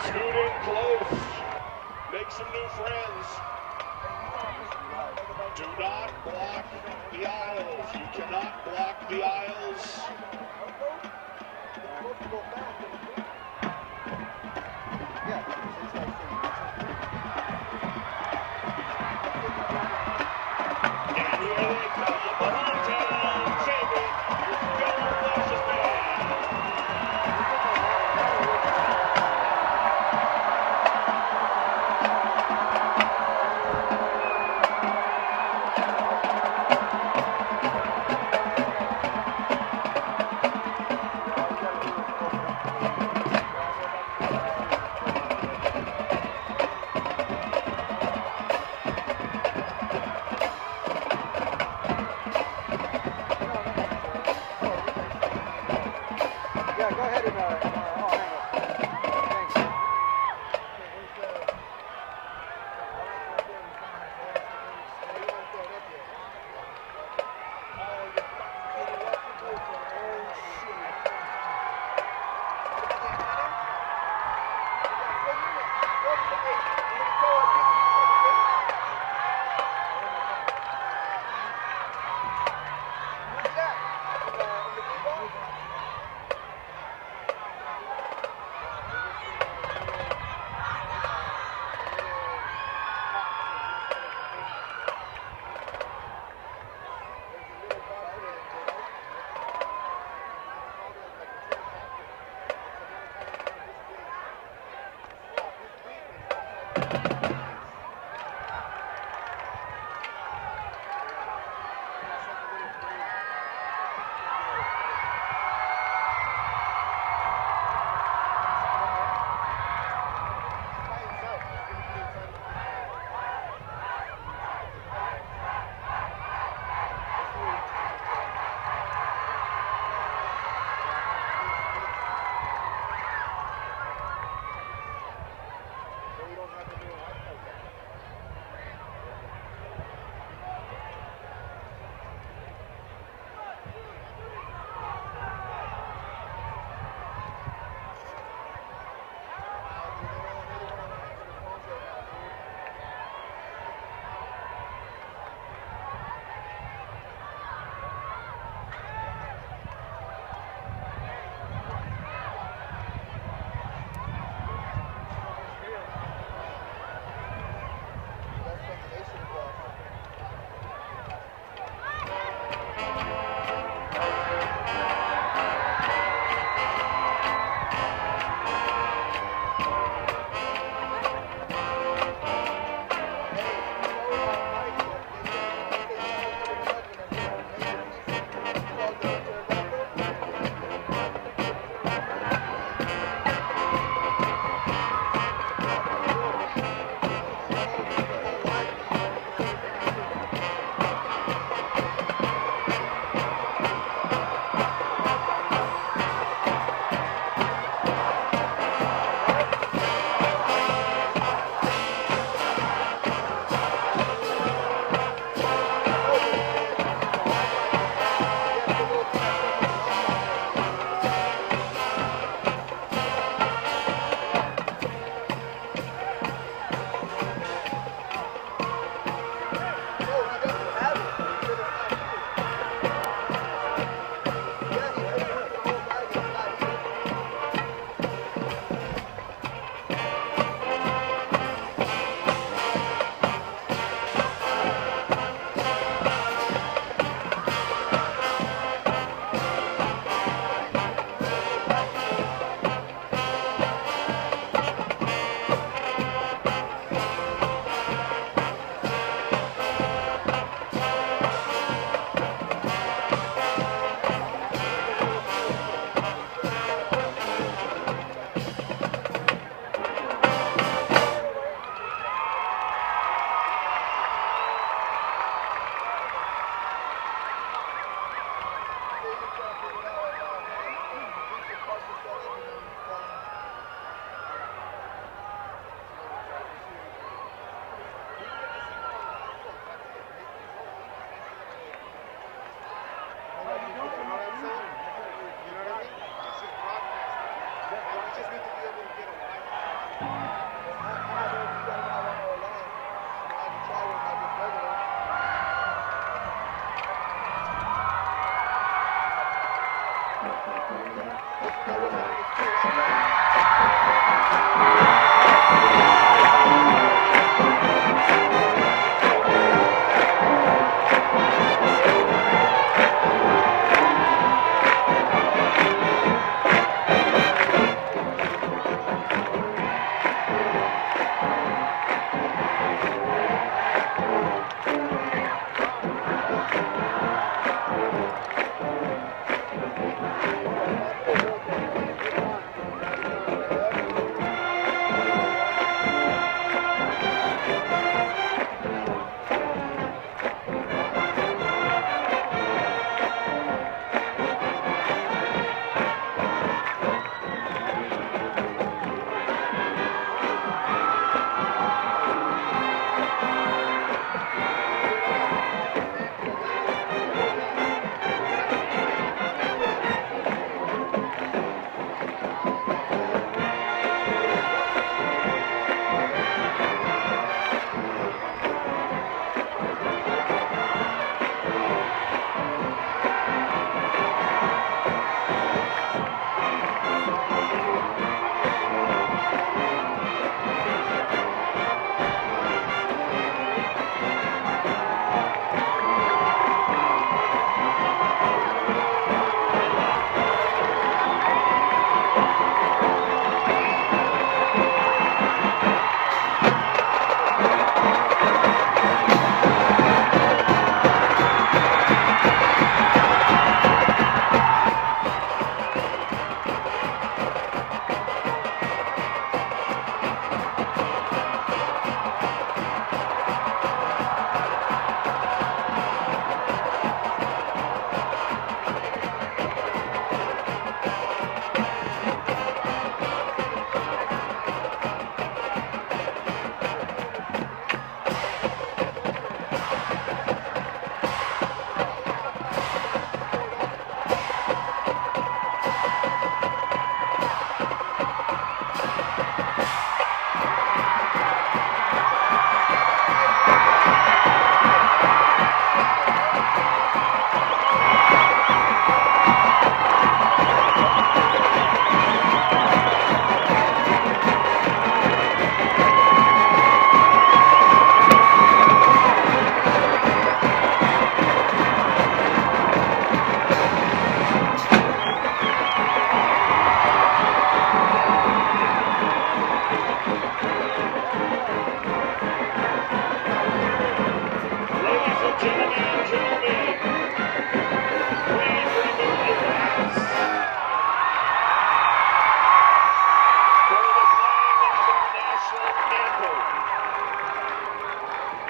Scoot in close. Make some new friends. Do not block the aisles. You cannot block the aisles. And here they come, the hometown favorite, Fillmore, Yeah, go ahead and I'll hang up. Thanks.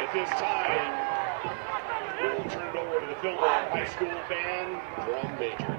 At this time, we'll turn it over to the Fillmore High School band, drum major.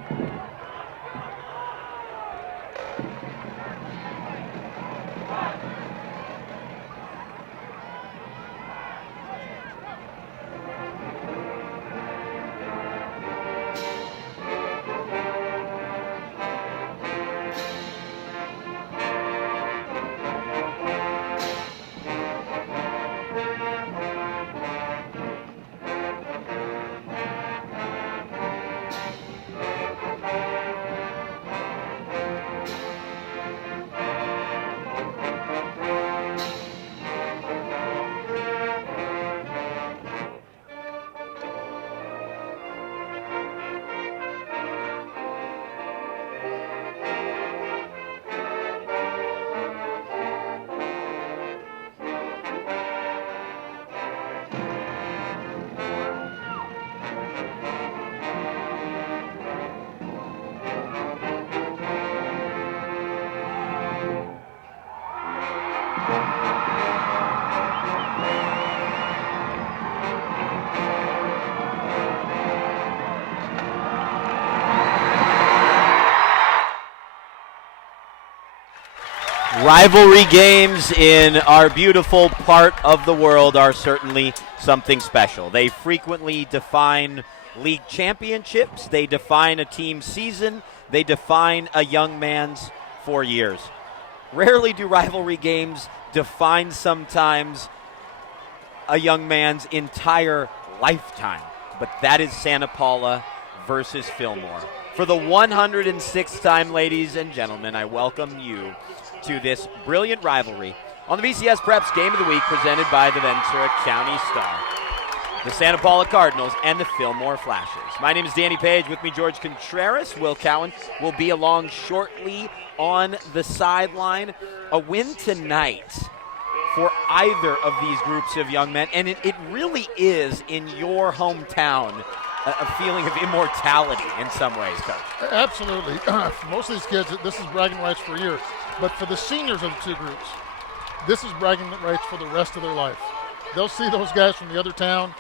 Rivalry games in our beautiful part of the world are certainly something special. They frequently define league championships, they define a team's season, they define a young man's 4 years. Rarely do rivalry games define sometimes a young man's entire lifetime, but that is Santa Paula versus Fillmore. For the 106th time, ladies and gentlemen, I welcome you to this brilliant rivalry on the VCS Preps Game of the Week presented by the Ventura County Star, the Santa Paula Cardinals, and the Fillmore Flashes. My name is Danny Page. With me, George Contreras. Will Cowan will be along shortly on the sideline. A win tonight for either of these groups of young men, and it really is in your hometown a feeling of immortality in some ways, Coach. Absolutely. For most of these kids, this is bragging rights for a year. But for the seniors of the two groups, this is bragging rights for the rest of their life. They'll see those guys from the other town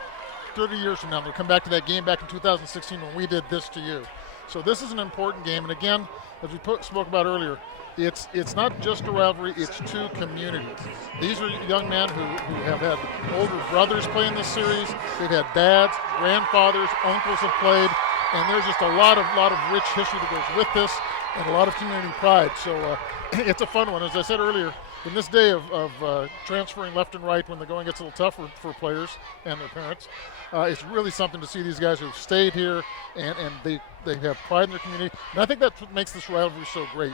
30 years from now. They'll come back to that game back in 2016 when we did this to you. So this is an important game. And again, as we spoke about earlier, it's not just a rivalry, it's two communities. These are young men who have had older brothers play in this series. They've had dads, grandfathers, uncles have played, and there's just a lot of rich history that goes with this and a lot of community pride. So it's a fun one. As I said earlier, in this day of transferring left and right when the going gets a little tougher for players and their parents, it's really something to see these guys who've stayed here and they have pride in their community. And I think that's what makes this rivalry so great.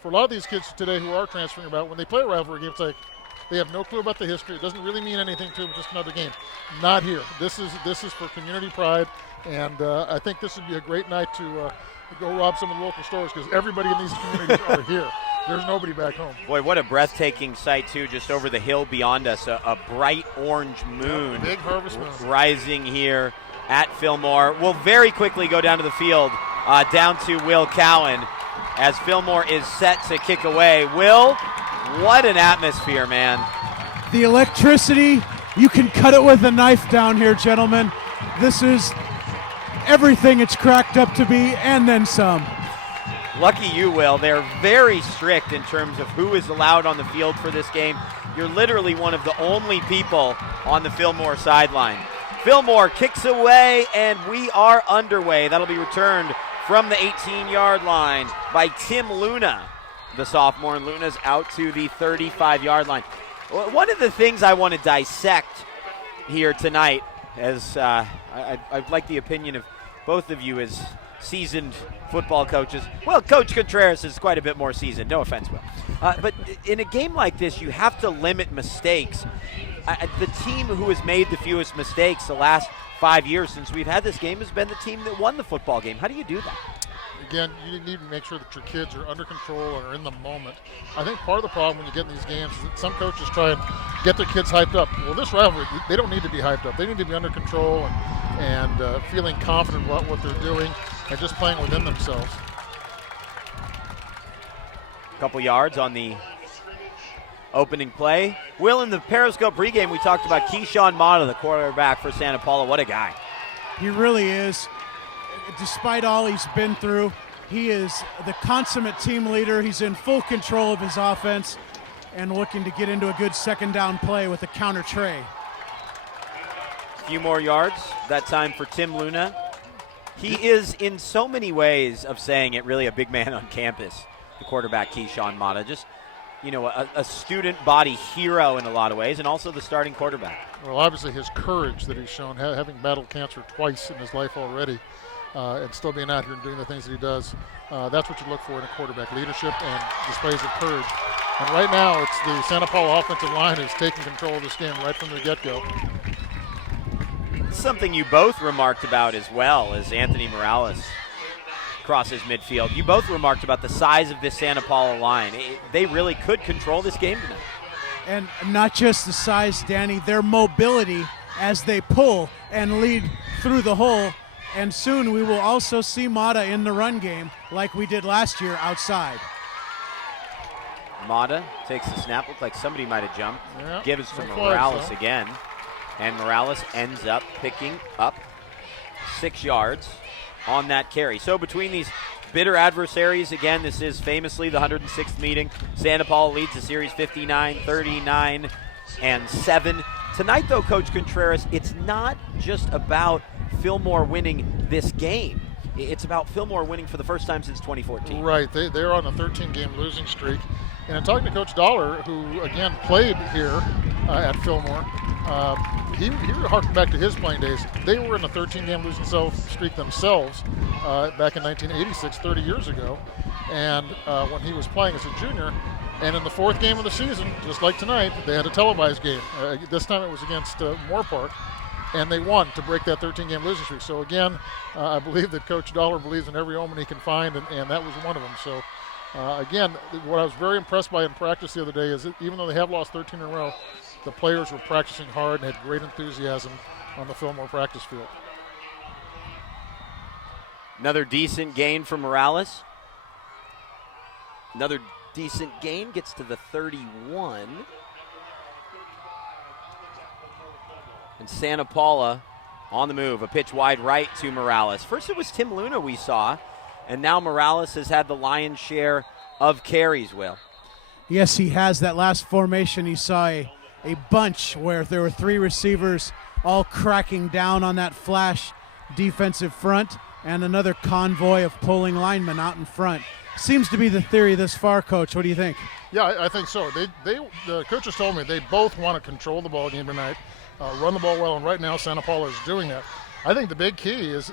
For a lot of these kids today who are transferring about, when they play a rivalry game, it's like they have no clue about the history. It doesn't really mean anything to them, just another game. Not here. This is for community pride, and I think this would be a great night to go rob some of the local stores because everybody in these communities are here. There's nobody back home. Boy, what a breathtaking sight, too, just over the hill beyond us, a bright orange moon. Yeah, big harvest moon. Rising here at Fillmore. We'll very quickly go down to the field, down to Will Cowan, as Fillmore is set to kick away. Will, what an atmosphere, man. The electricity, you can cut it with a knife down here, gentlemen. This is everything it's cracked up to be and then some. Lucky you, Will. They're very strict in terms of who is allowed on the field for this game. You're literally one of the only people on the Fillmore sideline. Fillmore kicks away, and we are underway. That'll be returned from the 18-yard line by Tim Luna, the sophomore, and Luna's out to the 35-yard line. One of the things I want to dissect here tonight, as I'd like the opinion of both of you as seasoned football coaches. Well, Coach Contreras is quite a bit more seasoned, no offense, Will. But in a game like this, you have to limit mistakes. The team who has made the fewest mistakes the last 5 years since we've had this game has been the team that won the football game. How do you do that? Again, you need to make sure that your kids are under control and are in the moment. I think part of the problem when you get in these games is that some coaches try and get their kids hyped up. Well, this rivalry, they don't need to be hyped up. They need to be under control and feeling confident about what they're doing and just playing within themselves. A couple yards on the opening play. Will, in the Periscope pregame, we talked about Keyshawn Mata, the quarterback for Santa Paula. What a guy. He really is. Despite all he's been through, he is the consummate team leader. He's in full control of his offense and looking to get into a good second down play with a counter tray. A few more yards, that time for Tim Luna. He is, in so many ways of saying it, really a big man on campus, the quarterback Keyshawn Mata. Just, you know, a student body hero in a lot of ways, and also the starting quarterback. Well, obviously his courage that he's shown, having battled cancer twice in his life already, and still being out here and doing the things that he does, that's what you look for in a quarterback, leadership and displays of courage. And right now, it's the Santa Paula offensive line is taking control of this game right from the get-go. Something you both remarked about as well as Anthony Morales crosses midfield. You both remarked about the size of this Santa Paula line. They really could control this game tonight. And not just the size, Danny, their mobility as they pull and lead through the hole. And soon we will also see Mata in the run game like we did last year outside. Mata takes the snap. Looked like somebody might have jumped. Yeah, Gives to no Morales flags, again. And Morales ends up picking up 6 yards on that carry. So between these bitter adversaries, again, this is famously the 106th meeting. Santa Paula leads the series 59-39-7. Tonight, though, Coach Contreras, it's not just about Fillmore winning this game. It's about Fillmore winning for the first time since 2014. Right. They're on a 13-game losing streak. And in talking to Coach Dollar, who, again, played here at Fillmore, he harked back to his playing days. They were in a 13-game losing streak themselves back in 1986, 30 years ago, and when he was playing as a junior. And in the fourth game of the season, just like tonight, they had a televised game. This time it was against Moore Park, and they won to break that 13-game losing streak. So again, I believe that Coach Dollar believes in every omen he can find, and that was one of them. So again, what I was very impressed by in practice the other day is that even though they have lost 13 in a row, the players were practicing hard and had great enthusiasm on the Fillmore practice field. Another decent gain for Morales. Another decent gain, gets to the 31. And Santa Paula on the move. A pitch wide right to Morales. First it was Tim Luna we saw, and now Morales has had the lion's share of carries, Will. Yes, he has. That last formation, he saw a bunch where there were 3 receivers all cracking down on that flash defensive front, and another convoy of pulling linemen out in front. Seems to be the theory this far, Coach. What do you think? Yeah, I think so. The coaches told me they both want to control the ball game tonight, run the ball well, and right now Santa Paula is doing that. I think the big key is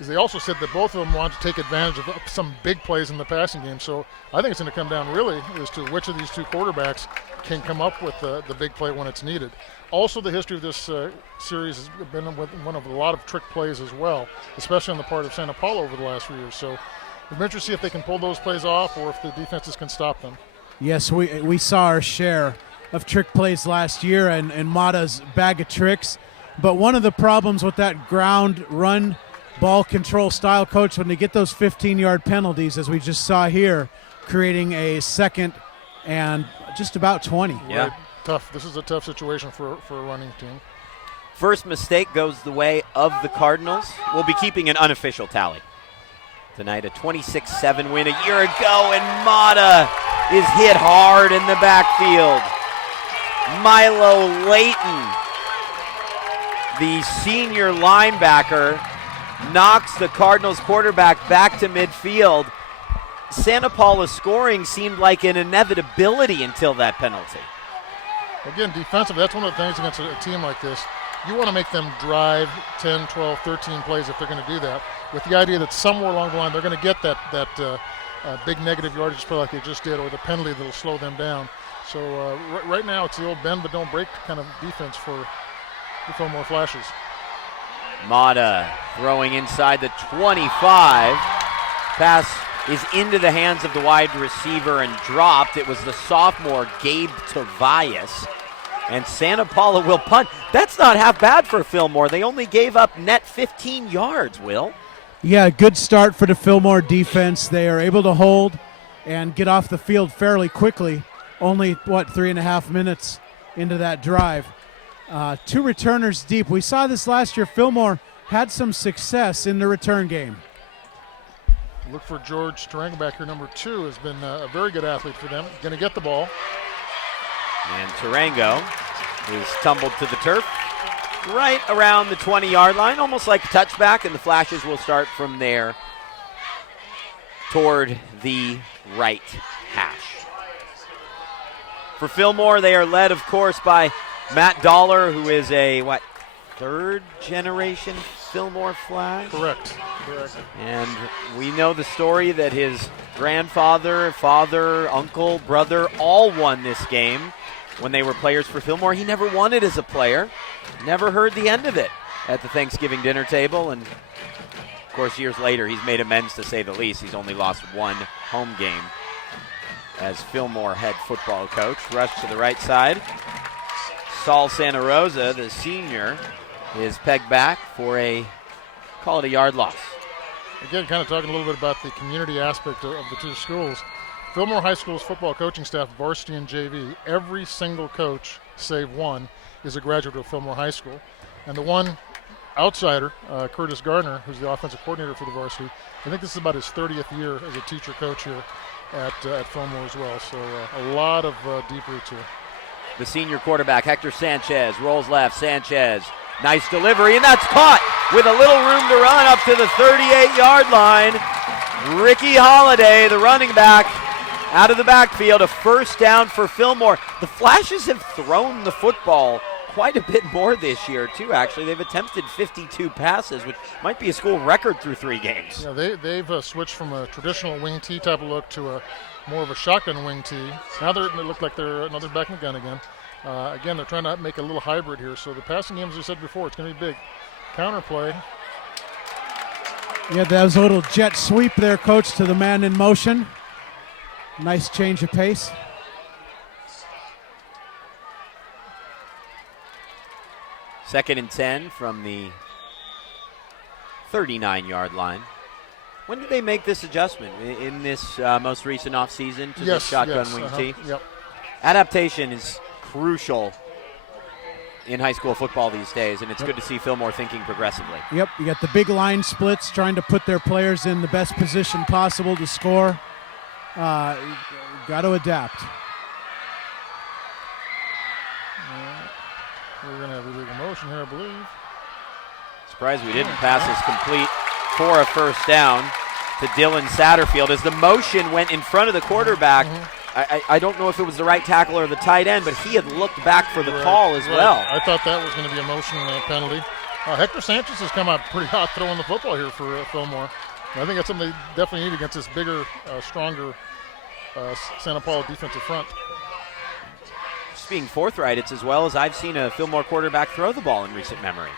is they also said that both of them want to take advantage of some big plays in the passing game. So I think it's going to come down really as to which of these 2 quarterbacks can come up with the big play when it's needed. Also, the history of this series has been one of a lot of trick plays as well, especially on the part of Santa Paula over the last few years. So we're interested to see if they can pull those plays off or if the defenses can stop them. Yes, we saw our share of trick plays last year and Mata's bag of tricks. But one of the problems with that ground run ball control style, Coach, when they get those 15-yard penalties, as we just saw here, creating a second and just about 20. Yeah. Right. Tough. This is a tough situation for a running team. First mistake goes the way of the Cardinals. We'll be keeping an unofficial tally tonight. A 26-7 win a year ago, and Mata is hit hard in the backfield. Milo Layton, the senior linebacker, knocks the Cardinals quarterback back to midfield. Santa Paula's scoring seemed like an inevitability until that penalty. Again, defensive, that's one of the things against a team like this. You want to make them drive 10, 12, 13 plays if they're going to do that, with the idea that somewhere along the line they're going to get that big negative yardage play like they just did, or the penalty that will slow them down. So right now it's the old bend but don't break kind of defense for the Fillmore Flashes. Mata throwing inside the 25. Pass is into the hands of the wide receiver and dropped. It was the sophomore Gabe Tobias. And Santa Paula will punt. That's not half bad for Fillmore. They only gave up net 15 yards, Will. Yeah, good start for the Fillmore defense. They are able to hold and get off the field fairly quickly. Only, 3.5 minutes into that drive. 2 returners deep. We saw this last year. Fillmore had some success in the return game. Look for George Tarango back here, number 2, has been a very good athlete for them. Going to get the ball. And Tarango is tumbled to the turf right around the 20-yard line, almost like a touchback, and the Flashes will start from there toward the right hash. For Fillmore, they are led, of course, by Matt Dollar, who is a, 3rd-generation Fillmore Flash? Correct. And we know the story that his grandfather, father, uncle, brother all won this game when they were players for Fillmore. He never won it as a player. Never heard the end of it at the Thanksgiving dinner table. And, of course, years later, he's made amends, to say the least. He's only lost 1 home game as Fillmore head football coach. Rush to the right side. Saul Santa Rosa, the senior, is pegged back for a yard loss. Again, kind of talking a little bit about the community aspect of the 2 schools. Fillmore High School's football coaching staff, varsity and JV, every single coach, save 1, is a graduate of Fillmore High School. And the one outsider, Curtis Garner, who's the offensive coordinator for the varsity, I think this is about his 30th year as a teacher-coach here at Fillmore as well. So a lot of deep roots here. The senior quarterback, Hector Sanchez, rolls left. Sanchez, nice delivery, and that's caught with a little room to run up to the 38-yard line. Ricky Holiday, the running back, out of the backfield, a first down for Fillmore. The Flashes have thrown the football quite a bit more this year, too, actually. They've attempted 52 passes, which might be a school record through 3 games. Yeah, they've switched from a traditional wing T type of look to a more of a shotgun wing T. Now they look like they're back in the gun again. Again, they're trying to make a little hybrid here. So the passing game, as I said before, it's going to be big. Counterplay. Yeah, that was a little jet sweep there, Coach, to the man in motion. Nice change of pace. Second and 10 from the 39-yard line. When did they make this adjustment? In this most recent offseason to the shotgun wing T? Yep. Adaptation is crucial in high school football these days, and it's good to see Fillmore thinking progressively. Yep, you got the big line splits, trying to put their players in the best position possible to score. Got to adapt. We're going to have illegal motion here, I believe. Surprised we didn't pass this complete for a first down to Dylan Satterfield as the motion went in front of the quarterback. I don't know if it was the right tackle or the tight end, but he had looked back for the call as well. I thought that was going to be a motion penalty. Hector Sanchez has come out pretty hot throwing the football here for Fillmore. And I think that's something they definitely need against this bigger, stronger Santa Paula defensive front. Just being forthright, it's as well as I've seen a Fillmore quarterback throw the ball in recent memory.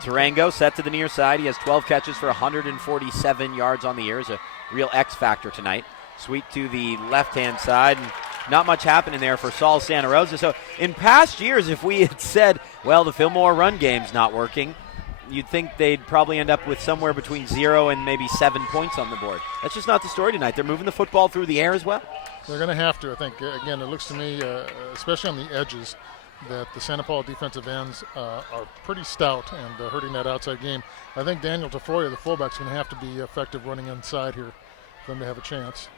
Tarango set to the near side. He has 12 catches for 147 yards on the year. He's a real X factor tonight. Sweep to the left-hand side, and not much happening there for Saul Santa Rosa. So in past years, if we had said, well, the Fillmore run game's not working, you'd think they'd probably end up with somewhere between 0 and maybe 7 points on the board. That's just not the story tonight. They're moving the football through the air as well. They're going to have to, I think. Again, it looks to me, especially on the edges, that the Santa Paula defensive ends are pretty stout and hurting that outside game. I think Daniel Tafoya, the fullback, is going to have to be effective running inside here for them to have a chance.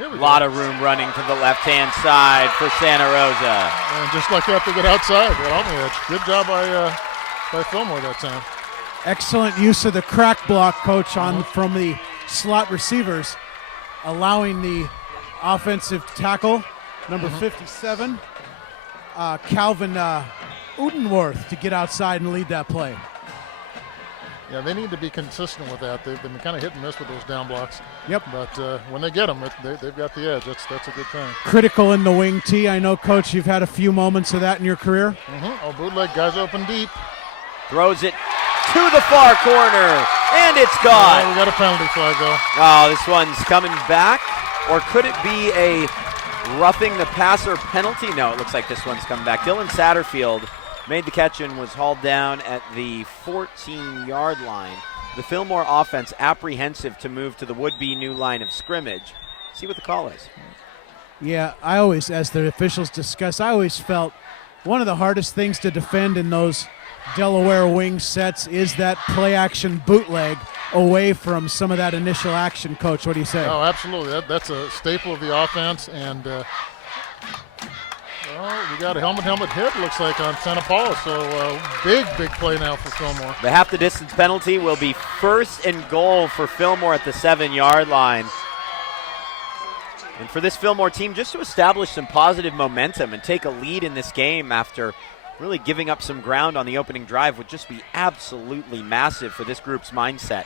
A lot of room running to the left-hand side for Santa Rosa. And just like that, they get outside, get on the edge. Good job by Fillmore that time. Excellent use of the crack block, Coach, from the slot receivers, allowing the offensive tackle, number 57, Calvin Udenworth, to get outside and lead that play. Yeah, they need to be consistent with that. They've been kind of hit and miss with those down blocks. Yep. But when they get them, they've got the edge. That's a good thing. Critical in the wing T. I know, Coach, you've had a few moments of that in your career. Oh, bootleg, guys open deep. Throws it to the far corner, and it's gone. We got a penalty flag, though. Oh, this one's coming back. Or could it be a roughing the passer penalty? No, it looks like this one's coming back. Dylan Satterfield made the catch and was hauled down at the 14-yard line. The Fillmore offense apprehensive to move to the would-be new line of scrimmage. See what the call is. Yeah, I always, as the officials discuss, I always felt one of the hardest things to defend in those Delaware wing sets is that play-action bootleg away from some of that initial action, Coach. What do you say? Oh, absolutely. That's a staple of the offense. And we got a helmet hit, looks like, on Santa Paula. So big play now for Fillmore. The half-the-distance penalty will be first and goal for Fillmore at the 7-yard line. And for this Fillmore team, just to establish some positive momentum and take a lead in this game after really giving up some ground on the opening drive would just be absolutely massive for this group's mindset.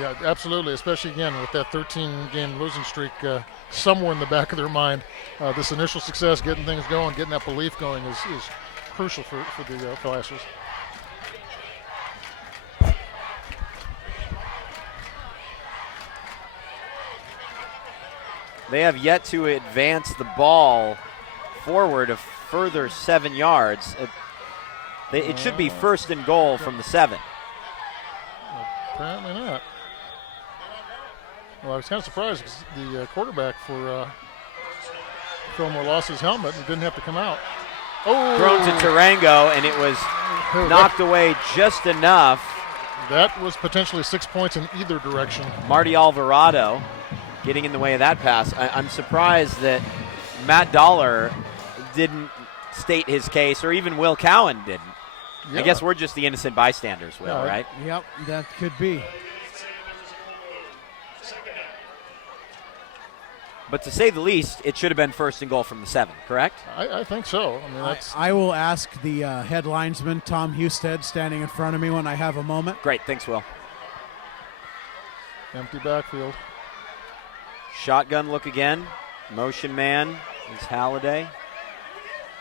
Yeah, absolutely, especially, again, with that 13-game losing streak somewhere in the back of their mind. This initial success, getting things going, getting that belief going is crucial for the Flashers. They have yet to advance the ball forward a further 7 yards. It should be first and goal from the 7. Apparently not. Well, I was kind of surprised because the quarterback for Fillmore lost his helmet and didn't have to come out. Oh! Thrown to Tarango, and it was knocked away just enough. That was potentially 6 points in either direction. Marty Alvarado getting in the way of that pass. I'm surprised that Matt Dollar didn't state his case, or even Will Cowan didn't. Yeah. I guess we're just the innocent bystanders, Will, right? Yep, that could be. But to say the least, it should have been first and goal from the 7, correct? I think so. I mean, that's I will ask the head linesman, Tom Husted, standing in front of me when I have a moment. Great, thanks, Will. empty backfield. Shotgun look again. Motion man is Halliday.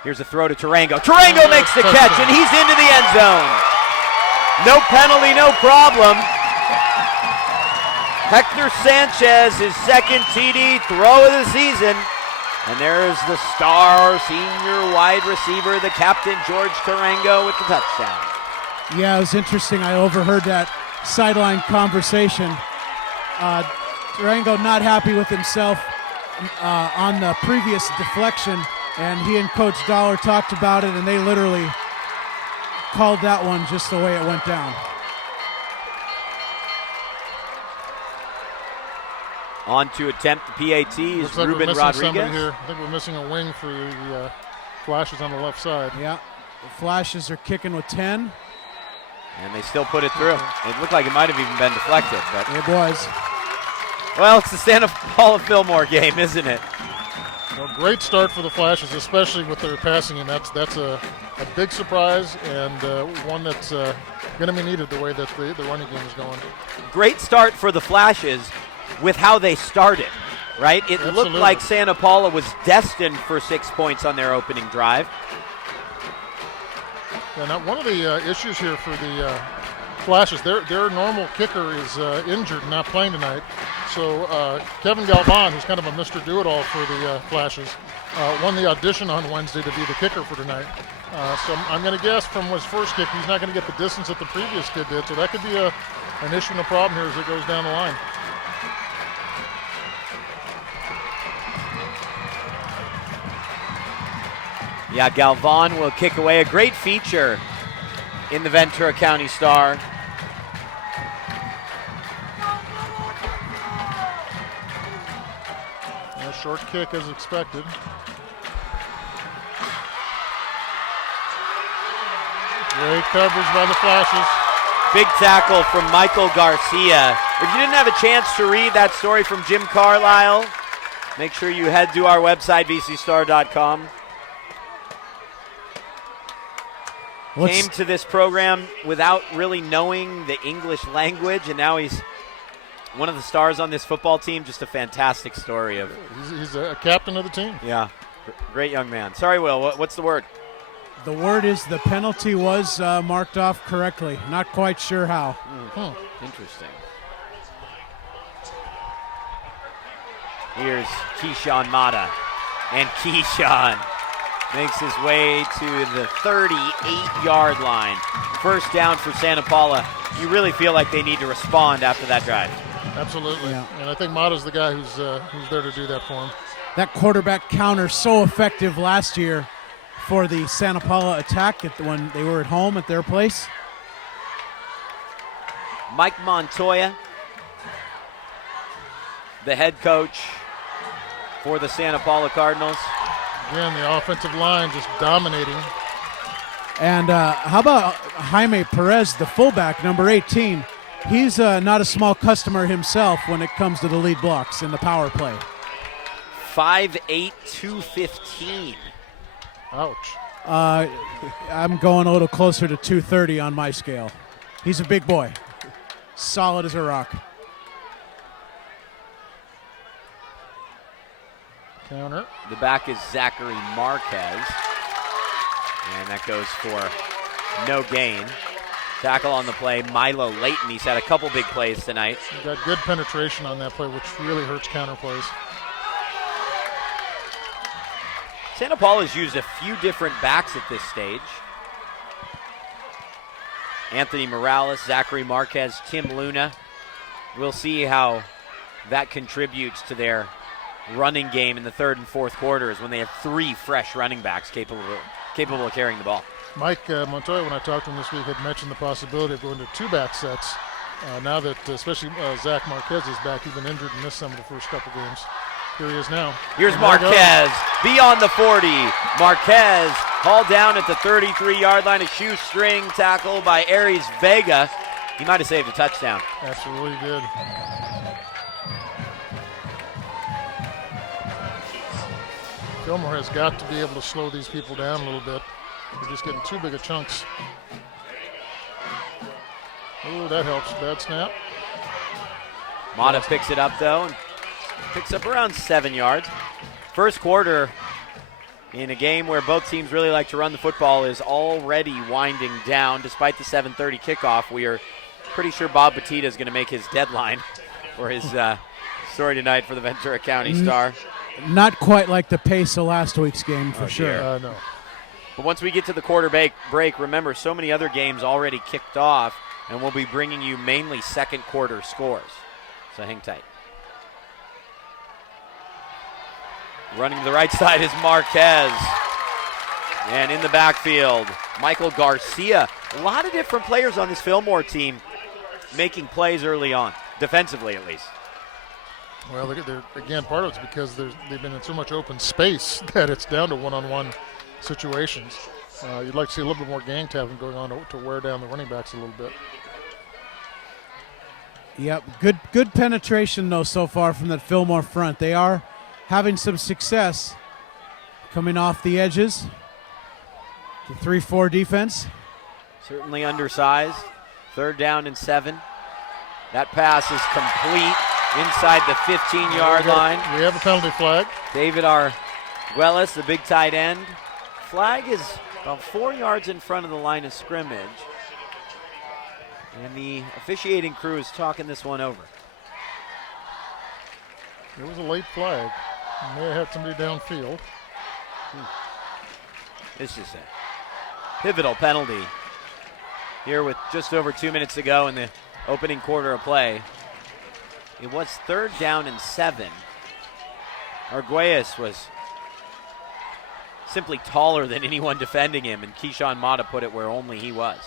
Here's a throw to Tarango. Tarango makes the catch, and he's into the end zone. No penalty, no problem. Hector Sanchez, his second TD throw of the season. And there's the star senior wide receiver, the captain, George Tarango, with the touchdown. Yeah, it was interesting. I overheard that sideline conversation. Tarango not happy with himself on the previous deflection, and he and Coach Dollar talked about it, and they literally called that one just the way it went down. On to attempt the PAT is Looks like Ruben we're missing Rodriguez. somebody here. I think we're missing a wing for the Flashes on the left side. Yeah, the Flashes are kicking with 10. And they still put it through. It looked like it might have even been deflected, but It was. well, it's the Santa Paula Fillmore game, isn't it? Well, great start for the Flashes, especially with their passing, and that's a big surprise and one that's going to be needed the way that the running game is going. Great start for the Flashes with how they started, right? It Absolutely. looked like Santa Paula was destined for 6 points on their opening drive. Yeah, now one of the issues here for the Flashes, their normal kicker is injured and not playing tonight. So Kevin Galvan, who's kind of a Mr. Do-It-All for the Flashes, won the audition on Wednesday to be the kicker for tonight. So I'm going to guess from his first kick, he's not going to get the distance that the previous kid did. So that could be an issue and a problem here as it goes down the line. Yeah, Galvan will kick away. A great feature in the Ventura County Star. A short kick as expected. Great coverage by the Flashes. Big tackle from Michael Garcia. If you didn't have a chance to read that story from Jim Carlisle, make sure you head to our website, vcstar.com. Came to this program without really knowing the English language, and now he's one of the stars on this football team. Just a fantastic story of. He's a captain of the team. Yeah, great young man. Sorry, Will, what's the word? The word is the penalty was marked off correctly. Not quite sure how. Interesting. Here's Keyshawn Mata, and Keyshawn makes his way to the 38-yard line. First down for Santa Paula. You really feel like they need to respond after that drive. Absolutely. Yeah. And I think Mata's the guy who's there to do that for him. That quarterback counter so effective last year for the Santa Paula attack when they were at home at their place. Mike Montoya, the head coach for the Santa Paula Cardinals. Again, the offensive line just dominating. And how about Jaime Perez, the fullback, number 18? He's not a small customer himself when it comes to the lead blocks in the power play. 5'8", 215. Ouch. I'm going a little closer to 230 on my scale. He's a big boy. Solid as a rock. Counter. The back is Zachary Marquez. And that goes for no gain. Tackle on the play, Milo Layton. He's had a couple big plays tonight. He got good penetration on that play, which really hurts counter plays. Santa Paula's used a few different backs at this stage. Anthony Morales, Zachary Marquez, Tim Luna. We'll see how that contributes to their running game in the third and fourth quarters when they have three fresh running backs capable of carrying the ball. Mike Montoya, when I talked to him this week, had mentioned the possibility of going to two-back sets. Now that especially Zach Marquez is back, he's been injured and missed some of the first couple games. Here he is now. Here's And there he Marquez beyond the 40. Marquez hauled down at the 33-yard line. A shoestring tackle by Aries Vega. He might have saved a touchdown. Absolutely did. Fillmore has got to be able to slow these people down a little bit. They're just getting too big of chunks. Oh, that helps. Bad snap. Mata picks it up, though, and picks up around 7 yards. First quarter in a game where both teams really like to run the football is already winding down. Despite the 7:30 kickoff, we are pretty sure Bob Batista is going to make his deadline for his story tonight for the Ventura County Star. Not quite like the pace of last week's game, for sure. No. But once we get to the quarter break, remember, so many other games already kicked off, and we'll be bringing you mainly second quarter scores. So hang tight. Running to the right side is Marquez. And in the backfield, Michael Garcia. A lot of different players on this Fillmore team making plays early on, defensively at least. Well, again, part of it's because they've been in so much open space that it's down to one-on-one situations. You'd like to see a little bit more gang tapping going on to wear down the running backs a little bit. Yep, good penetration, though, so far from that Fillmore front. They are having some success coming off the edges. The 3-4 defense. Certainly undersized. 3rd down and 7. That pass is complete inside the 15-yard line. We have a penalty flag. David Arguelles, the big tight end. Flag is about 4 yards in front of the line of scrimmage. And the officiating crew is talking this one over. It was a late flag. May have had somebody downfield. This is a pivotal penalty here with just over 2 minutes to go in the opening quarter of play. It was 3rd down and 7. Arguelles was simply taller than anyone defending him, and Keyshawn Mata put it where only he was.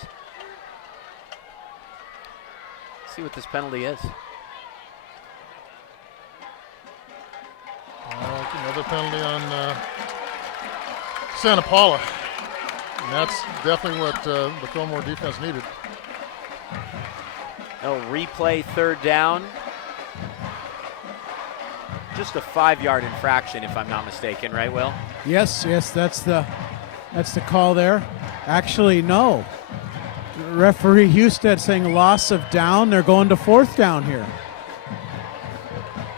Let's see what this penalty is. Another penalty on Santa Paula. And that's definitely what the Fillmore defense needed. They'll replay 3rd down. Just a 5-yard infraction, if I'm not mistaken, right, Will? Yes, that's the call there. Actually, no. Referee Husted saying loss of down. They're going to 4th down here.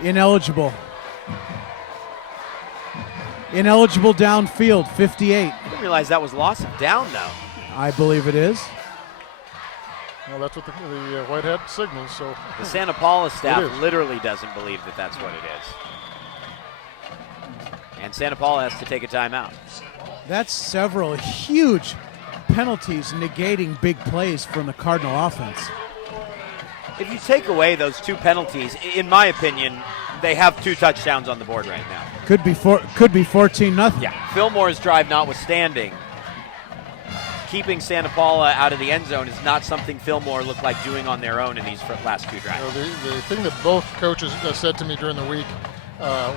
Ineligible downfield, 58. I didn't realize that was loss of down, though. I believe it is. Well, that's what the white hat signals. So the Santa Paula staff literally doesn't believe that that's what it is. And Santa Paula has to take a timeout. That's several huge penalties negating big plays from the Cardinal offense. If you take away those 2 penalties, in my opinion, they have 2 touchdowns on the board right now. Could be 14-0. Yeah, Fillmore's drive notwithstanding, keeping Santa Paula out of the end zone is not something Fillmore looked like doing on their own in these last 2 drives. The thing that both coaches said to me during the week,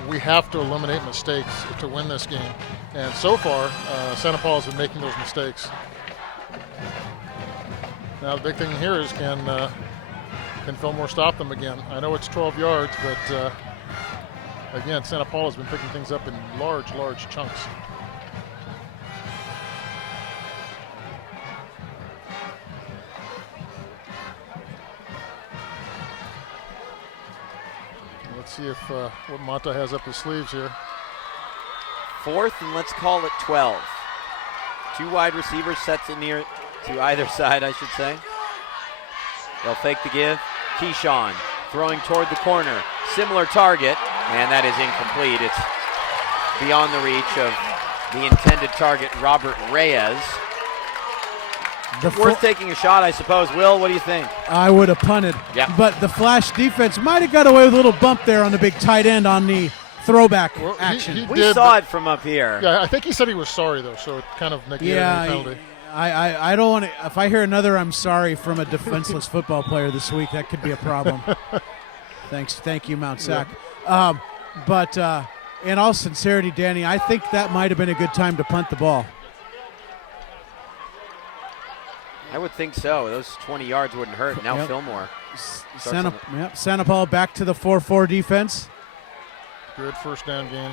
we have to eliminate mistakes to win this game. And so far, Santa Paula's been making those mistakes. Now the big thing here is can Fillmore stop them again? I know it's 12 yards, but again, Santa Paula's been picking things up in large chunks. Let's see if what Mata has up his sleeves here. 4th, and let's call it 12. 2 wide receivers set to either side, I should say. They'll fake the give. Keyshawn throwing toward the corner. Similar target, and that is incomplete. It's beyond the reach of the intended target, Robert Reyes. Worth taking a shot, I suppose. Will, what do you think? I would have punted. Yeah. But the Flash defense might have got away with a little bump there on the big tight end on the throwback action. We saw it from up here. Yeah, I think he said he was sorry, though, so it kind of negated the penalty. I don't want to. If I hear another "I'm sorry" from a defenseless football player this week, that could be a problem. Thank you, Mount Sac. Yeah. But in all sincerity, Danny, I think that might have been a good time to punt the ball. I would think so. Those 20 yards wouldn't hurt. Now Fillmore. Santa Paula back to the 4-4 defense. Good 1st down game.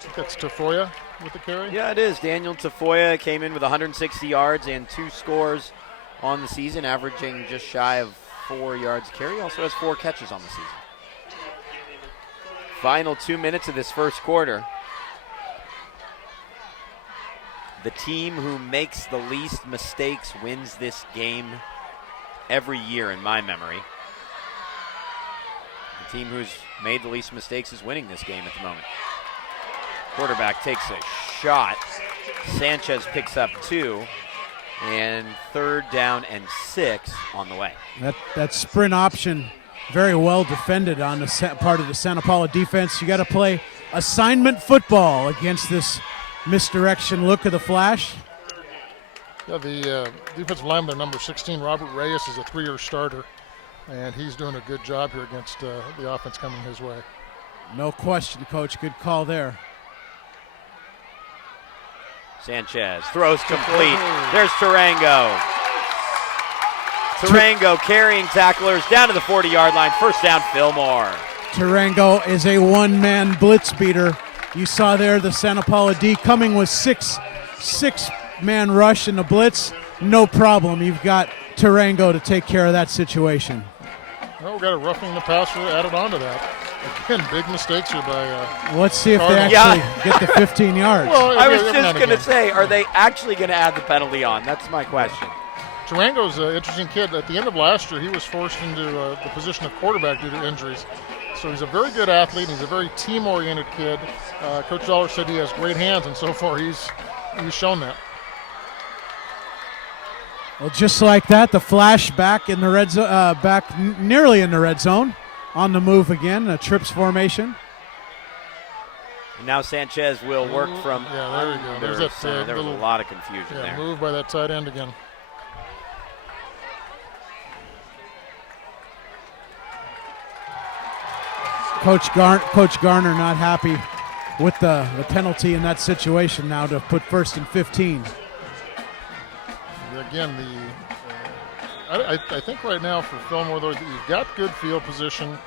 think that's Tafoya with the carry. Yeah, it is. Daniel Tafoya came in with 160 yards and 2 scores on the season, averaging just shy of 4 yards a carry. Also has 4 catches on the season. Final 2 minutes of this first quarter. The team who makes the least mistakes wins this game every year in my memory. The team who's made the least mistakes is winning this game at the moment. Quarterback takes a shot. Sanchez picks up 2. And 3rd down and 6 on the way. That sprint option, very well defended on the part of the Santa Paula defense. You got to play assignment football against this misdirection look of the Flash. Yeah, the defensive lineman, number 16, Robert Reyes, is a 3-year starter, and he's doing a good job here against the offense coming his way. No question, Coach. Good call there. Sanchez throws complete. There's Tarango. Tarango carrying tacklers down to the 40-yard line. First down, Fillmore. Tarango is a one-man blitz beater. You saw there the Santa Paula D coming with six-man rush in the blitz. No problem. You've got Tarango to take care of that situation. Well, we got a roughing the passer added on to that. Again, big mistakes here by let's see if they actually get the 15 yards. Well, I was just going to say, are they actually going to add the penalty on? That's my question. Tarango's an interesting kid. At the end of last year, he was forced into the position of quarterback due to injuries. So he's a very good athlete. He's a very team-oriented kid. Coach Dollar said he has great hands, and so far he's shown that. Well, just like that, the Flash back in the red zone, nearly in the red zone. On the move again, a trips formation. And now Sanchez will work from there we go. There's that, there was a lot of confusion there. Move by that tight end again. Coach Garner not happy with the penalty in that situation now to put 1st and 15. Again, I think right now for Fillmore, though, you've got good field position.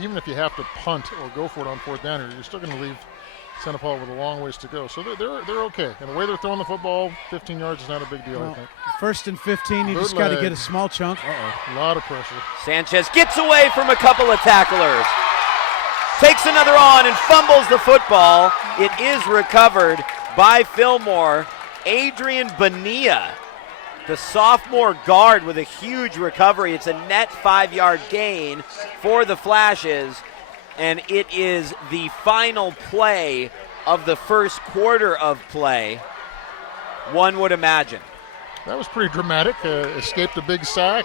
Even if you have to punt or go for it on 4th down, you're still going to leave Santa Paula with a long ways to go. So they're okay. And the way they're throwing the football, 15 yards is not a big deal, I think. 1st and 15, you just got to get a small chunk. A lot of pressure. Sanchez gets away from a couple of tacklers. Takes another on and fumbles the football. It is recovered by Fillmore. Adrian Bonilla, the sophomore guard, with a huge recovery. It's a net 5-yard gain for the Flashes, and it is the final play of the first quarter of play, one would imagine. That was pretty dramatic. Escaped a big sack,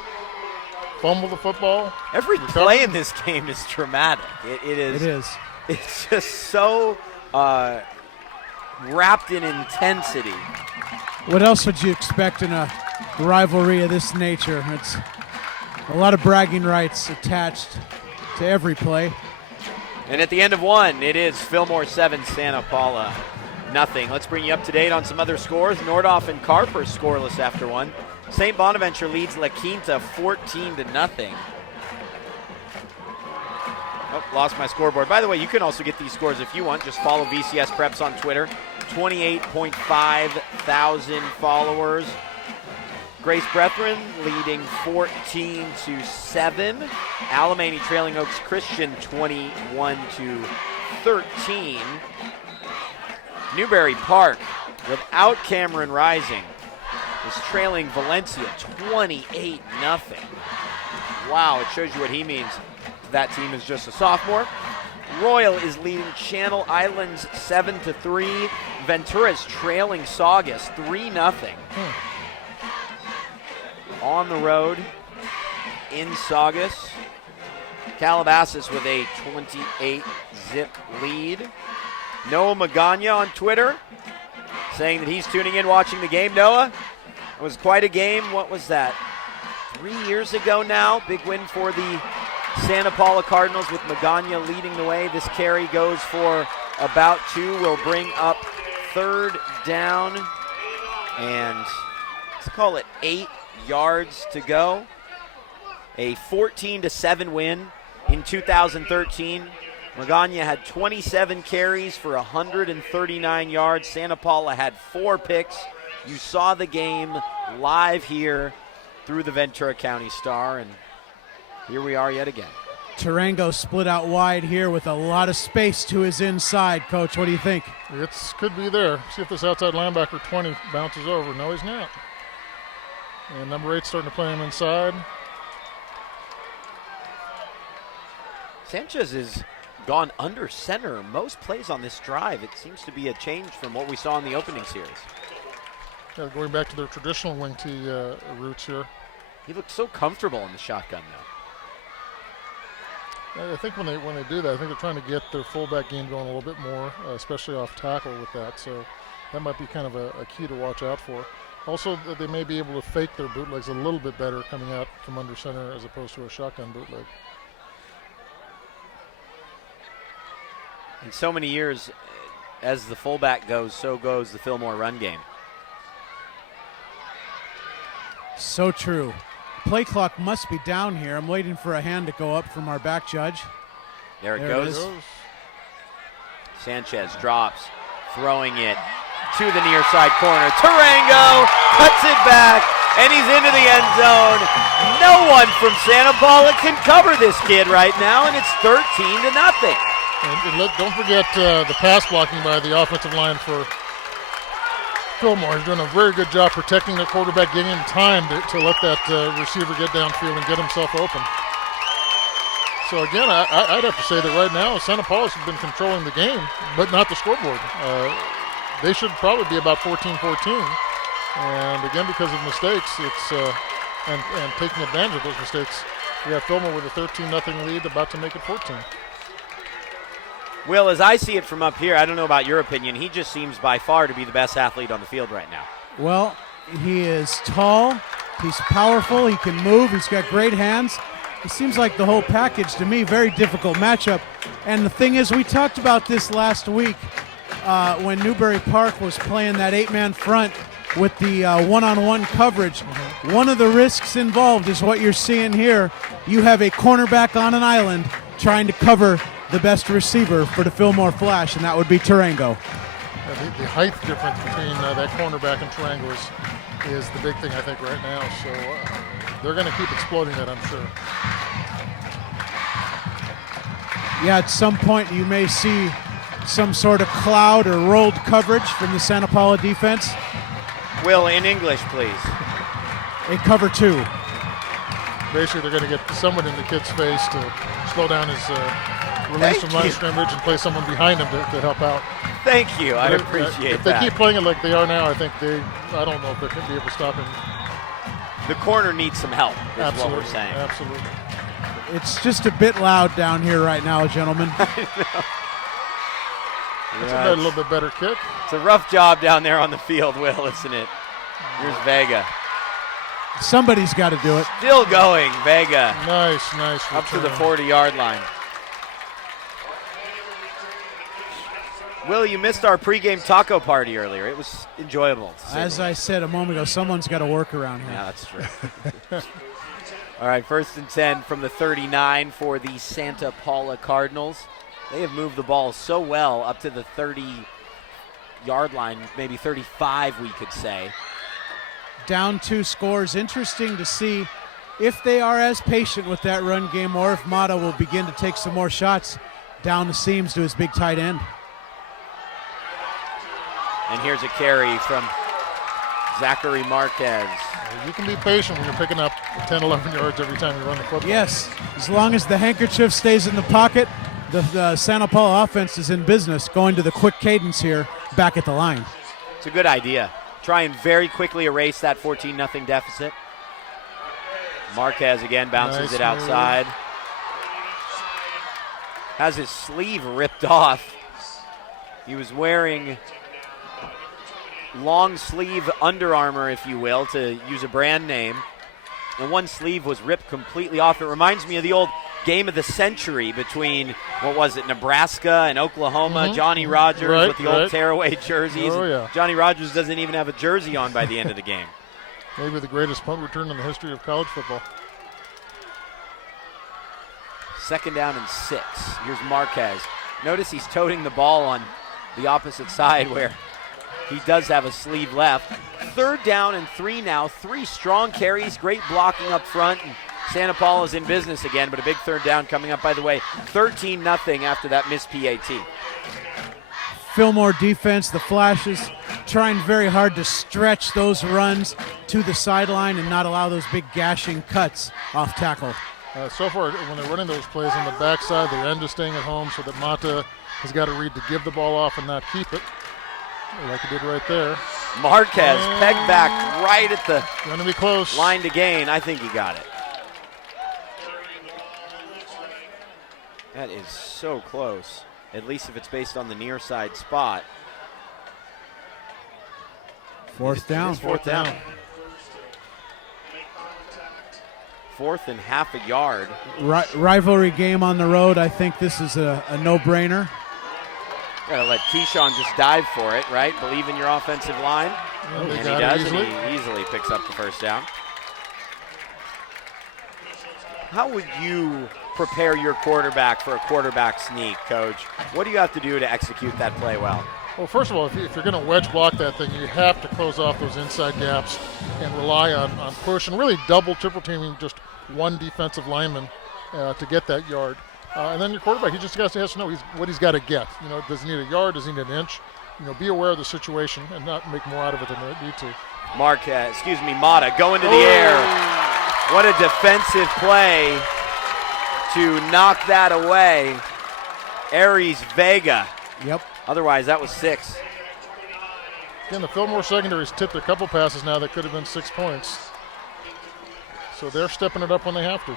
fumbled the football. Every play in this game is dramatic. It is. It's just so wrapped in intensity. What else would you expect in a rivalry of this nature? It's a lot of bragging rights attached to every play. And at the end of one, it is Fillmore 7, Santa Paula nothing. Let's bring you up to date on some other scores. Nordhoff and Carper scoreless after one. St. Bonaventure leads La Quinta 14-0. Oh, lost my scoreboard. By the way, you can also get these scores if you want. Just follow VCS Preps on Twitter. 28.5 thousand followers. Grace Brethren leading 14-7. Alemany trailing Oaks Christian 21-13. Newberry Park, without Cameron Rising, is trailing Valencia 28-0. Wow, it shows you what he means. That team is just a sophomore. Royal is leading Channel Islands 7-3. Ventura's trailing Saugus 3-0. On the road in Saugus. Calabasas with a 28-zip lead. Noah Magana on Twitter saying that he's tuning in watching the game. Noah, it was quite a game. What was that? 3 years ago now. Big win for the Santa Paula Cardinals with Magana leading the way. This carry goes for about 2. Will bring up 3rd down. And let's call it 8 yards to go. A 14-7 win in 2013 Magana had 27 carries for 139 yards. Santa Paula had 4 picks. You saw the game live here through the Ventura County Star, and here we are yet again. Tarango split out wide here with a lot of space to his inside. Coach, what do you think? It could be there. See if this outside linebacker 20 bounces over. No, he's not. And number 8 starting to play him inside. Sanchez has gone under center most plays on this drive. It seems to be a change from what we saw in the opening series. Yeah, going back to their traditional wing tee roots here. He looks so comfortable in the shotgun now. I think when they do that, I think they're trying to get their fullback game going a little bit more, especially off tackle with that. So that might be kind of a key to watch out for. Also, they may be able to fake their bootlegs a little bit better coming out from under center as opposed to a shotgun bootleg. In so many years, as the fullback goes, so goes the Fillmore run game. So true. Play clock must be down here. I'm waiting for a hand to go up from our back judge. There it There it goes. is. Sanchez drops, throwing it to the near side corner. Tarango cuts it back, and he's into the end zone. No one from Santa Paula can cover this kid right now, and it's 13-0. And don't forget the pass blocking by the offensive line for Fillmore. He's doing a very good job protecting their quarterback, giving him time to let that receiver get downfield and get himself open. So again, I'd have to say that right now Santa Paula's been controlling the game, but not the scoreboard. They should probably be about 14-14. And again, because of mistakes, and taking advantage of those mistakes, we have Fillmore with a 13-0 lead, about to make it 14. Will, as I see it from up here, I don't know about your opinion, he just seems by far to be the best athlete on the field right now. Well, he is tall, he's powerful, he can move, he's got great hands. It seems like the whole package to me, very difficult matchup. And the thing is, we talked about this last week when Newbury Park was playing that 8-man front with the one-on-one coverage. One of the risks involved is what you're seeing here. You have a cornerback on an island trying to cover the best receiver for the Fillmore Flash, and that would be Tarango. The height difference between that cornerback and Tarango is the big thing, I think, right now. So they're going to keep exploiting that, I'm sure. Yeah, at some point you may see some sort of cloud or rolled coverage from the Santa Paula defense. Will, in English, please. A cover 2. Basically, they're going to get someone in the kid's face to slow down his release from line of scrimmage and play someone behind him to help out. Thank you. I But appreciate if they that. keep playing it like they are now, I think I don't know if they're going to be able to stop him. The corner needs some help, is Absolutely. what we're saying. Absolutely. It's just a bit loud down here right now, gentlemen. It's a little bit better kick. It's a rough job down there on the field, Will, isn't it? Here's Vega. Somebody's got to do it. Still going, Vega. Nice Up to the return. 40-yard line. Will, you missed our pregame taco party earlier. It was enjoyable. As I said a moment ago, someone's got to work around here. Yeah, that's true. All right, 1st and 10 from the 39 for the Santa Paula Cardinals. They have moved the ball so well up to the 30-yard line, maybe 35, we could say. Down 2 scores. Interesting to see if they are as patient with that run game or if Mata will begin to take some more shots down the seams to his big tight end. And here's a carry from Zachary Marquez. You can be patient when you're picking up 10, 11 yards every time you run the football. Yes, as long as the handkerchief stays in the pocket, the Santa Paula offense is in business, going to the quick cadence here back at the line. It's a good idea. Try and very quickly erase that 14-0 deficit. Marquez again bounces Nice it outside. Has his sleeve ripped off. He was wearing long sleeve Under Armour, if you will, to use a brand name. And one sleeve was ripped completely off. It reminds me of the old game of the century between, what was it, Nebraska and Oklahoma. Johnny Rogers with the old tearaway jerseys. Oh, yeah. Johnny Rogers doesn't even have a jersey on by the end of the game. Maybe the greatest punt return in the history of college football. 2nd down and 6. Here's Marquez. Notice he's toting the ball on the opposite side where he does have a sleeve left. 3rd down and 3 now. 3 strong carries, great blocking up front. And Santa Paula's in business again, but a big 3rd down coming up, by the way. 13-0 after that missed PAT. Fillmore defense, the Flashes, trying very hard to stretch those runs to the sideline and not allow those big gashing cuts off tackle. So far, when they're running those plays on the backside, they're end to staying at home so that Mata has got to read to give the ball off and not keep it, like he did right there. Marquez pegged back right at the Going to be close. line to gain. I think he got it. That is so close, at least if it's based on the near side spot. 4th down. 4th down. 4th and half a yard. Rivalry game on the road. I think this is a no-brainer. Gotta let Keyshawn just dive for it, right? Believe in your offensive line. And he does, and he easily picks up the 1st down. How would you prepare your quarterback for a quarterback sneak, Coach? What do you have to do to execute that play well? Well, first of all, if you're going to wedge block that thing, you have to close off those inside gaps and rely on push and really double, triple teaming just one defensive lineman to get that yard. And then your quarterback, he just has to know what he's got to get. Does he need a yard? Does he need an inch? Be aware of the situation and not make more out of it than they need to. Mata going to the air. What a defensive play to knock that away. Aries Vega. Yep. Otherwise, that was 6. Again, the Fillmore secondary's tipped a couple passes now that could have been 6 points. So they're stepping it up when they have to.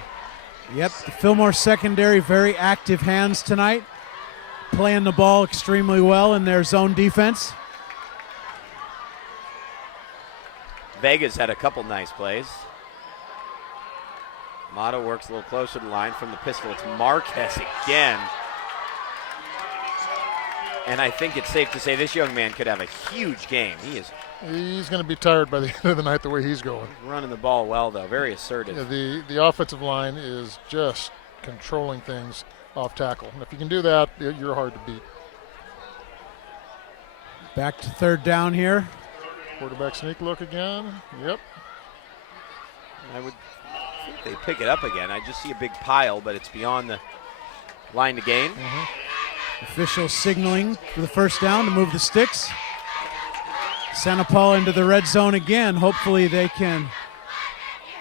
Yep, the Fillmore secondary, very active hands tonight, playing the ball extremely well in their zone defense. Vega's had a couple nice plays. Mata works a little closer to the line from the pistol. It's Marquez again. And I think it's safe to say this young man could have a huge game. He's going to be tired by the end of the night the way he's going. Running the ball well, though. Very assertive. Yeah, the offensive line is just controlling things off tackle. And if you can do that, you're hard to beat. Back to 3rd down here. Quarterback sneak look again. Yep. I would think they pick it up again. I just see a big pile, but it's beyond the line to gain. Official signaling for the 1st down to move the sticks. Santa Paula into the red zone again. Hopefully they can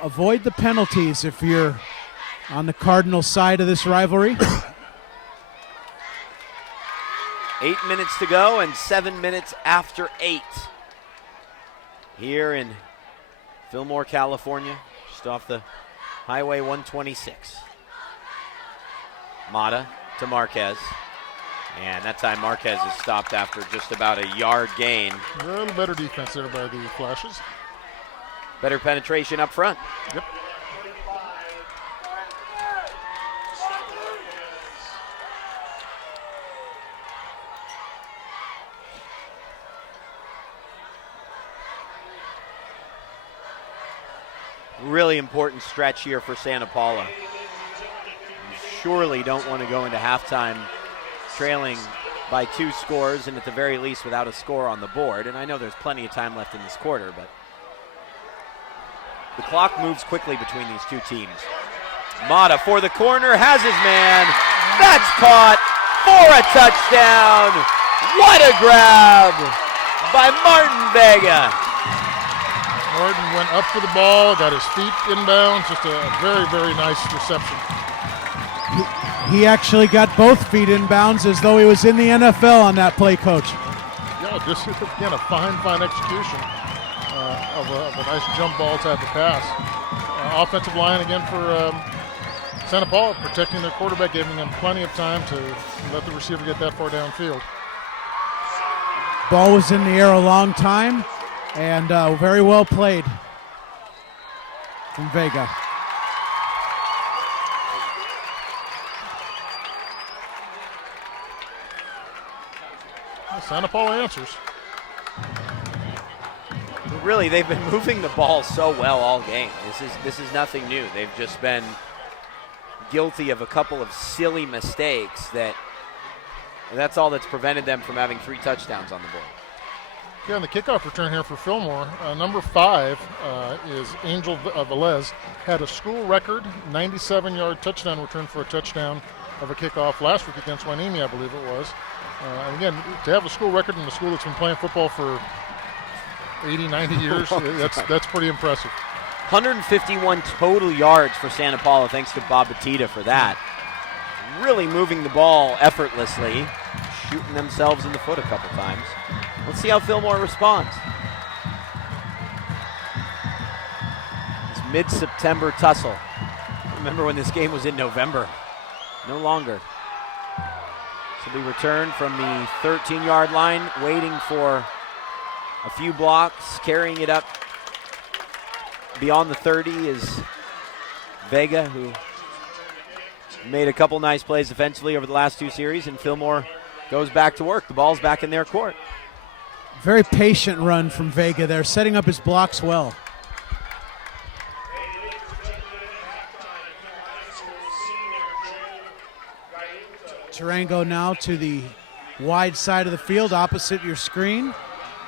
avoid the penalties if you're on the Cardinal side of this rivalry. 8 minutes to go and 7 minutes after 8. Here in Fillmore, California, just off the Highway 126. Mata to Marquez. And that time Marquez is stopped after just about a yard gain. A little better defense there by the Flashes. Better penetration up front. Yep. Really important stretch here for Santa Paula. You surely don't want to go into halftime trailing by 2 scores and at the very least without a score on the board. And I know there's plenty of time left in this quarter, but the clock moves quickly between these two teams. Mata for the corner, has his man. That's caught for a touchdown. What a grab by Martin Vega. Martin went up for the ball, got his feet inbounds, just a very, very nice reception. He actually got both feet inbounds as though he was in the NFL on that play, Coach. Yeah, just again a fine execution of a nice jump ball type of pass. Offensive line again for Santa Paula, protecting their quarterback, giving them plenty of time to let the receiver get that far downfield. Ball was in the air a long time, and very well played from Vega. Santa Paula answers. Really, they've been moving the ball so well all game. This is nothing new. They've just been guilty of a couple of silly mistakes that's all that's prevented them from having 3 touchdowns on the board. Yeah, and the kickoff return here for Fillmore, number 5 is Angel Velez. Had a school record 97-yard touchdown return for a touchdown of a kickoff last week against Wanimi, I believe it was. And again, to have a school record in a school that's been playing football for 80, 90 years, that's pretty impressive. 151 total yards for Santa Paula, thanks to Bob Batista for that. Really moving the ball effortlessly, shooting themselves in the foot a couple times. Let's see how Fillmore responds. This mid-September tussle. Remember when this game was in November? No longer. So we return from the 13-yard line, waiting for a few blocks, carrying it up beyond the 30 is Vega, who made a couple nice plays defensively over the last 2 series, and Fillmore goes back to work. The ball's back in their court. Very patient run from Vega there, setting up his blocks well. Tarango now to the wide side of the field, opposite your screen.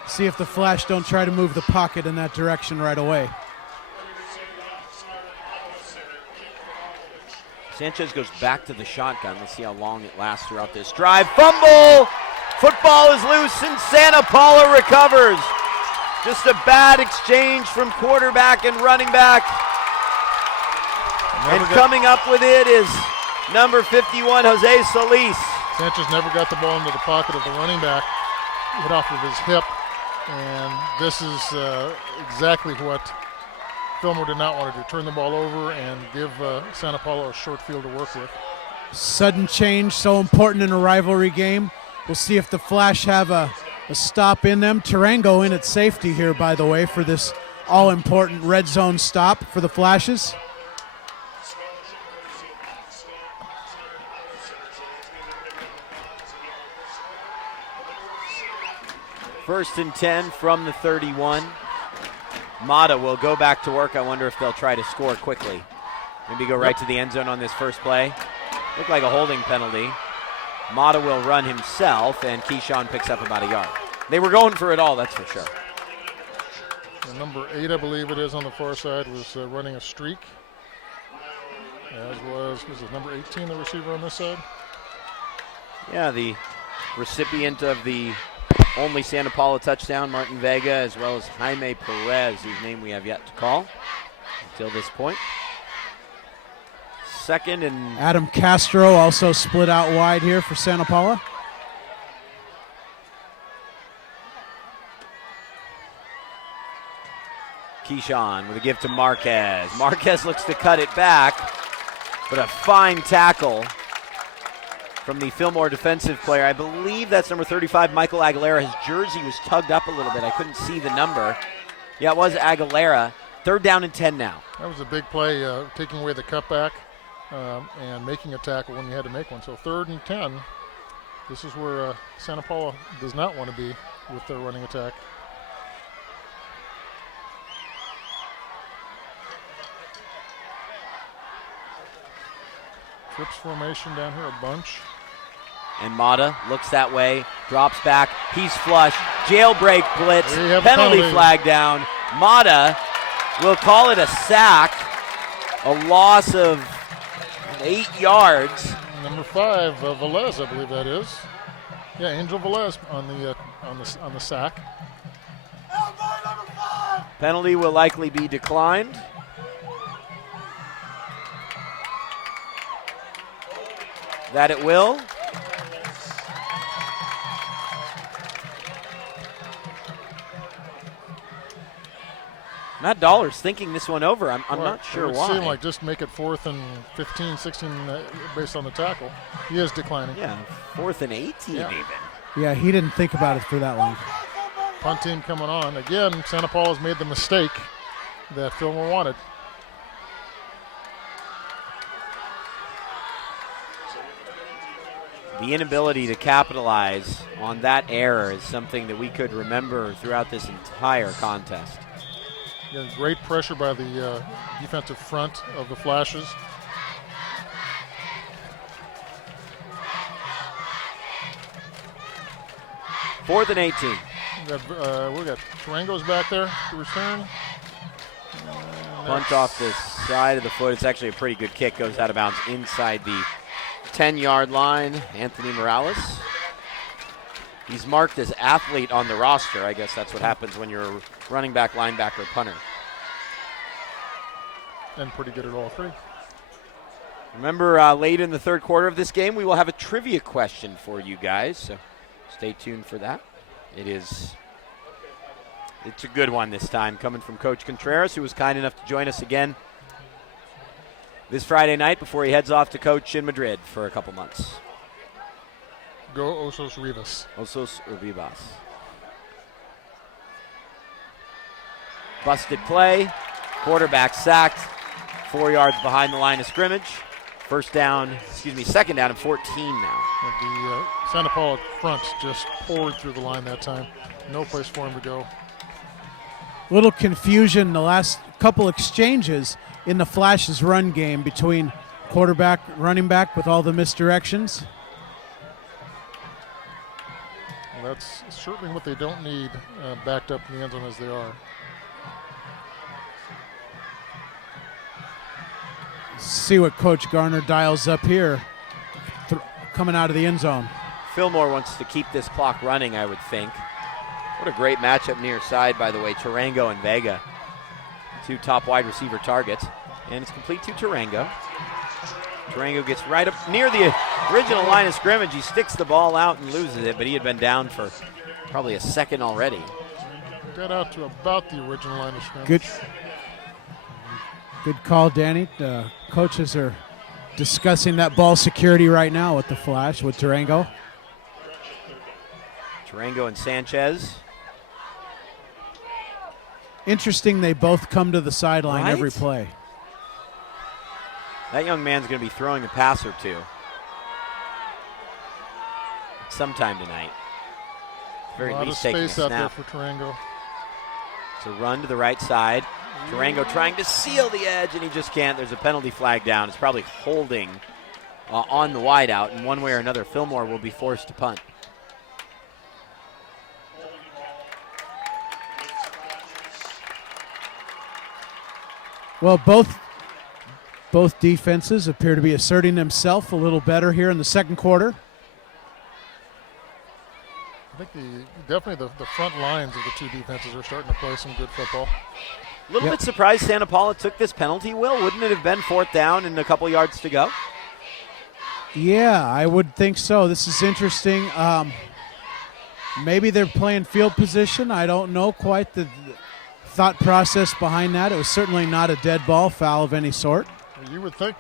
See if the Flash don't try to move the pocket in that direction right away. Sanchez goes back to the shotgun. Let's see how long it lasts throughout this drive. Fumble! Football is loose and Santa Paula recovers. Just a bad exchange from quarterback and running back. And coming up with it is number 51, Jose Solis. Sanchez never got the ball into the pocket of the running back. Hit off of his hip. And this is exactly what Fillmore did not want to do. Turn the ball over and give Santa Paula a short field to work with. Sudden change, so important in a rivalry game. We'll see if the Flash have a stop in them. Tarango in at safety here, by the way, for this all-important red zone stop for the Flashes. First and 10 from the 31. Mata will go back to work. I wonder if they'll try to score quickly. Maybe go right to the end zone on this first play. Looked like a holding penalty. Mata will run himself, and Keyshawn picks up about a yard. They were going for it all, that's for sure. And number 8, I believe it is, on the far side, was running a streak. As was it number 18, the receiver on this side? Yeah, the recipient of the only Santa Paula touchdown, Martin Vega, as well as Jaime Perez, whose name we have yet to call until this point. Second and Adam Castro also split out wide here for Santa Paula. Keyshawn with a give to Marquez. Marquez looks to cut it back, but a fine tackle from the Fillmore defensive player. I believe that's number 35, Michael Aguilera. His jersey was tugged up a little bit. I couldn't see the number. Yeah, it was Aguilera. 3rd down and 10 now. That was a big play, taking away the cutback and making a tackle when you had to make one. So 3rd and 10. This is where Santa Paula does not want to be with their running attack. Trips formation down here, a bunch. And Mata looks that way, drops back, he's flush, jailbreak blitz, penalty flag down. Mata will call it a sack, a loss of 8 yards. Number 5, Velez, I believe that is. Yeah, Angel Velez on the sack. Penalty will likely be declined. That it will. Matt Dollar's thinking this one over. I'm not sure why. It seemed like just make it 4th and 15, 16 based on the tackle. He is declining. Yeah, 4th and 18 even. Yeah, he didn't think about it for that long. Punt team coming on. Again, Santa Paula's made the mistake that Fillmore wanted. The inability to capitalize on that error is something that we could remember throughout this entire contest. Again, great pressure by the defensive front of the Flashes. 4th and 18. We got Tarango's back there to return. Punt off the side of the foot. It's actually a pretty good kick. Goes out of bounds inside the 10-yard line. Anthony Morales. He's marked as athlete on the roster. I guess that's what happens when you're a running back, linebacker, punter. And pretty good at all three. Remember, late in the third quarter of this game, we will have a trivia question for you guys. So stay tuned for that. It's a good one this time, coming from Coach Contreras, who was kind enough to join us again this Friday night before he heads off to coach in Madrid for a couple months. Go Osos Rivas. Osos Rivas. Busted play. Quarterback sacked. 4 yards behind the line of scrimmage. Second down and 14 now. The Santa Paula front just poured through the line that time. No place for him to go. Little confusion the last couple exchanges in the Flash's run game between quarterback, running back with all the misdirections. Well, that's certainly what they don't need backed up in the end zone as they are. See what Coach Garner dials up here coming out of the end zone. Fillmore wants to keep this clock running, I would think. What a great matchup near side, by the way. Tarango and Vega, two top wide receiver targets. And it's complete to Tarango. Tarango gets right up near the original line of scrimmage. He sticks the ball out and loses it, but he had been down for probably a second already. Got out to about the original line of scrimmage. Good call, Danny. Coaches are discussing that ball security right now with the Flash, with Tarango. Tarango and Sanchez. Interesting, they both come to the sideline every Right? play. That young man's going to be throwing a pass or two sometime tonight. Very A lot of least taking a space out there snap. for Tarango. It's a run to the right side. Tarango trying to seal the edge, and he just can't. There's a penalty flag down. It's probably holding on the wideout, and one way or another, Fillmore will be forced to punt. Well, both defenses appear to be asserting themselves a little better here in the second quarter. I think definitely the front lines of the two defenses are starting to play some good football. A little bit surprised Santa Paula took this penalty, Will. Wouldn't it have been 4th down and a couple yards to go? Yeah, I would think so. This is interesting. Maybe they're playing field position. I don't know quite the thought process behind that. It was certainly not a dead ball foul of any sort. You would think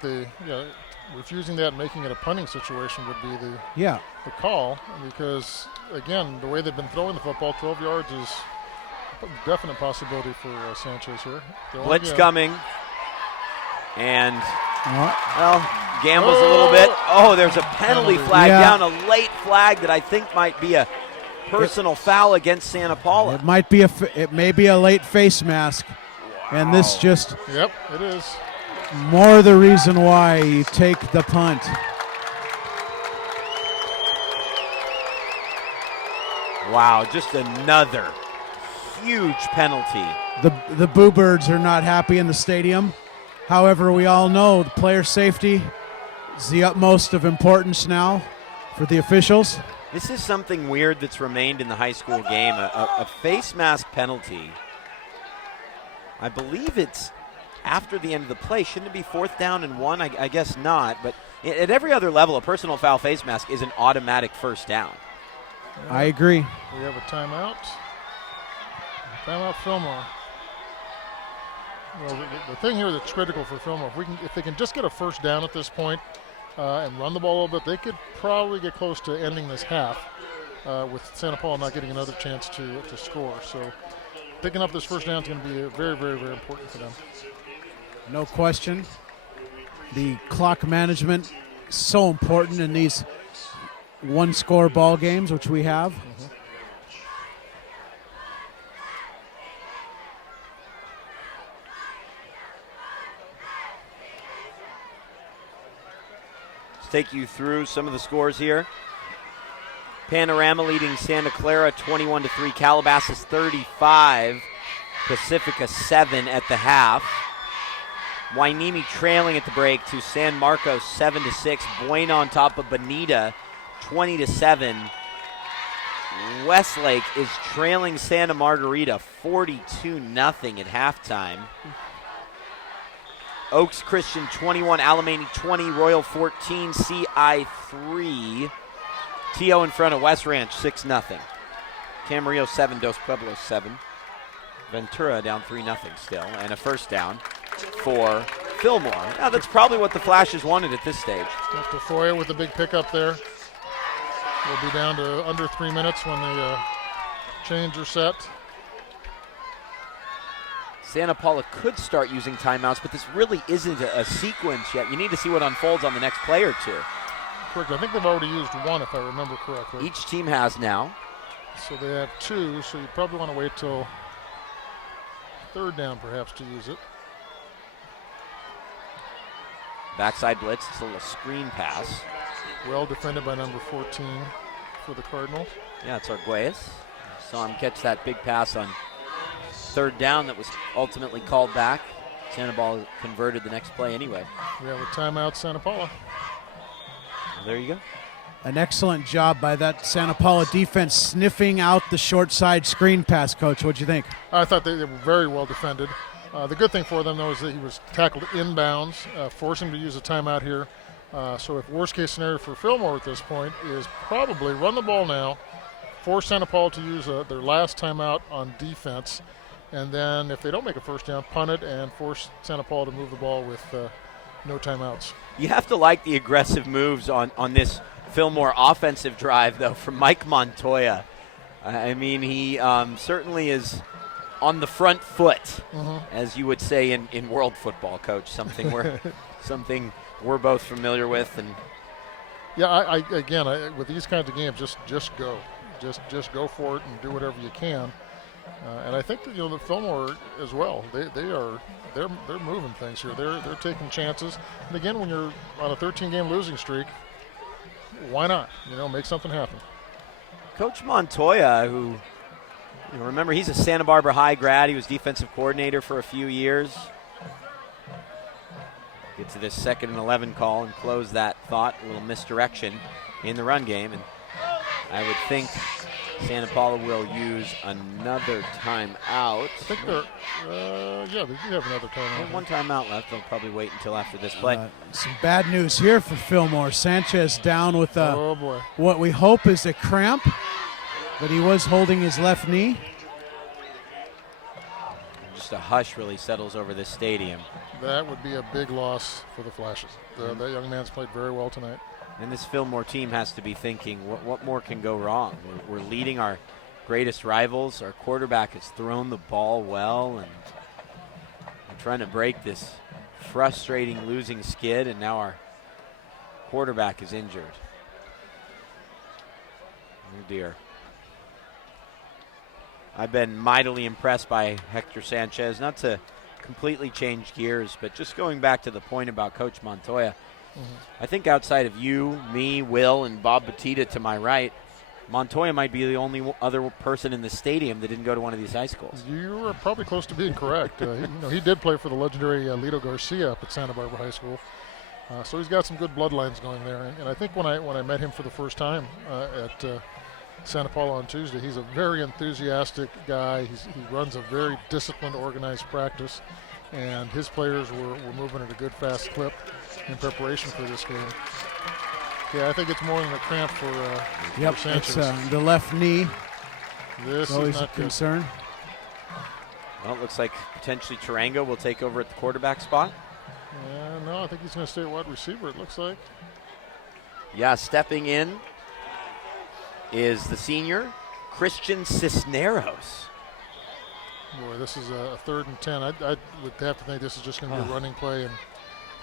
refusing that and making it a punting situation would be Yeah. the call, because, again, the way they've been throwing the football, 12 yards is a definite possibility for Sanchez here. Blitz coming. And, Oh, gambles a little bit. Oh, there's a penalty flag Yeah. down, a late flag that I think might be a personal foul against Santa Paula. it may be a late face mask, and this just Yep, it is. more the reason why you take the punt. Wow, just another huge penalty. The Boo Birds are not happy in the stadium. However, we all know the player safety is the utmost of importance now for the officials. This is something weird that's remained in the high school game, a face mask penalty. I believe it's after the end of the play. Shouldn't it be 4th down and 1? I guess not, but at every other level, a personal foul face mask is an automatic first down. I agree. We have a timeout. Timeout Fillmore. Well, the thing here that's critical for Fillmore, if they can just get a first down at this point and run the ball a little bit, they could probably get close to ending this half with Santa Paula not getting another chance to score. So picking up this first down is going to be very, very, very important for them. No question. The clock management is so important in these one-score ball games, which we have. Mm-hmm. Let's take you through some of the scores here. Panorama leading Santa Clara 21-3. Calabasas 35. Pacifica 7 at the half. Hueneme trailing at the break to San Marcos 7-6. Buena on top of Bonita 20-7. Westlake is trailing Santa Margarita 42-0 at halftime. Oaks Christian 21, Alamany 20, Royal 14, CI 3. TO in front of West Ranch 6-0. Camarillo 7, Dos Pueblos 7. Ventura down 3-0 still, and a first down for Fillmore. Now that's probably what the Flashes wanted at this stage. After Foya with the big pickup there. We'll be down to under 3 minutes when the chains are set. Santa Paula could start using timeouts, but this really isn't a sequence yet. You need to see what unfolds on the next play or two. Correct. I think they've already used one, if I remember correctly. Each team has now. So they have 2, so you probably want to wait till third down perhaps to use it. Backside blitz, it's a little screen pass. Well defended by number 14 for the Cardinals. Yeah, it's Arguelles. Saw him catch that big pass on third down that was ultimately called back. Santa Paula converted the next play anyway. Yeah, with timeout, Santa Paula. Well, there you go. An excellent job by that Santa Paula defense sniffing out the short side screen pass, Coach. What'd you think? I thought they were very well defended. The good thing for them, though, is that he was tackled inbounds, forcing him to use a timeout here. So if worst case scenario for Fillmore at this point is probably run the ball now, force Santa Paula to use their last timeout on defense, and then if they don't make a first down, punt it and force Santa Paula to move the ball with no timeouts. You have to like the aggressive moves on this Fillmore offensive drive, though, from Mike Montoya. I mean, he certainly is on the front foot, as you would say in world football, Coach. Something we're both familiar with, and yeah, I again with these kinds of games, just go, just go for it and do whatever you can. And I think that the Fillmore as well. They're moving things here. They're taking chances. And again, when you're on a 13-game losing streak, why not? Make something happen. Coach Montoya, who remember he's a Santa Barbara High grad. He was defensive coordinator for a few years. Get to this 2nd and 11 call and close that thought. A little misdirection in the run game, and I would think Santa Paula will use another timeout. I think they do have another timeout. One timeout left. They'll probably wait until after this play. Some bad news here for Fillmore. Sanchez down with oh boy, what we hope is a cramp, but he was holding his left knee. Just a hush really settles over this stadium. That would be a big loss for the Flashes. That young man's played very well tonight. And this Fillmore team has to be thinking, what more can go wrong? We're leading our greatest rivals. Our quarterback has thrown the ball well, and we're trying to break this frustrating losing skid, and now our quarterback is injured. Oh, dear. I've been mightily impressed by Hector Sanchez, not to completely change gears, but just going back to the point about Coach Montoya, I think outside of you, me, Will, and Bob Batista to my right, Montoya might be the only other person in the stadium that didn't go to one of these high schools. You were probably close to being correct. He did play for the legendary Lito Garcia up at Santa Barbara High School. So he's got some good bloodlines going there. And I think when I met him for the first time at Santa Paula on Tuesday, he's a very enthusiastic guy. He runs a very disciplined, organized practice. And his players were moving at a good, fast clip in preparation for this game. Yeah, I think it's more than a cramp for Sanchez. It's the left knee. This is always not a concern. Well, it looks like potentially Tarango will take over at the quarterback spot. No, I think he's going to stay at wide receiver, it looks like. Yeah, stepping in is the senior, Christian Cisneros. Boy, this is a 3rd and 10. I would have to think this is just going to be a running play and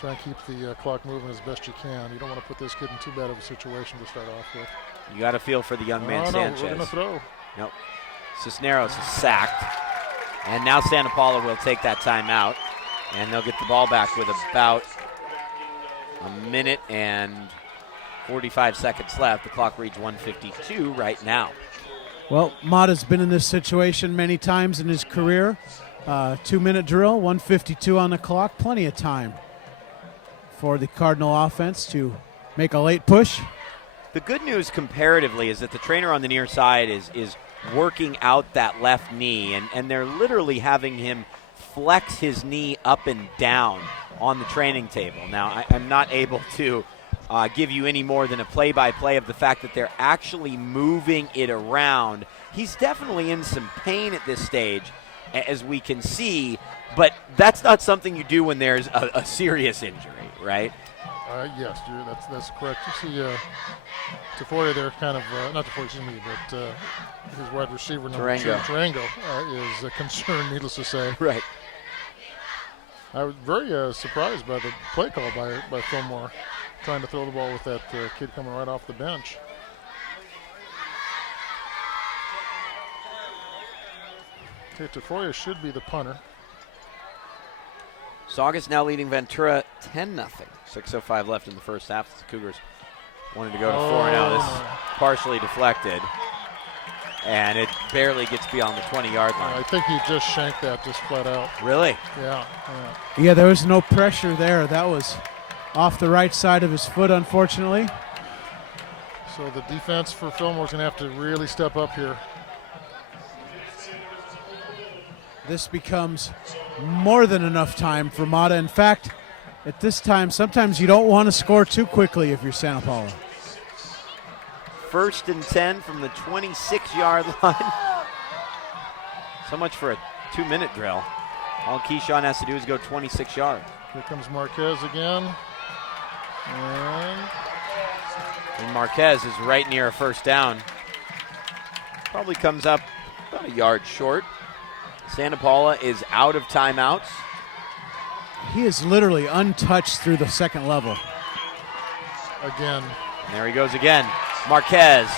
try and keep the clock moving as best you can. You don't want to put this kid in too bad of a situation to start off with. You got to feel for the young man Sanchez. We're going to throw. Nope. Cisneros is sacked. And now Santa Paula will take that timeout. And they'll get the ball back with about a minute and 45 seconds left. The clock reads 1:52 right now. Well, Mata's been in this situation many times in his career. 2-minute drill, 1:52 on the clock. Plenty of time for the Cardinal offense to make a late push. The good news comparatively is that the trainer on the near side is working out that left knee, and they're literally having him flex his knee up and down on the training table. Now, I'm not able to give you any more than a play-by-play of the fact that they're actually moving it around. He's definitely in some pain at this stage, as we can see, but that's not something you do when there's a serious injury, right? Yes, that's correct. You see Tafoya there kind of, not Tafoya, excuse me, but his wide receiver number two, Tarango, is concerned, needless to say. Right. I was very surprised by the play call by Fillmore, trying to throw the ball with that kid coming right off the bench. Okay, Tafoya should be the punter. Saugus now leading Ventura 10-0. 6:05 left in the first half. The Cougars wanted to go to 4 now. This is partially deflected, and it barely gets beyond the 20-yard line. I think he just shanked that just flat out. Really? Yeah. Yeah, there was no pressure there. That was off the right side of his foot, unfortunately. So the defense for Fillmore's going to have to really step up here. This becomes more than enough time for Mata. In fact, at this time, sometimes you don't want to score too quickly if you're Santa Paula. 1st and 10 from the 26-yard line. So much for a 2-minute drill. All Keyshawn has to do is go 26 yards. Here comes Marquez again. And Marquez is right near a first down. Probably comes up about a yard short. Santa Paula is out of timeouts. He is literally untouched through the second level. Again. And there he goes again. Marquez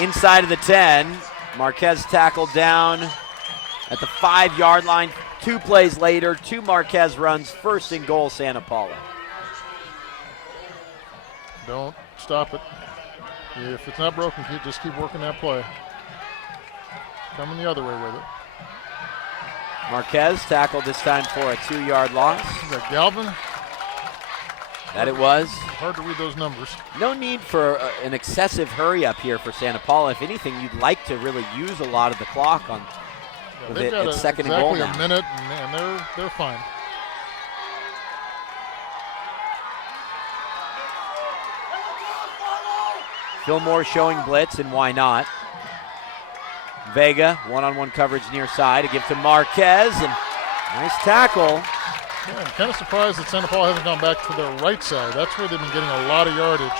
inside of the 10. Marquez tackled down at the 5-yard line. 2 plays later, 2 Marquez runs. 1st and goal, Santa Paula. Don't stop it. If it's not broken, just keep working that play. Coming the other way with it. Marquez tackled this time for a 2-yard loss. Is that Galvin? That it was. Hard to read those numbers. No need for an excessive hurry up here for Santa Paula. If anything, you'd like to really use a lot of the clock on they've got it's 2nd and goal now. Exactly a minute, and they're fine. Fillmore showing blitz, and why not? Vega, one-on-one coverage near side to give to Marquez, and nice tackle. Yeah, I'm kind of surprised that Santa Paula hasn't gone back to the right side. That's where they've been getting a lot of yardage.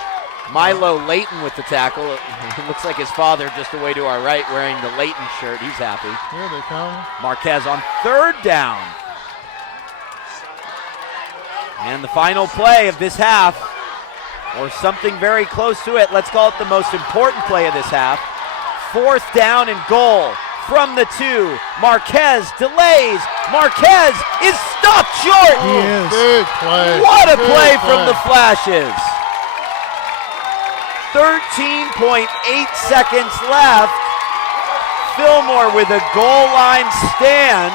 Milo Layton with the tackle. It looks like his father just away to our right wearing the Layton shirt. He's happy. Here they come. Marquez on 3rd down. And the final play of this half, or something very close to it. Let's call it the most important play of this half. 4th down and goal from the 2. Marquez delays. Marquez is stopped short. He is. Big play. What a Big play from the Flashes. 13.8 seconds left. Fillmore with a goal line stand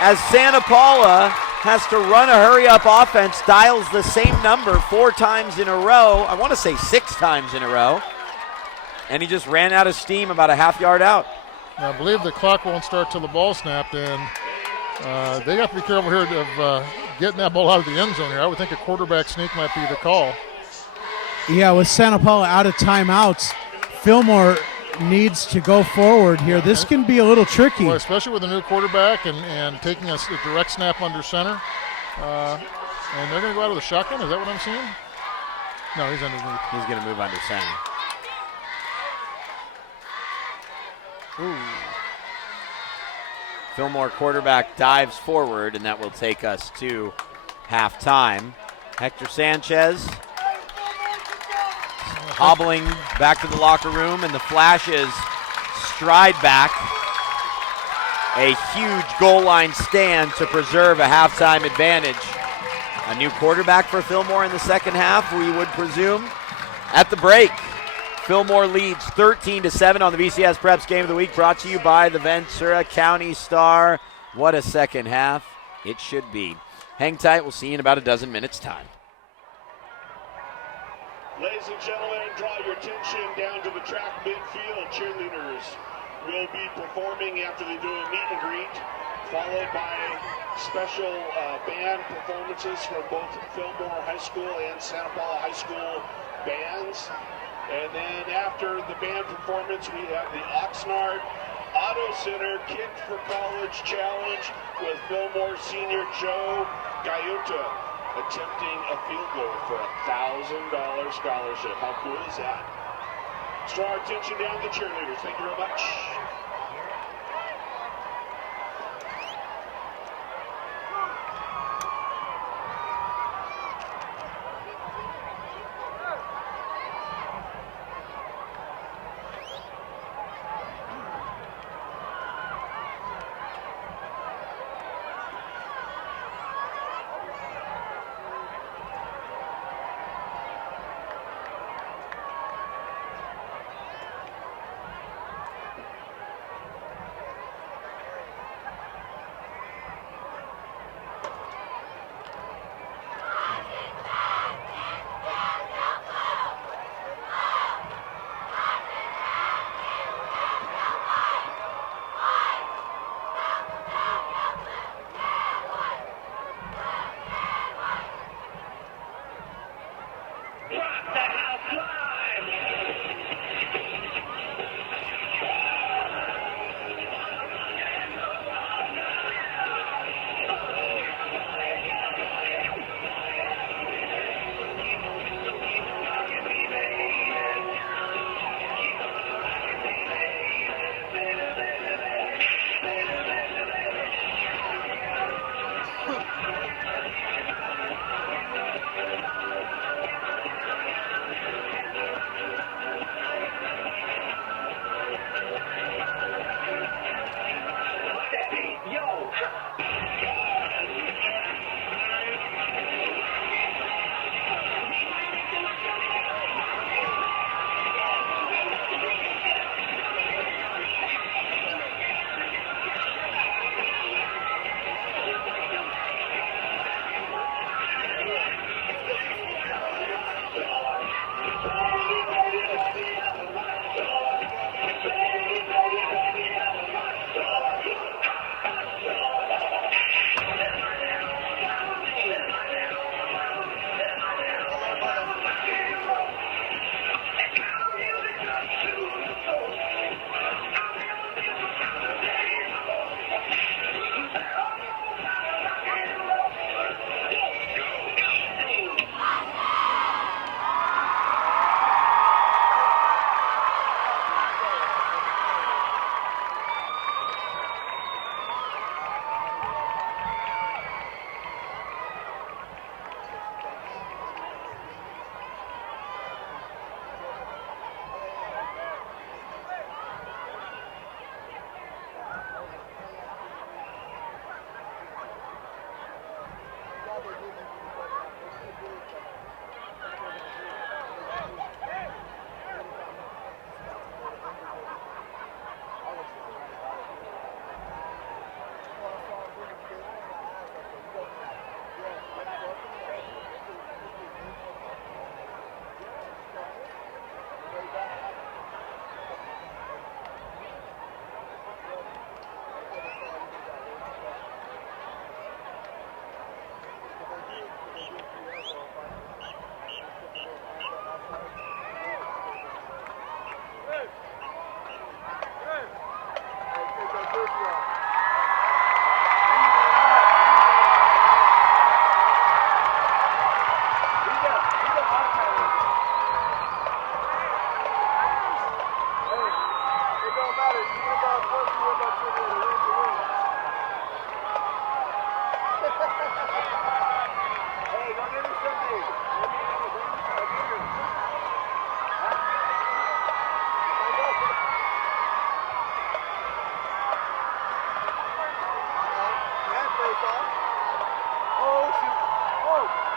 as Santa Paula has to run a hurry-up offense, dials the same number 4 times in a row. I want to say 6 times in a row. And he just ran out of steam about a half-yard out. I believe the clock won't start till the ball snapped, and they got to be careful here of getting that ball out of the end zone here. I would think a quarterback sneak might be the call. Yeah, with Santa Paula out of timeouts, Fillmore needs to go forward here. This can be a little tricky. Well, especially with a new quarterback and taking a direct snap under center. And they're going to go out of the shotgun. Is that what I'm seeing? No, he's underneath. He's going to move under center. Ooh. Fillmore quarterback dives forward, and that will take us to halftime. Hector Sanchez hobbling back to the locker room, and the Flashes stride back. A huge goal line stand to preserve a halftime advantage. A new quarterback for Fillmore in the second half, we would presume. At the break, Fillmore leads 13-7 on the VCS Preps Game of the Week, brought to you by the Ventura County Star. What a second half it should be. Hang tight. We'll see you in about a dozen minutes' time. Ladies and gentlemen, draw your attention down to the track midfield. Cheerleaders will be performing after they do a meet and greet, followed by special band performances from both Fillmore High School and Santa Paula High School bands. And then after the band performance, we have the Oxnard Auto Center Kick for College Challenge with Fillmore senior Joe Gaiuta attempting a field goal for a $1,000 scholarship. How cool is that? Let's draw our attention down to the cheerleaders. Thank you very much.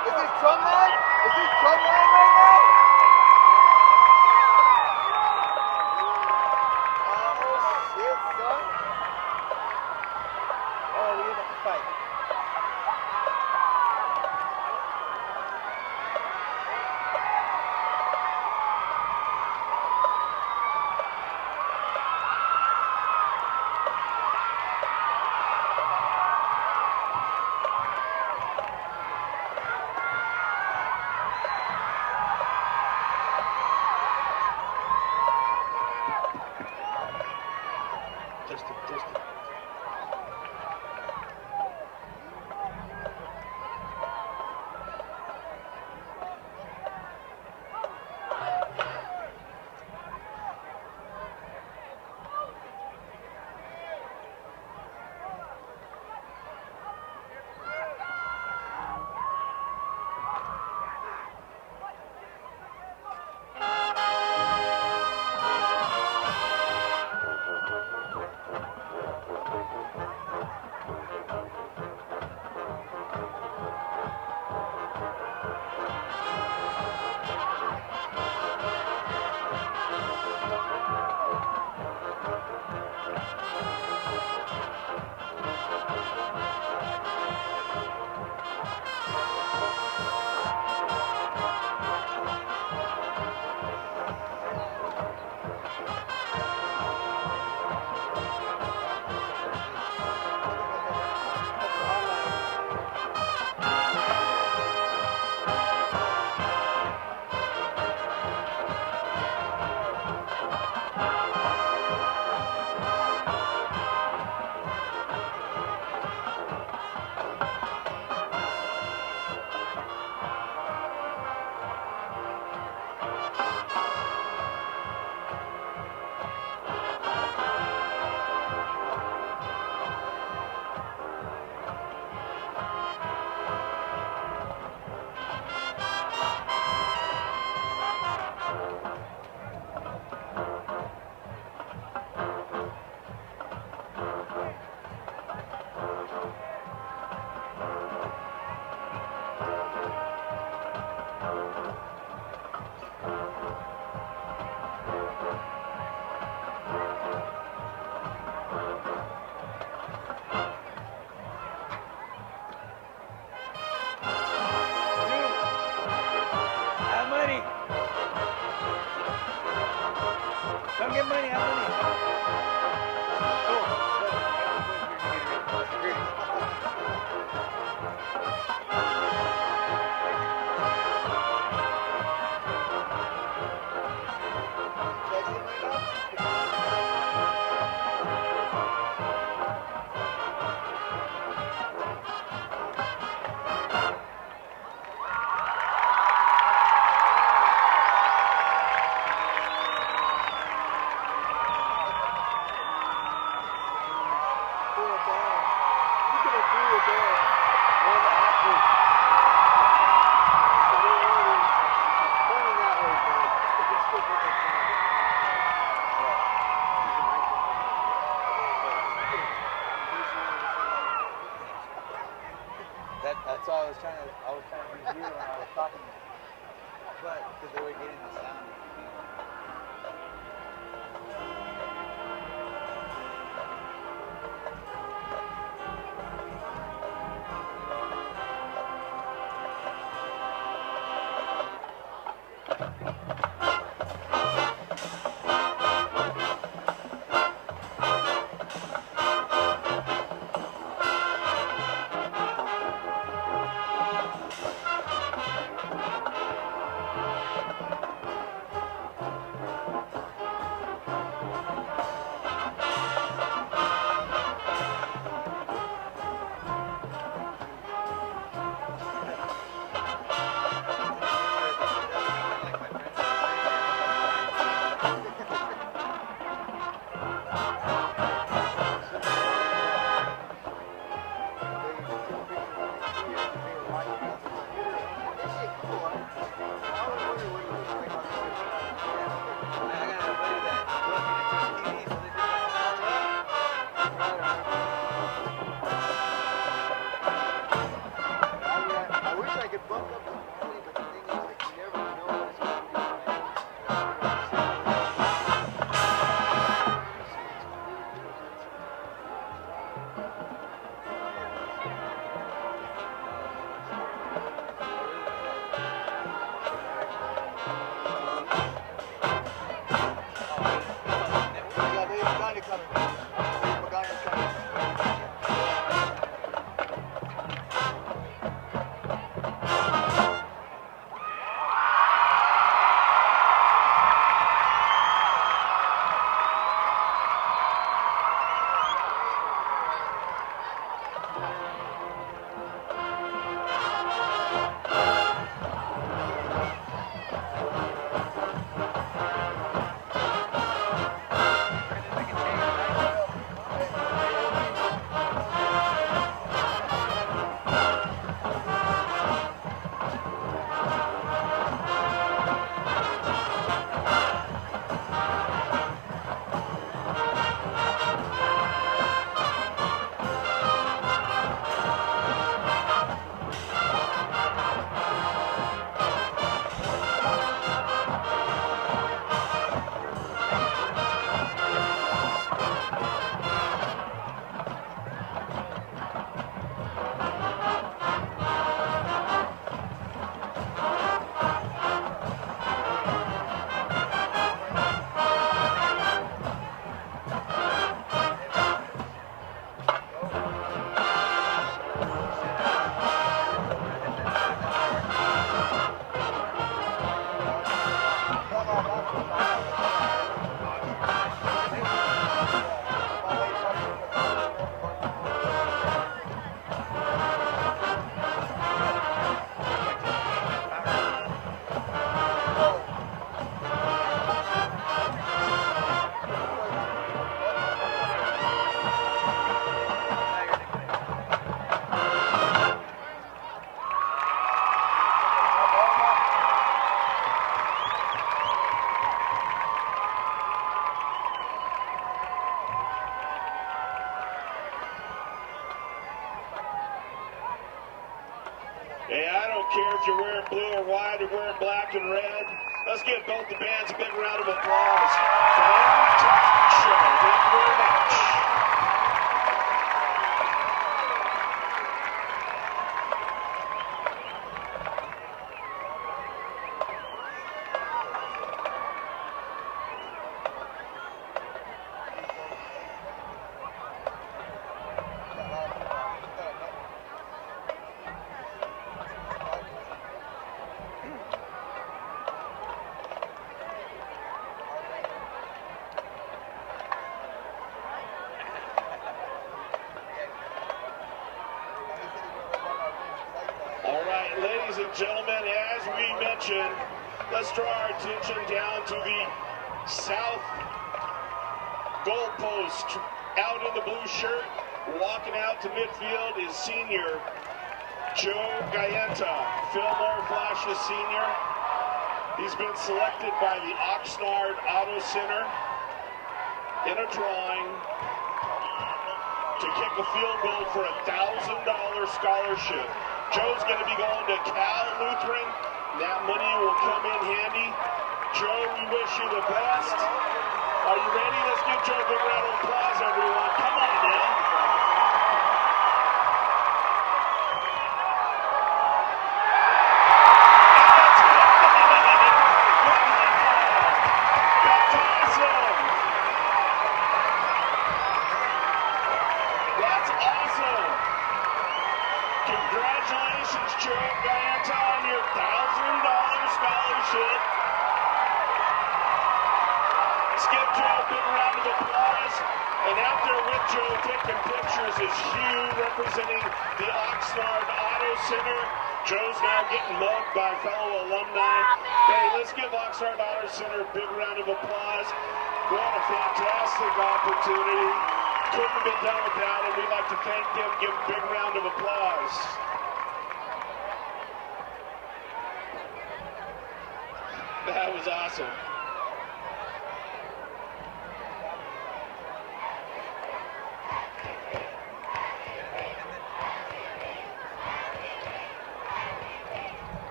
Is this Drumline? Is this Drumline right now? Don't get money, have money. Cool. That's all I was trying to do when I was talking. But because they were getting the sound. care if you're wearing blue or white or wearing black and red. Let's give both the bands a big round of applause. Fantastic show. Thank you very much. Ladies and gentlemen, as we mentioned, let's draw our attention down to the south goalpost. Out in the blue shirt, walking out to midfield is senior Joe Gallenta, Fillmore Flashes senior. He's been selected by the Oxnard Auto Center in a drawing to kick a field goal for a $1,000 scholarship. Joe's going to be going to Cal Lutheran. That money will come in handy. Joe, we wish you the best. Are you ready? Let's give Joe a big round of applause, everyone. Come on now. That's awesome. That's awesome. Congratulations, Joe Gallenta, on your $1,000 scholarship. Let's give Joe a big round of applause. And out there with Joe taking pictures is Hugh representing the Oxnard Auto Center. Joe's now getting mugged by fellow alumni. Hey, let's give Oxnard Auto Center a big round of applause. What a fantastic opportunity. Couldn't have been done without him. We'd like to thank them. Give a big round of applause. That was awesome.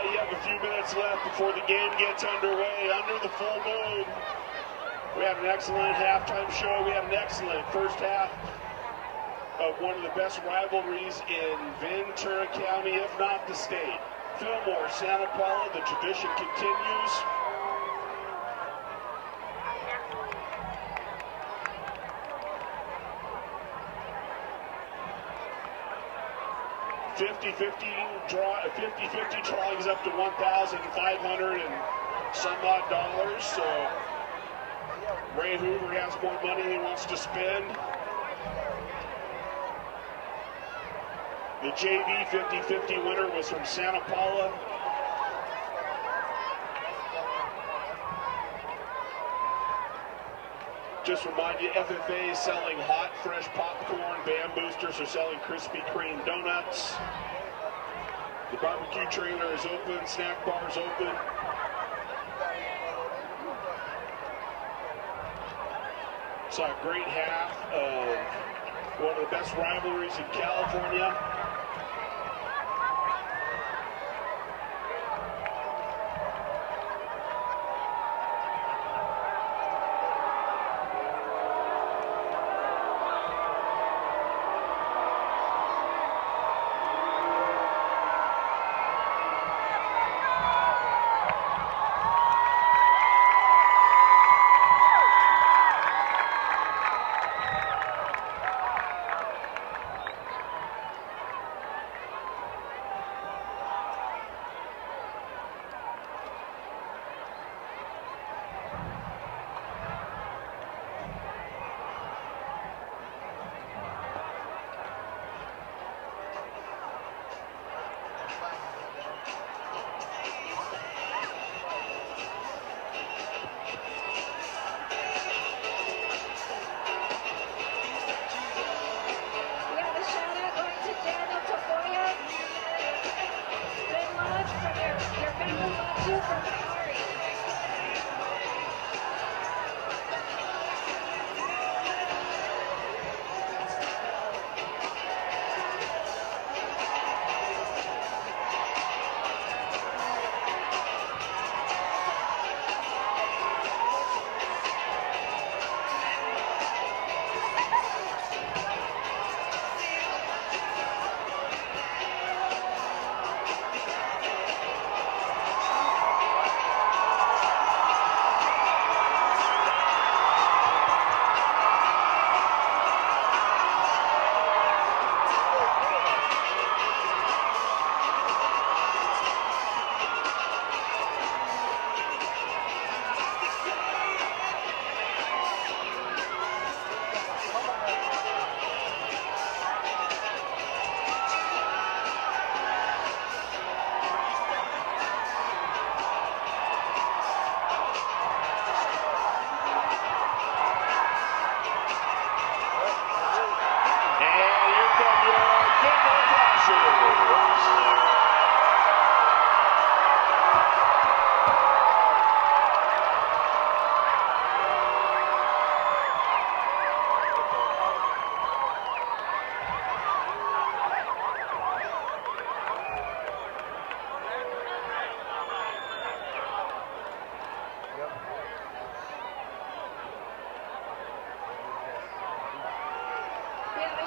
You have a few minutes left before the game gets underway. Under the full moon, we have an excellent halftime show. We have an excellent first half of one of the best rivalries in Ventura County, if not the state. Fillmore, Santa Paula, the tradition continues. $50-50 drawings up to $1,500 and some odd dollars. So Ray Hoover has more money he wants to spend. The JV 50-50 winner was from Santa Paula. Just remind you, FFA is selling hot, fresh popcorn. Band Boosters are selling Krispy Kreme donuts. The barbecue trailer is open. Snack bar is open. Saw a great half of one of the best rivalries in California.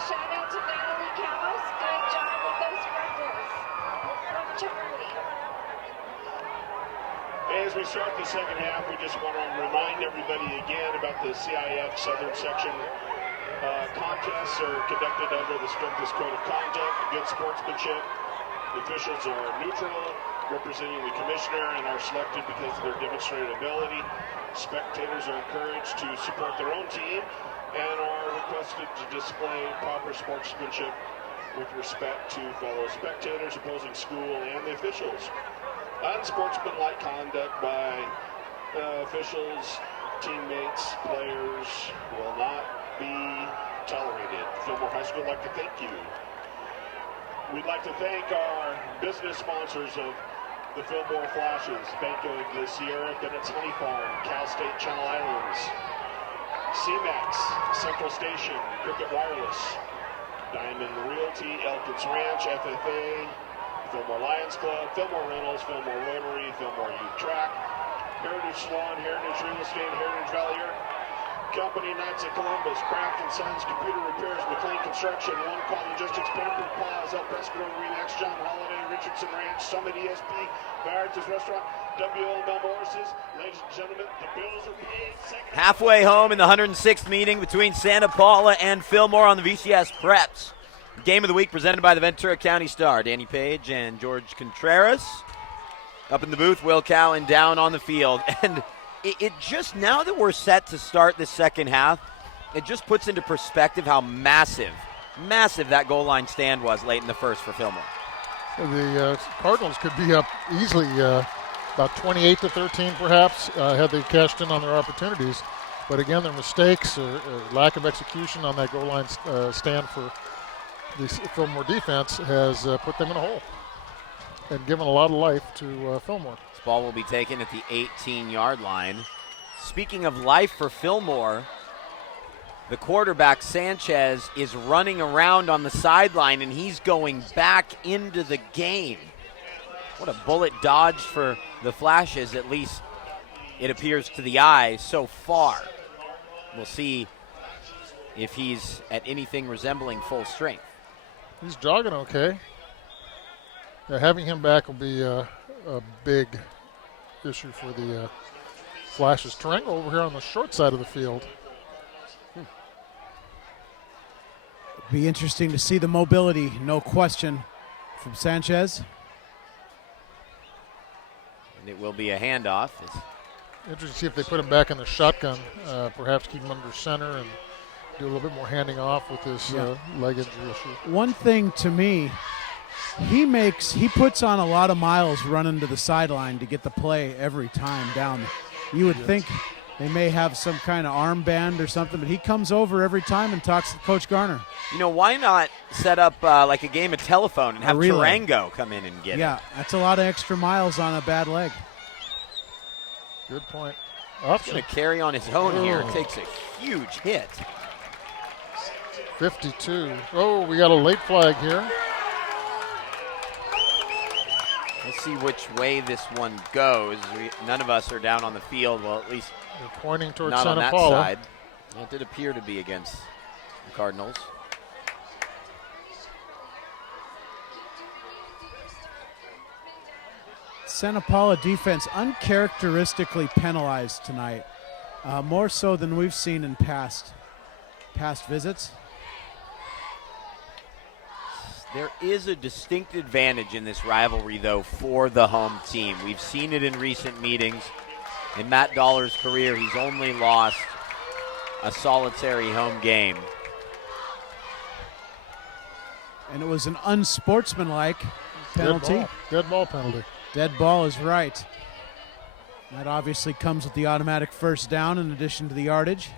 shout out to Natalie Cows. Good job with those freckles. From Charlie. As we start the second half, we just want to remind everybody again about the CIF Southern Section contests are conducted under the strictest code of conduct, good sportsmanship. The officials are neutral, representing the commissioner, and are selected because of their demonstrated ability. Spectators are encouraged to support their own team and are requested to display proper sportsmanship with respect to fellow spectators, opposing school, and the officials. Unsportsmanlike conduct by officials, teammates, players will not be tolerated. Fillmore High School would like to thank you. We'd like to thank our business sponsors of the Fillmore Flashes, Banco de Sierra, Bennett's Honey Farm, Cal State Channel Islands, CMAX, Central Station, Cricket Wireless, Diamond Realty, Elkins Ranch, FFA, Fillmore Lions Club, Fillmore Rentals, Fillmore Rotary, Fillmore Youth Track, Heritage Salon, Heritage Real Estate, Heritage Valley Company, Knights of Columbus, Kraft & Sons, Computer Repairs, McLean Construction, One Call Logistics, Pampered Plaza, El Pescador Remax, John Holiday, Richardson Ranch, Summit ESP, Barrett's Restaurant, WLML Morris's. Ladies and gentlemen, the bills are paid. Halfway home in the 106th meeting between Santa Paula and Fillmore on the VCS Preps. Game of the week presented by the Ventura County Star. Danny Page and George Contreras. Up in the booth, Will Cowan down on the field. And it just, now that we're set to start the second half, it just puts into perspective how massive that goal line stand was late in the first for Fillmore. The Cardinals could be up easily about 28-13 perhaps had they cashed in on their opportunities. But again, their mistakes or lack of execution on that goal line stand for the Fillmore defense has put them in a hole and given a lot of life to Fillmore. This ball will be taken at the 18-yard line. Speaking of life for Fillmore, the quarterback, Sanchez, is running around on the sideline, and he's going back into the game. What a bullet dodge for the Flashes, at least it appears to the eye so far. We'll see if he's at anything resembling full strength. He's jogging okay. Having him back will be a big issue for the Flashes. Tarango over here on the short side of the field. Be interesting to see the mobility, no question, from Sanchez. And it will be a handoff. Interesting to see if they put him back in the shotgun, perhaps keep him under center and do a little bit more handing off with this leg injury issue. One thing to me, he puts on a lot of miles running to the sideline to get the play every time down. You would think they may have some kind of armband or something, but he comes over every time and talks to Coach Garner. You know, why not set up like a game of telephone and have Tarango come in and get it? Yeah, that's a lot of extra miles on a bad leg. Good point. He's going to carry on his own here. Takes a huge hit. 52. Oh, we got a late flag here. We'll see which way this one goes. None of us are down on the field. Well, at least they're pointing towards not Santa on that Paula. side. It did appear to be against the Cardinals. Santa Paula defense uncharacteristically penalized tonight, more so than we've seen in past visits. There is a distinct advantage in this rivalry, though, for the home team. We've seen it in recent meetings. In Matt Dollar's career, he's only lost a solitary home game. And it was an unsportsmanlike penalty. Dead ball penalty. Dead ball is right. That obviously comes with the automatic first down in addition to the yardage.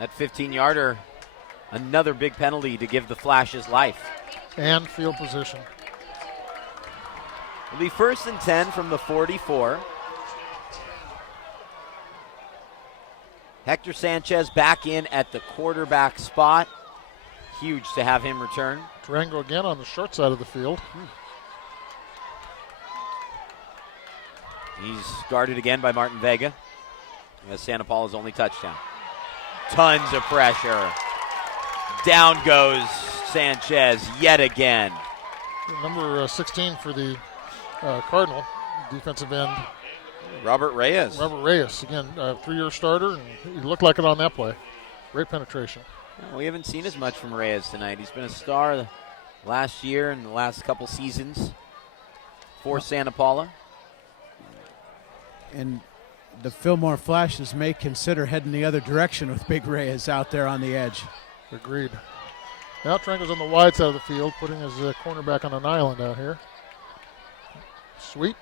That 15-yarder, another big penalty to give the Flashes life. And field position. It'll be 1st and 10 from the 44. Hector Sanchez back in at the quarterback spot. Huge to have him return. Tarango again on the short side of the field. He's guarded again by Martin Vega. That's Santa Paula's only touchdown. Tons of pressure. down goes Sanchez yet again. Number 16 for the Cardinal, defensive end. Robert Reyes. Robert Reyes, again, 3-year starter, and he looked like it on that play. Great penetration. We haven't seen as much from Reyes tonight. He's been a star last year and the last couple seasons for Santa Paula. And the Fillmore Flashes may consider heading the other direction with Big Reyes out there on the edge. Agreed. Now Triangle's on the wide side of the field, putting his cornerback on an island out here. Sweep.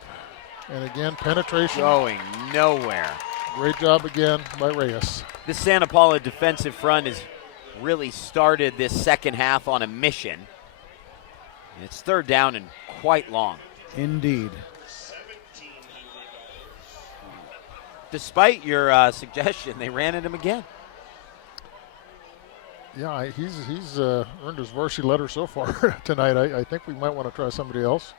And again, penetration. Going nowhere. Great job again by Reyes. This Santa Paula defensive front has really started this second half on a mission. And it's third down and quite long. Indeed. Despite your suggestion, they ran at him again. Yeah, he's earned his varsity letter so far tonight. I think we might want to try somebody else.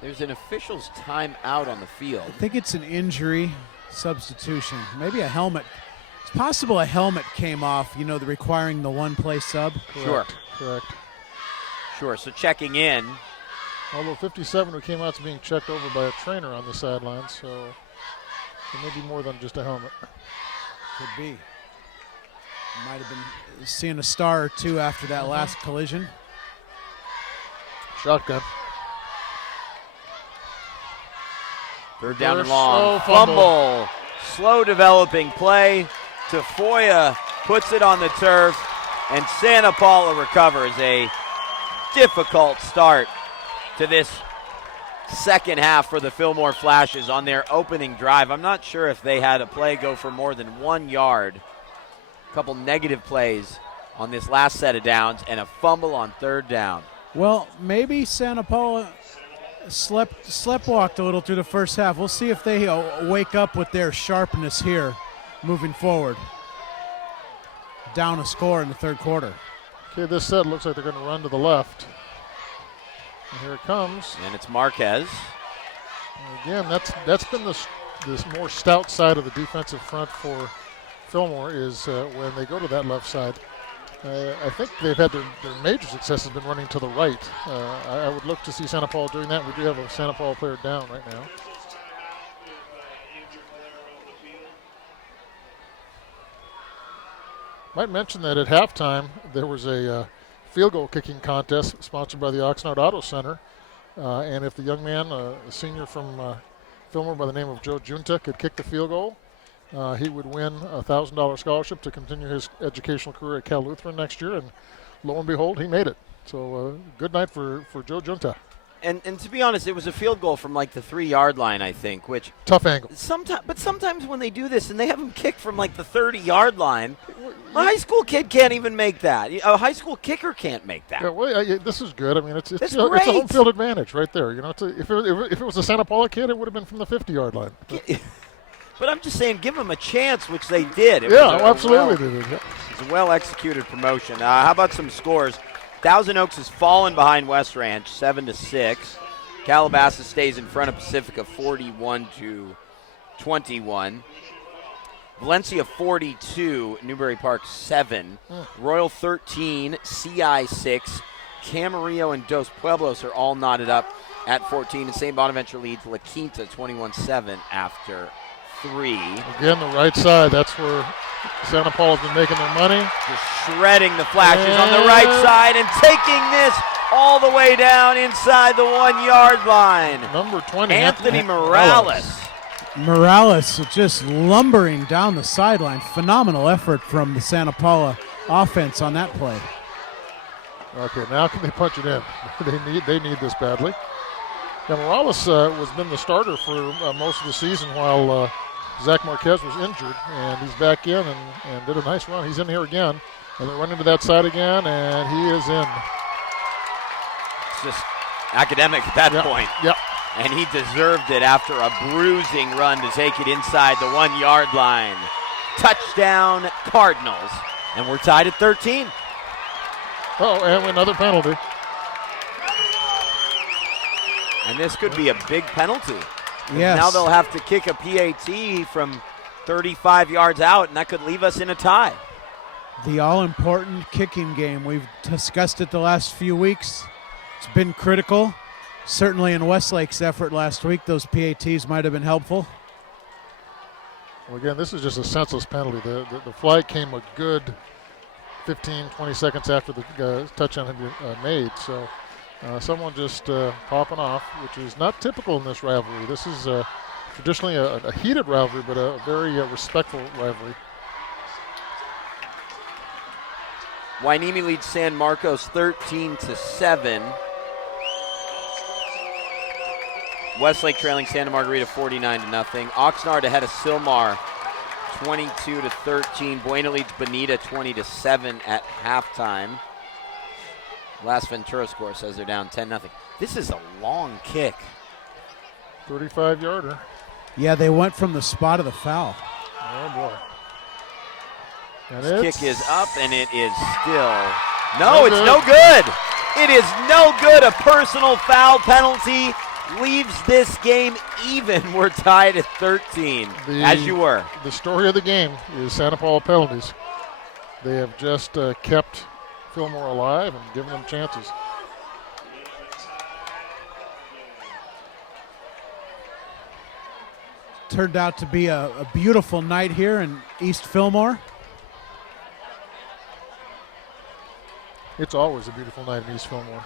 There's an official's timeout on the field. I think it's an injury substitution. Maybe a helmet. It's possible a helmet came off, requiring the one-play sub. Correct. Sure, so checking in. Although 57 who came out to being checked over by a trainer on the sideline, so it may be more than just a helmet. Could be. Might have been seeing a star or two after that last collision. Shotgun. Third down and Reverse. long. Oh, fumble. Slow developing play. Tafoya puts it on the turf, and Santa Paula recovers. A difficult start to this second half for the Fillmore Flashes on their opening drive. I'm not sure if they had a play go for more than 1 yard. A couple negative plays on this last set of downs, and a fumble on third down. Well, maybe Santa Paula sleptwalked a little through the first half. We'll see if they wake up with their sharpness here moving forward. Down a score in the third quarter. Okay, this set looks like they're going to run to the left. And here it comes. And it's Marquez. And again, that's been this more stout side of the defensive front for Fillmore is when they go to that left side. I think they've had their major success has been running to the right. I would look to see Santa Paula doing that. We do have a Santa Paula player down right now. Might mention that at halftime there was a field goal kicking contest sponsored by the Oxnard Auto Center. And if the young man, a senior from Fillmore by the name of Joe Junta, could kick the field goal, he would win a $1,000 scholarship to continue his educational career at Cal Lutheran next year, and lo and behold, he made it. So good night for Joe Junta. And to be honest, it was a field goal from like the 3-yard line, I think, which tough angle. Sometimes when they do this and they have them kick from like the 30-yard line, a high school kid can't even make that. A high school kicker can't make that. Yeah, well, this is good. I mean, it's great. It's a home field advantage right there. If it was a Santa Paula kid, it would have been from the 50-yard line. But I'm just saying, give them a chance, which they did. Absolutely they did. Yeah. It's a well-executed promotion. How about some scores? Thousand Oaks has fallen behind West Ranch, 7-6. Calabasas stays in front of Pacifica, 41-21. Valencia 42, Newbury Park 7. Royal 13, CI 6. Camarillo and Dos Pueblos are all knotted up at 14. And St. Bonaventure leads La Quinta 21-7 after 3. Again, the right side, that's where Santa Paula's been making their money. Just shredding the Flashes on the right side and taking this all the way down inside the 1-yard line. Number 20, Anthony Morales. Morales just lumbering down the sideline. Phenomenal effort from the Santa Paula offense on that play. Okay, now can they punch it in? They need this badly. Now Morales has been the starter for most of the season while Zach Marquez was injured, and he's back in and did a nice run. He's in here again, and they're running to that side again, and he is in. It's just academic at that point. Yep. And he deserved it after a bruising run to take it inside the 1-yard line. Touchdown, Cardinals. And we're tied at 13. Oh, and another penalty. And this could be a big penalty. Yes. Now they'll have to kick a PAT from 35 yards out, and that could leave us in a tie. The all-important kicking game. We've discussed it the last few weeks. It's been critical. Certainly in Westlake's effort last week, those PATs might have been helpful. Well, again, this is just a senseless penalty. The flag came a good 15, 20 seconds after the touchdown had been made. So someone just popping off, which is not typical in this rivalry. This is traditionally a heated rivalry, but a very respectful rivalry. Hueneme leads San Marcos 13-7. Westlake trailing Santa Margarita 49-0. Oxnard ahead of Fillmore 22-13. Buena leads Bonita 20-7 at halftime. Last Ventura score says they're down 10-0. This is a long kick. 35-yarder. Yeah, they went from the spot of the foul. Oh, boy. And this kick is up, and it is still. No, it's no good. It is no good. A personal foul penalty leaves this game even. We're tied at 13, as you were. The story of the game is Santa Paula penalties. They have just kept Fillmore alive and given them chances. Turned out to be a beautiful night here in East Fillmore. It's always a beautiful night in East Fillmore.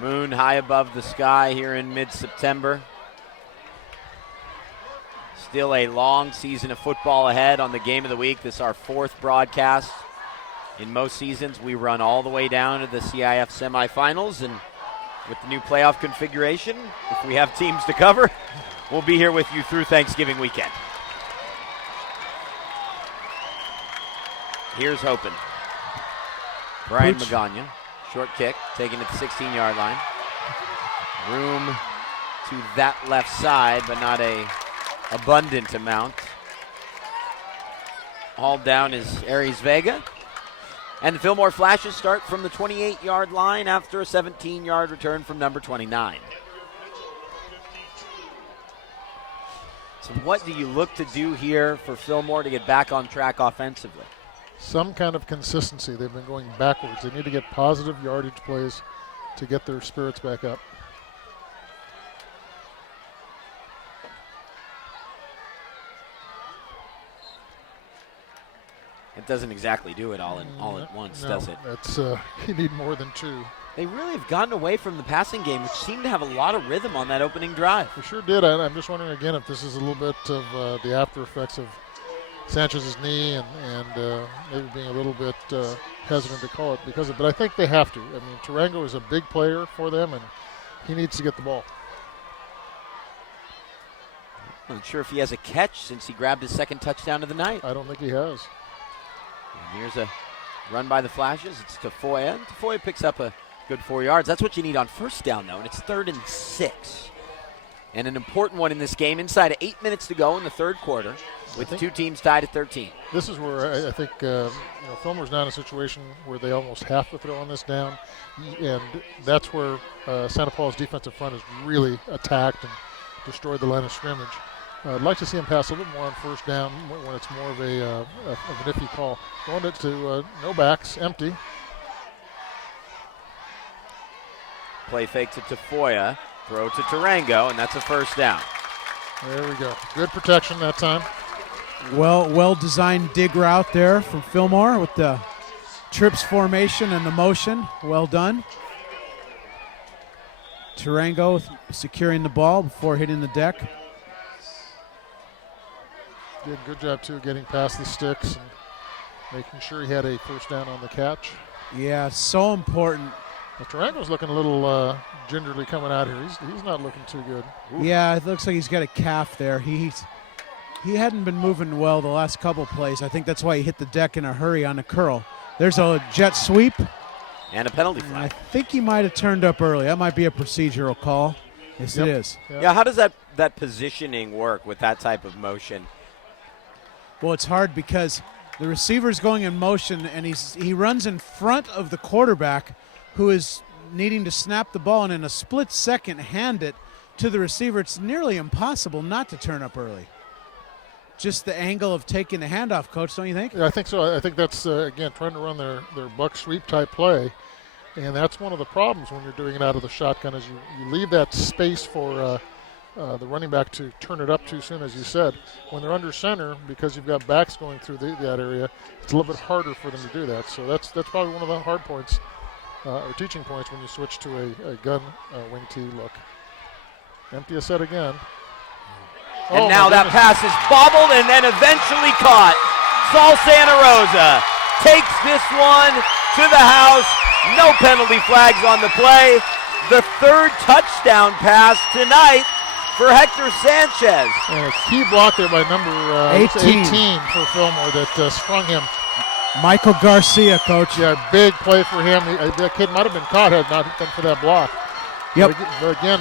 Moon high above the sky here in mid-September. Still a long season of football ahead on the Game of the Week. This is our fourth broadcast. In most seasons, we run all the way down to the CIF semifinals, and with the new playoff configuration, if we have teams to cover, we'll be here with you through Thanksgiving weekend. Here's hoping. Brian Magana, short kick, taken at the 16-yard line. Room to that left side, but not a abundant amount. Hauled down is Aries Vega. And the Fillmore Flashes start from the 28-yard line after a 17-yard return from number 29. So what do you look to do here for Fillmore to get back on track offensively? Some kind of consistency. They've been going backwards. They need to get positive yardage plays to get their spirits back up. It doesn't exactly do it all at once, no, does it? That's you need more than two. They really have gotten away from the passing game, which seemed to have a lot of rhythm on that opening drive. We sure did. I'm just wondering again if this is a little bit of the after effects of Sanchez's knee and maybe being a little bit hesitant to call it because of it. But I think they have to. I mean, Tarango is a big player for them, and he needs to get the ball. I'm not sure if he has a catch since he grabbed his second touchdown of the night. I don't think he has. And here's a run by the Flashes. It's Tafoya. And Tafoya picks up a good 4 yards. That's what you need on first down, though, and it's 3rd and 6. And an important one in this game, inside of 8 minutes to go in the third quarter, with the two teams tied at 13. This is where I think Fillmore's now in a situation where they almost have to throw on this down, and that's where Santa Paula's defensive front has really attacked and destroyed the line of scrimmage. I'd like to see him pass a little bit more on first down when it's more of an iffy call. Going to no backs, empty. Play fake to Tafoya, throw to Tarango, and that's a first down. There we go. Good protection that time. Well-designed dig route there from Fillmore with the trips formation and the motion. Well done. Tarango securing the ball before hitting the deck. Did a good job, too, getting past the sticks and making sure he had a first down on the catch. Yeah, so important. Well, Tarango's looking a little gingerly coming out here. He's not looking too good. Ooh. Yeah, it looks like he's got a calf there. He hadn't been moving well the last couple plays. I think that's why he hit the deck in a hurry on a curl. There's a jet sweep. And a penalty flag. I think he might have turned up early. That might be a procedural call. Yes, it is. Yep. Yeah, how does that positioning work with that type of motion? Well, it's hard because the receiver's going in motion, and he runs in front of the quarterback, who is needing to snap the ball and in a split second hand it to the receiver. It's nearly impossible not to turn up early. just the angle of taking the handoff, Coach, don't you think? Yeah, I think so. I think that's, again, trying to run their buck sweep type play. And that's one of the problems when you're doing it out of the shotgun is you leave that space for the running back to turn it up too soon, as you said. When they're under center, because you've got backs going through that area, it's a little bit harder for them to do that. So that's probably one of the hard points or teaching points when you switch to a gun wing T look. Empty a set again. And now that pass is bobbled and then eventually caught. Saul Santa Rosa takes this one to the house. No penalty flags on the play. The third touchdown pass tonight for Hector Sanchez. And a key block there by number 18 for Fillmore that sprung him. Michael Garcia, Coach. Yeah, big play for him. That kid might have been caught had not been for that block. Yep. But again,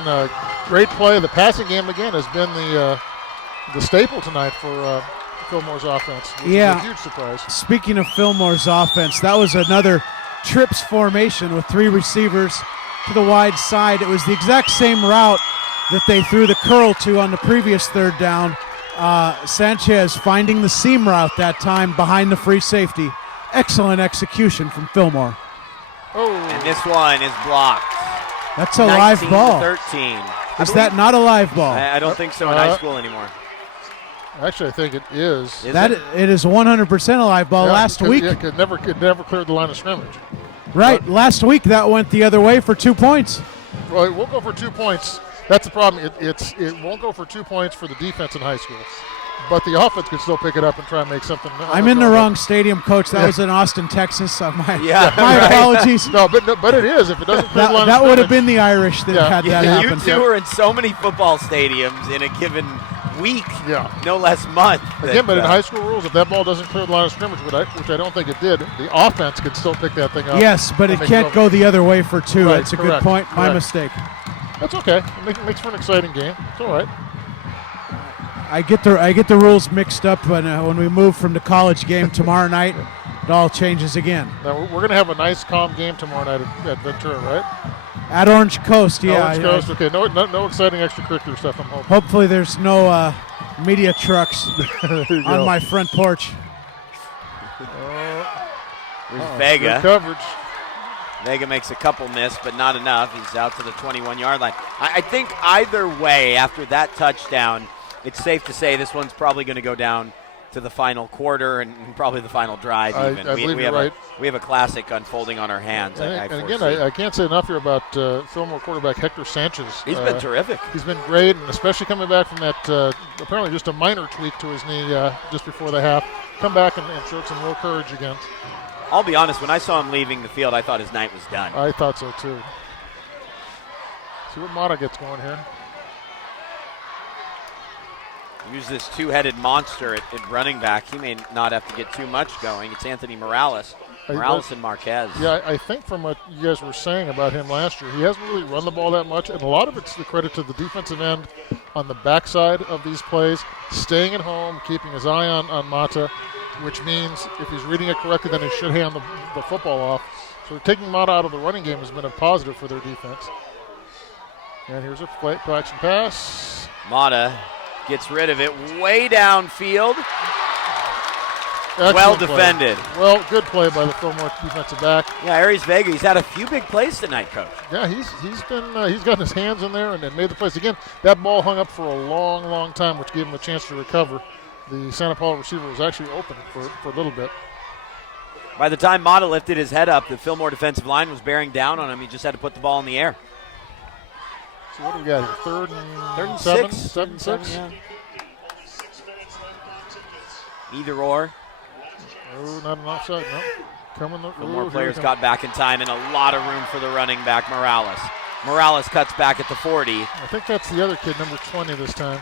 great play. The passing game, again, has been the staple tonight for Fillmore's offense, which is a huge surprise. Speaking of Fillmore's offense, that was another trips formation with 3 receivers to the wide side. It was the exact same route that they threw the curl to on the previous third down. Sanchez finding the seam route that time behind the free safety. Excellent execution from Fillmore. Oh. And this one is blocked. That's a live ball. 13. Is that not a live ball? I don't think so in high school anymore. Actually, I think it is. It is 100% a live ball. Last week, it never cleared the line of scrimmage. Right. Last week that went the other way for 2 points. Well, it won't go for 2 points. That's the problem. It won't go for 2 points for the defense in high school, but the offense can still pick it up and try and make something. I'm in the wrong stadium, Coach. That was in Austin, Texas. My right. apologies. No, but it is. If it doesn't clear the line of that would have scrimmage. been the Irish that had that happen. You two are in so many football stadiums in a given week, no less month. Again, but in high school rules, if that ball doesn't clear the line of scrimmage, which I don't think it did, the offense can still pick that thing up. Yes, but it can't go the other way for 2. Right, That's a good point. My mistake. That's okay. It makes for an exciting game. It's all right. I get the rules mixed up when we move from the college game tomorrow night. It all changes again. Now, we're going to have a nice, calm game tomorrow night at Ventura, right? At Orange Coast, Orange Coast, okay. No exciting extracurricular stuff, I'm hoping. Hopefully there's no media trucks on my front porch. There's Vega. Good coverage. Vega makes a couple miss, but not enough. He's out to the 21-yard line. I think either way, after that touchdown, it's safe to say this one's probably going to go down to the final quarter and probably the final drive even. I believe you're right. We have a classic unfolding on our hands. And again, I can't say enough here about Fillmore quarterback Hector Sanchez. He's been terrific. He's been great, and especially coming back from that apparently just a minor tweak to his knee just before the half. Come back and showed some real courage again. I'll be honest, when I saw him leaving the field, I thought his night was done. I thought so too. See what Mata gets going here. Use this two-headed monster at running back. He may not have to get too much going. It's Anthony Morales. Morales and Marquez. Yeah, I think from what you guys were saying about him last year, he hasn't really run the ball that much, and a lot of it's the credit to the defensive end on the backside of these plays, staying at home, keeping his eye on Mata, which means if he's reading it correctly, then he should hand the football off. So taking Mata out of the running game has been a positive for their defense. And here's a play action pass. Mata gets rid of it way downfield. Excellent well play. defended. Well, good play by the Fillmore defensive back. Yeah, Aries Vega, he's had a few big plays tonight, Coach. Yeah, he's gotten his hands in there and made the plays. Again, that ball hung up for a long, long time, which gave him a chance to recover. The Santa Paula receiver was actually open for a little bit. By the time Mata lifted his head up, the Fillmore defensive line was bearing down on him. He just had to put the ball in the air. So what do we got here? Third and six? Yeah. Either or. Oh, not an offside, no. Fillmore players got back in time and a lot of room for the running back, Morales. Morales cuts back at the 40. I think that's the other kid, number 20 this time.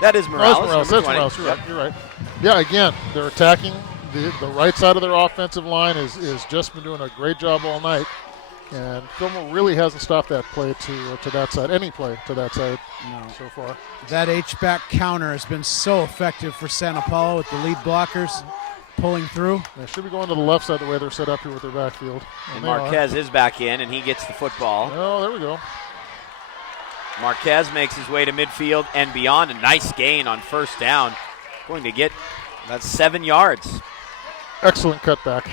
That is Morales. That's Morales. You're right. Yeah, again, they're attacking the right side of their offensive line is just been doing a great job all night. And Fillmore really hasn't stopped that play to that side, any play to that side so far. That H-back counter has been so effective for Santa Paula with the lead blockers pulling through. They should be going to the left side the way they're set up here with their backfield. And Marquez is back in, and he gets the football. Oh, there we go. Marquez makes his way to midfield and beyond. A nice gain on first down. Going to get about 7 yards. Excellent cutback.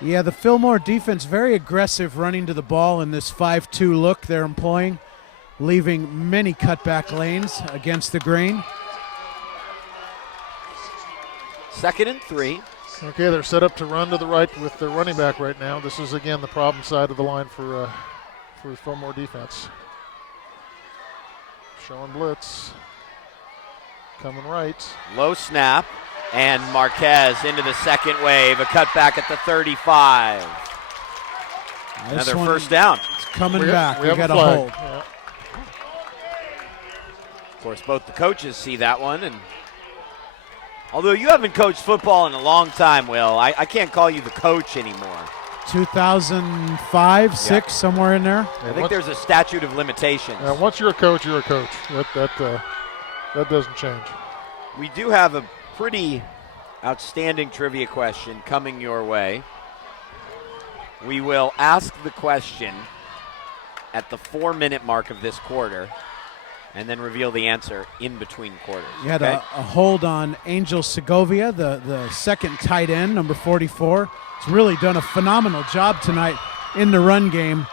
Yeah, the Fillmore defense very aggressive running to the ball in this 5-2 look they're employing, leaving many cutback lanes against the grain. 2nd and 3. Okay, they're set up to run to the right with the running back right now. This is, again, the problem side of the line for the Fillmore defense. Showing blitz. Coming right. Low snap, and Marquez into the second wave. A cutback at the 35. This Another one, first down. It's coming back. We have got a a flag. hold. Yeah. Of course, both the coaches see that one. And although you haven't coached football in a long time, Will, I can't call you the coach anymore. 2005, 6, somewhere in there. I think there's a statute of limitations. Once you're a coach, you're a coach. That doesn't change. We do have a pretty outstanding trivia question coming your way. We will ask the question at the 4-minute mark of this quarter and then reveal the answer in between quarters. You had a hold on Angel Segovia, the second tight end, number 44. He's really done a phenomenal job tonight in the run game,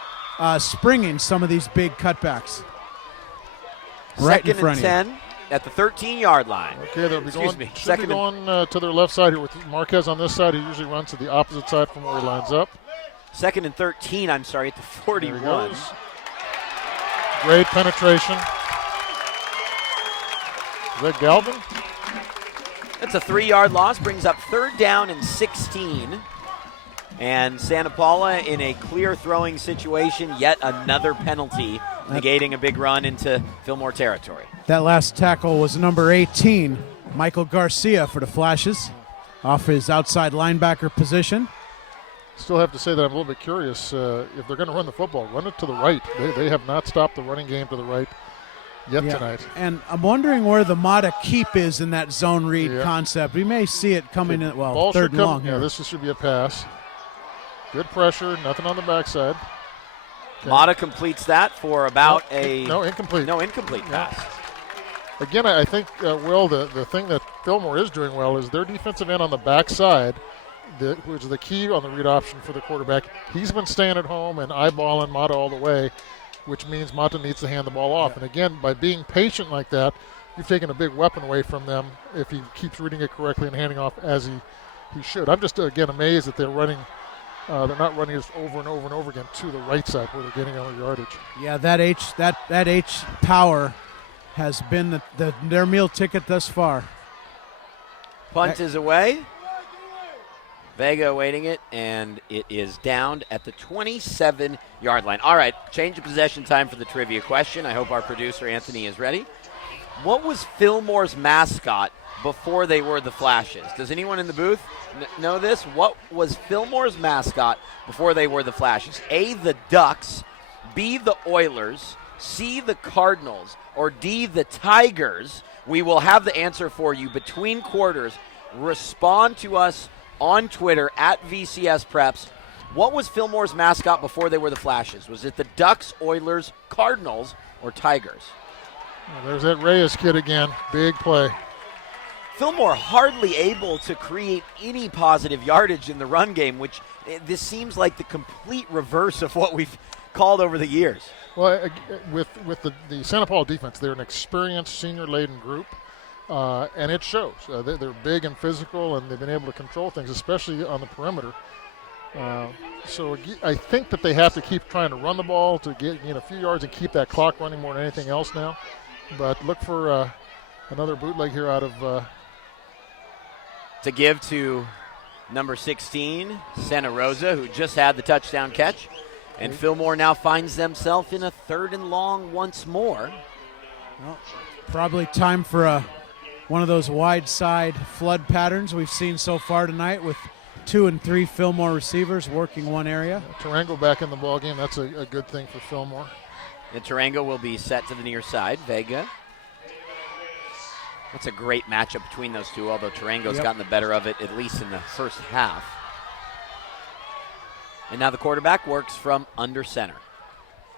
springing some of these big cutbacks. Right in front of you. 2nd and 10 at the 13-yard line. Okay, they'll be going, Second going to their left side here with Marquez on this side. He usually runs to the opposite side from where he lines up. 2nd and 13, at the 41. There he goes. Great penetration. Is that Galvin? That's a 3-yard loss, brings up 3rd down and 16. And Santa Paula in a clear throwing situation, yet another penalty, negating a big run into Fillmore territory. That last tackle was number 18, Michael Garcia for the Flashes, off his outside linebacker position. Still have to say that I'm a little bit curious. If they're going to run the football, run it to the right. They have not stopped the running game to the right yet tonight. And I'm wondering where the Mata keep is in that zone read concept. We may see it coming in, Ball 3rd and long here. Yeah, this should be a pass. Good pressure, nothing on the backside. Okay. Mata completes that for about incomplete. No, incomplete pass. Again, I think, Will, the thing that Fillmore is doing well is their defensive end on the backside, which is the key on the read option for the quarterback. He's been staying at home and eyeballing Mata all the way, which means Mata needs to hand the ball off. And again, by being patient like that, you've taken a big weapon away from them if he keeps reading it correctly and handing off as he should. I'm just, again, amazed that they're running. They're not running this over and over and over again to the right side where they're getting all the yardage. Yeah, that H power has been their meal ticket thus far. Punt is away. Vega awaiting it, and it is down at the 27-yard line. All right, change of possession time for the trivia question. I hope our producer, Anthony, is ready. What was Fillmore's mascot before they were the Flashes? Does anyone in the booth know this? What was Fillmore's mascot before they were the Flashes? A, the Ducks, B, the Oilers, C, the Cardinals, or D, the Tigers? We will have the answer for you between quarters. Respond to us on Twitter at VCS Preps. What was Fillmore's mascot before they were the Flashes? Was it the Ducks, Oilers, Cardinals, or Tigers? Well, there's that Reyes kid again. Big play. Fillmore hardly able to create any positive yardage in the run game, which this seems like the complete reverse of what we've called over the years. Well, with the Santa Paula defense, they're an experienced, senior-laden group, and it shows. They're big and physical, and they've been able to control things, especially on the perimeter. So I think that they have to keep trying to run the ball to get a few yards and keep that clock running more than anything else now. But look for another bootleg here out of to give to number 16, Santa Rosa, who just had the touchdown catch. And Fillmore now finds themselves in a 3rd and long once more. Well, probably time for one of those wide side flood patterns we've seen so far tonight with 2 and 3 Fillmore receivers working one area. Tarango back in the ball game. That's a good thing for Fillmore. And Tarango will be set to the near side. Vega. That's a great matchup between those two, although Tarango's gotten the better of it, at least in the first half. And now the quarterback works from under center.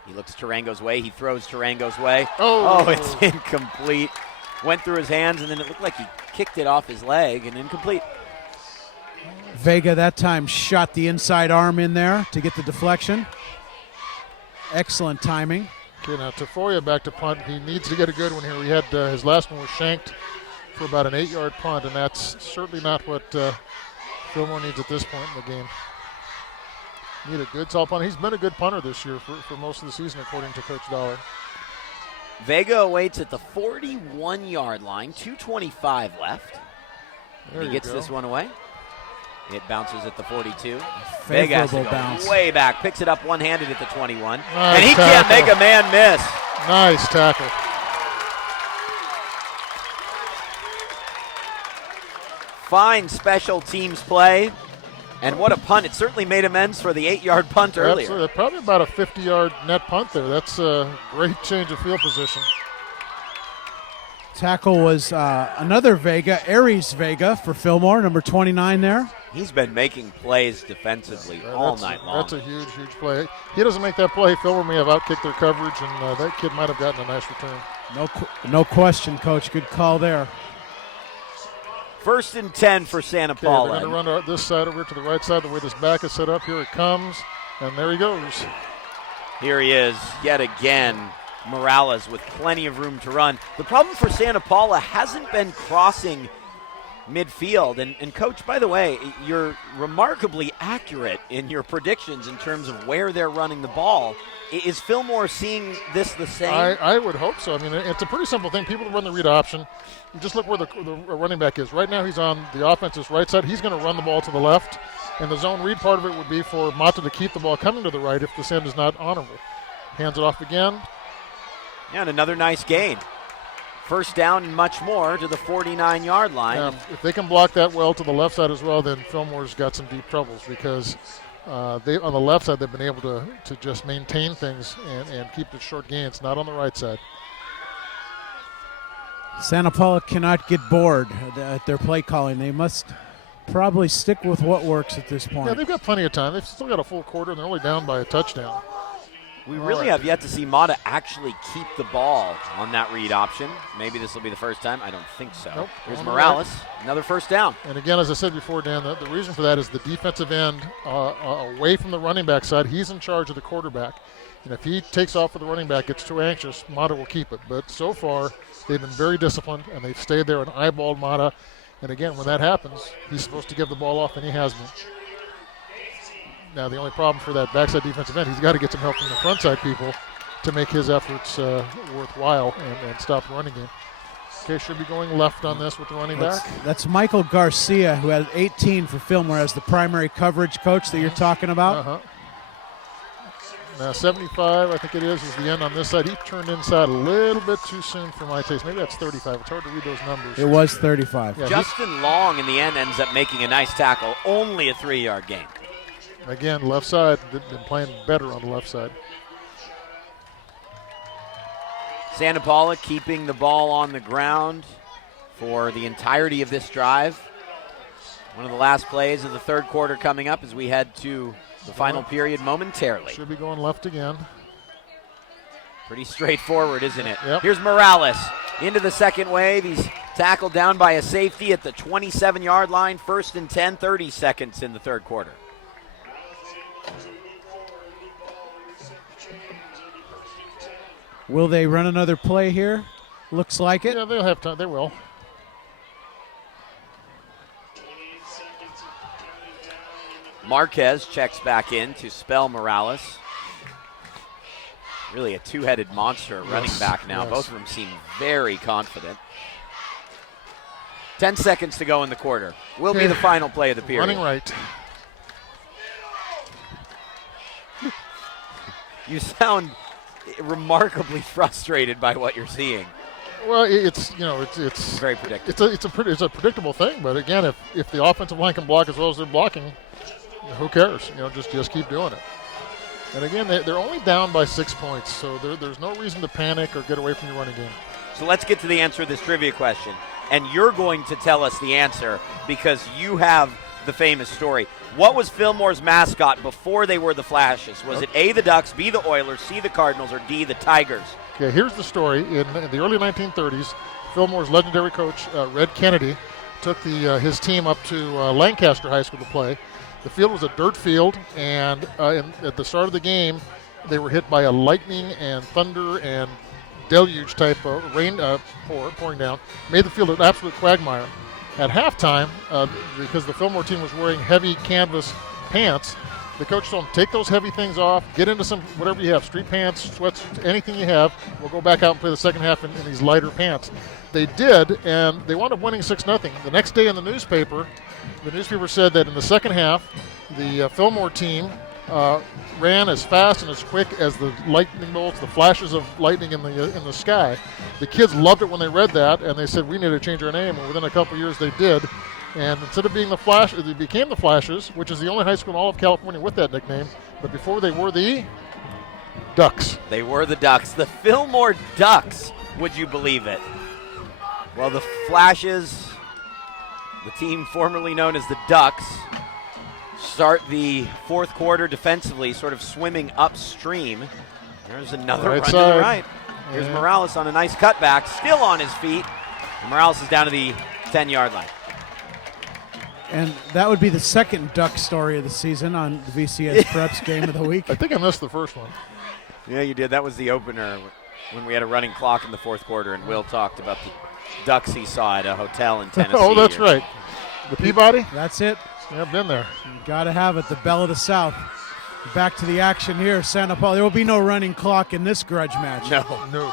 He looks Tarango's way. He throws Tarango's way. Oh, it's incomplete. Went through his hands, and then it looked like he kicked it off his leg, and incomplete. Vega that time shot the inside arm in there to get the deflection. Excellent timing. Okay, now Tafoya back to punt. He needs to get a good one here. We had his last one was shanked for about an 8-yard punt, and that's certainly not what Fillmore needs at this point in the game. Need a good solid punt. He's been a good punter this year for most of the season, according to Coach Dollar. Vega awaits at the 41-yard line. 2:25 left. He gets this one away. It bounces at the 42. Vega has to Favorable go bounce. way back. Picks it up one-handed at the 21. Nice and he can't tackle. make a man miss. Nice tackle. Fine special teams play. And what a punt. It certainly made amends for the 8-yard punt earlier. Absolutely. Probably about a 50-yard net punt there. That's a great change of field position. Tackle was another Vega, Aries Vega for Fillmore, number 29 there. He's been making plays defensively all night long. That's a huge, huge play. He doesn't make that play. Fillmore may have outkicked their coverage, and that kid might have gotten a nice return. No question, Coach. Good call there. 1st and 10 for Santa Okay, Paula. they're going to run this side over to the right side, the way this back is set up. Here it comes, and there he goes. Here he is yet again. Morales with plenty of room to run. The problem for Santa Paula hasn't been crossing midfield. And Coach, by the way, you're remarkably accurate in your predictions in terms of where they're running the ball. Is Fillmore seeing this the same? I would hope so. I mean, it's a pretty simple thing. People run the read option. You just look where the running back is. Right now he's on the offense's right side. He's going to run the ball to the left. And the zone read part of it would be for Mata to keep the ball coming to the right if the send is not honorable. Hands it off again. Yeah, and another nice gain. 1st down and much more to the 49-yard line. Now, if they can block that well to the left side as well, then Fillmore's got some deep troubles because they on the left side they've been able to just maintain things and keep the short gains, not on the right side. Santa Paula cannot get bored at their play calling. They must probably stick with what works at this point. Yeah, they've got plenty of time. They've still got a full quarter, and they're only down by a touchdown. We really have yet to see Mata actually keep the ball on that read option. Maybe this will be the first time. I don't think so. Nope. Here's Morales, another 1st down. And again, as I said before, Dan, the reason for that is the defensive end away from the running back side. He's in charge of the quarterback. And if he takes off with the running back, gets too anxious, Mata will keep it. But so far, they've been very disciplined, and they've stayed there and eyeballed Mata. And again, when that happens, he's supposed to give the ball off, and he hasn't. Now, the only problem for that backside defensive end, he's got to get some help from the front side people to make his efforts worthwhile and stop the running game. Okay, should be going left on this with the running back. That's Michael Garcia, who has 18 for Fillmore as the primary coverage coach that you're talking about. Uh-huh. Now, 75, I think it is the end on this side. He turned inside a little bit too soon for my taste. Maybe that's 35. It's hard to read those numbers. It was 35. Yeah, Justin Long in the end ends up making a nice tackle. Only a 3-yard gain. again, left side, been playing better on the left side. Santa Paula keeping the ball on the ground for the entirety of this drive. One of the last plays of the third quarter coming up as we head to the final period momentarily. Should be going left again. Pretty straightforward, isn't it? Yep. Here's Morales into the second wave. He's tackled down by a safety at the 27-yard line. 1st and 10, 30 seconds in the third quarter. Will they run another play here? Looks like it. Yeah, they'll have time. They will. Marquez checks back in to spell Morales. Really a two-headed monster running back now. Yes. Both of them seem very confident. 10 seconds to go in the quarter. Will be the final play of the period. Running right. You sound remarkably frustrated by what you're seeing. Well, it's Very predictable. it's a predictable thing. But again, if the offensive line can block as well as they're blocking, who cares? Just keep doing it. And again, they're only down by 6 points, so there's no reason to panic or get away from your running game. So let's get to the answer to this trivia question. And you're going to tell us the answer because you have the famous story. What was Fillmore's mascot before they were the Flashes? Was it A, the Ducks, B, the Oilers, C, the Cardinals, or D, the Tigers? Okay, here's the story. In the early 1930s, Fillmore's legendary coach, Red Kennedy, took his team up to Lancaster High School to play. The field was a dirt field, and at the start of the game, they were hit by a lightning and thunder and deluge type of rain pouring down. Made the field an absolute quagmire. At halftime, because the Fillmore team was wearing heavy canvas pants, the coach told them, take those heavy things off, get into some, whatever you have, street pants, sweats, anything you have. We'll go back out and play the second half in these lighter pants. They did, and they wound up winning 6-0. The next day in the newspaper said that in the second half, the Fillmore team ran as fast and as quick as the lightning bolts, the flashes of lightning in the sky. The kids loved it when they read that, and they said, we need to change our name. And within a couple of years, they did. And instead of being the Flash, they became the Flashes, which is the only high school in all of California with that nickname. But before they were the Ducks. They were the Ducks. The Fillmore Ducks, would you believe it? Well, the Flashes, the team formerly known as the Ducks, start the fourth quarter defensively, sort of swimming upstream. There's another run to the right. Here's Morales on a nice cutback, still on his feet. And Morales is down to the 10-yard line. And that would be the second Duck story of the season on the VCS Preps Game of the Week. I think I missed the first one. Yeah, you did. That was the opener when we had a running clock in the fourth quarter, and Will talked about the Ducks he saw at a hotel in Tennessee. Oh, that's right. The Peabody? That's it. Yeah, I've been there. You got to have it, the Belle of the South. Back to the action here, Santa Paula. There will be no running clock in this grudge match. No.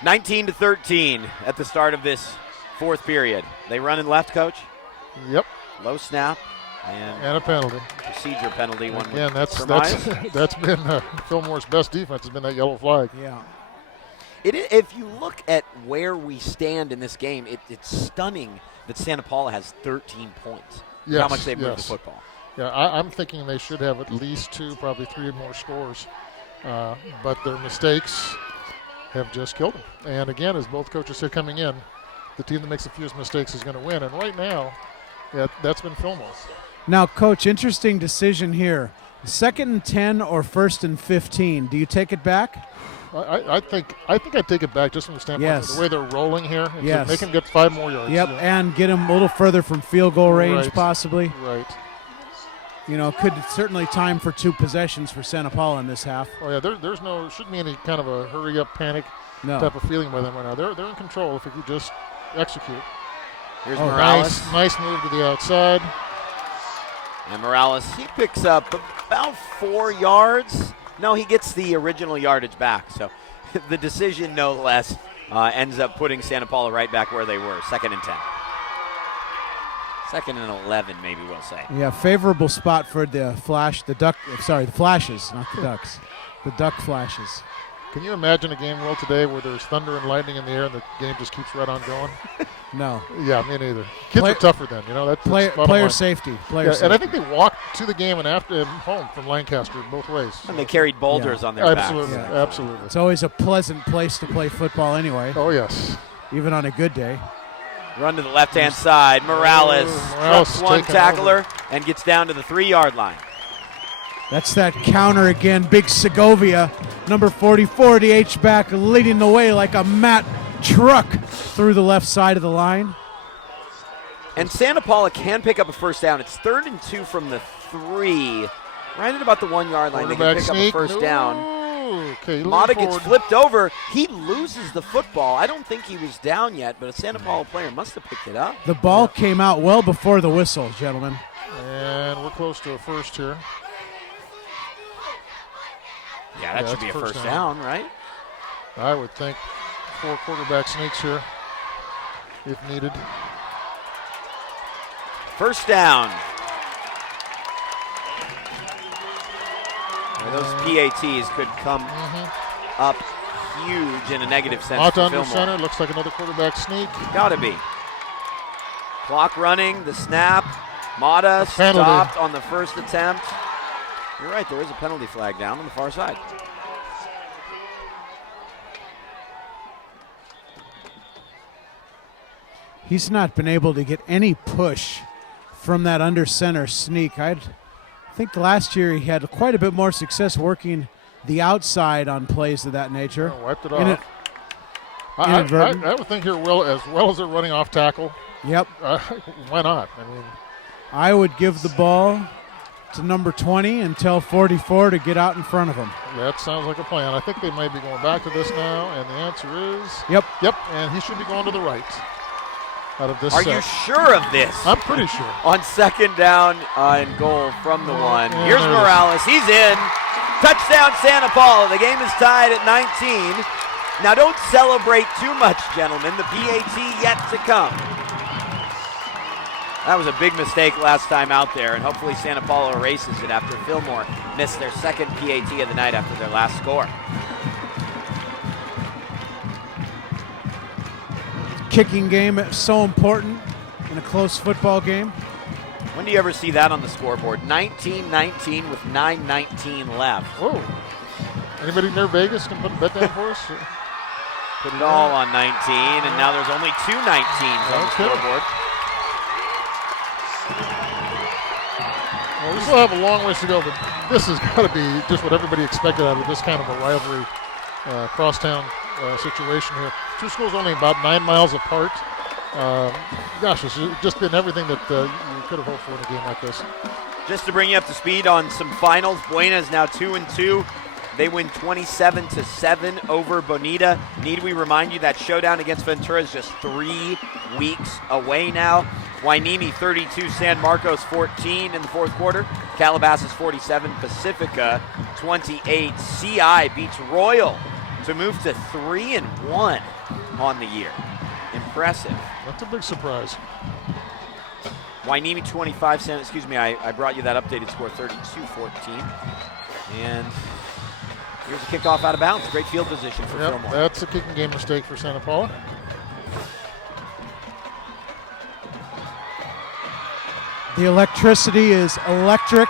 19-13 at the start of this fourth period. They run and left, Coach? Yep. Low snap and a penalty. Procedure penalty. One again, that's been Fillmore's best defense has been that yellow flag. Yeah. If you look at where we stand in this game, it's stunning that Santa Paula has 13 points. Yes, how much they've moved the football. Yeah, I'm thinking they should have at least 2, probably 3 more scores. But their mistakes have just killed them. And again, as both coaches said coming in, the team that makes the fewest mistakes is going to win. And right now, that's been Fillmore. Now, Coach, interesting decision here. 2nd and 10 or 1st and 15? Do you take it back? I think I'd take it back just from the standpoint of the way they're rolling here. And make them get 5 more yards. Yep, and get them a little further from field goal range possibly. Right. You know, could certainly time for 2 possessions for Santa Paula in this half. Oh, yeah, there's shouldn't be any kind of a hurry-up panic type of feeling by them right now. They're in control if you just execute. Here's Morales. Nice move to the outside. And Morales, he picks up about 4 yards. No, he gets the original yardage back. So the decision, no less, ends up putting Santa Paula right back where they were, 2nd and 10. 2nd and 11, maybe we'll say. Yeah, favorable spot for the Flashes, not the Ducks. The Duck Flashes. Can you imagine a game, Will, today where there's thunder and lightning in the air and the game just keeps right on going? No. Yeah, me neither. Kids are tougher then, you know. That's player safety. And I think they walked to the game and after home from Lancaster both ways. And they carried boulders on their backs. Absolutely. It's always a pleasant place to play football anyway. Oh, yes. Even on a good day. Run to the left-hand side. Morales drops one tackler and gets down to the 3-yard line. That's that counter again. Big Segovia, number 44, the H-back, leading the way like a Matt truck through the left side of the line. And Santa Paula can pick up a first down. It's 3rd and 2 from the 3. Right at about the 1-yard line, they can pick up a first down. Okay, Mata gets flipped over. He loses the football. I don't think he was down yet, but a Santa Paula player must have picked it up. The ball came out well before the whistle, gentlemen. And we're close to a first here. Yeah, that should be a first down, right? I would think 4 quarterback sneaks here if needed. First down. Those PATs could come up huge in a negative sense. Mata under center, looks like another quarterback sneak. Gotta be. Clock running, the snap. Mata stopped on the first attempt. You're right, there is a penalty flag down on the far side. He's not been able to get any push from that under center sneak. think last year he had quite a bit more success working the outside on plays of that nature. Oh, wiped it In off. I would think here, as well as they're running off tackle. Yep. Why not? I mean, I would give the ball to number 20 and tell 44 to get out in front of him. that sounds like a plan. I think they might be going back to this now, and the answer is Yep. Yep, and he should be going to the right out of this Are set. you sure of this? I'm pretty sure. On second down and goal from the one. And Here's there it is. Morales. He's in. Touchdown, Santa Paula. The game is tied at 19. Now don't celebrate too much, gentlemen. The PAT yet to come. That was a big mistake last time out there, and hopefully Santa Paula erases it after Fillmore missed their second PAT of the night after their last score. Kicking game is so important in a close football game. When do you ever see that on the scoreboard? 19-19 with 9:19 left. Whoa. Anybody near Vegas can put a bet down for us? Put it all on 19, and now there's only two 19s on the Okay. scoreboard. Well, we still have a long ways to go, but this has got to be just what everybody expected out of this kind of a rivalry crosstown situation here. Two schools only about 9 miles apart. Gosh, it's just been everything that you could have hoped for in a game like this. Just to bring you up to speed on some finals, Buena is now 2-2. They win 27-7 over Bonita. Need we remind you that showdown against Ventura is just 3 weeks away now. Hueneme 32, San Marcos 14 in the fourth quarter. Calabasas 47, Pacifica 28. CI beats Royal to move to 3-1 on the year. Impressive. That's a big surprise. Hueneme 25, I brought you that updated score, 32-14. And here's a kickoff out of bounds. Great field position for Yep, Fillmore. that's a kicking game mistake for Santa Paula. The electricity is electric,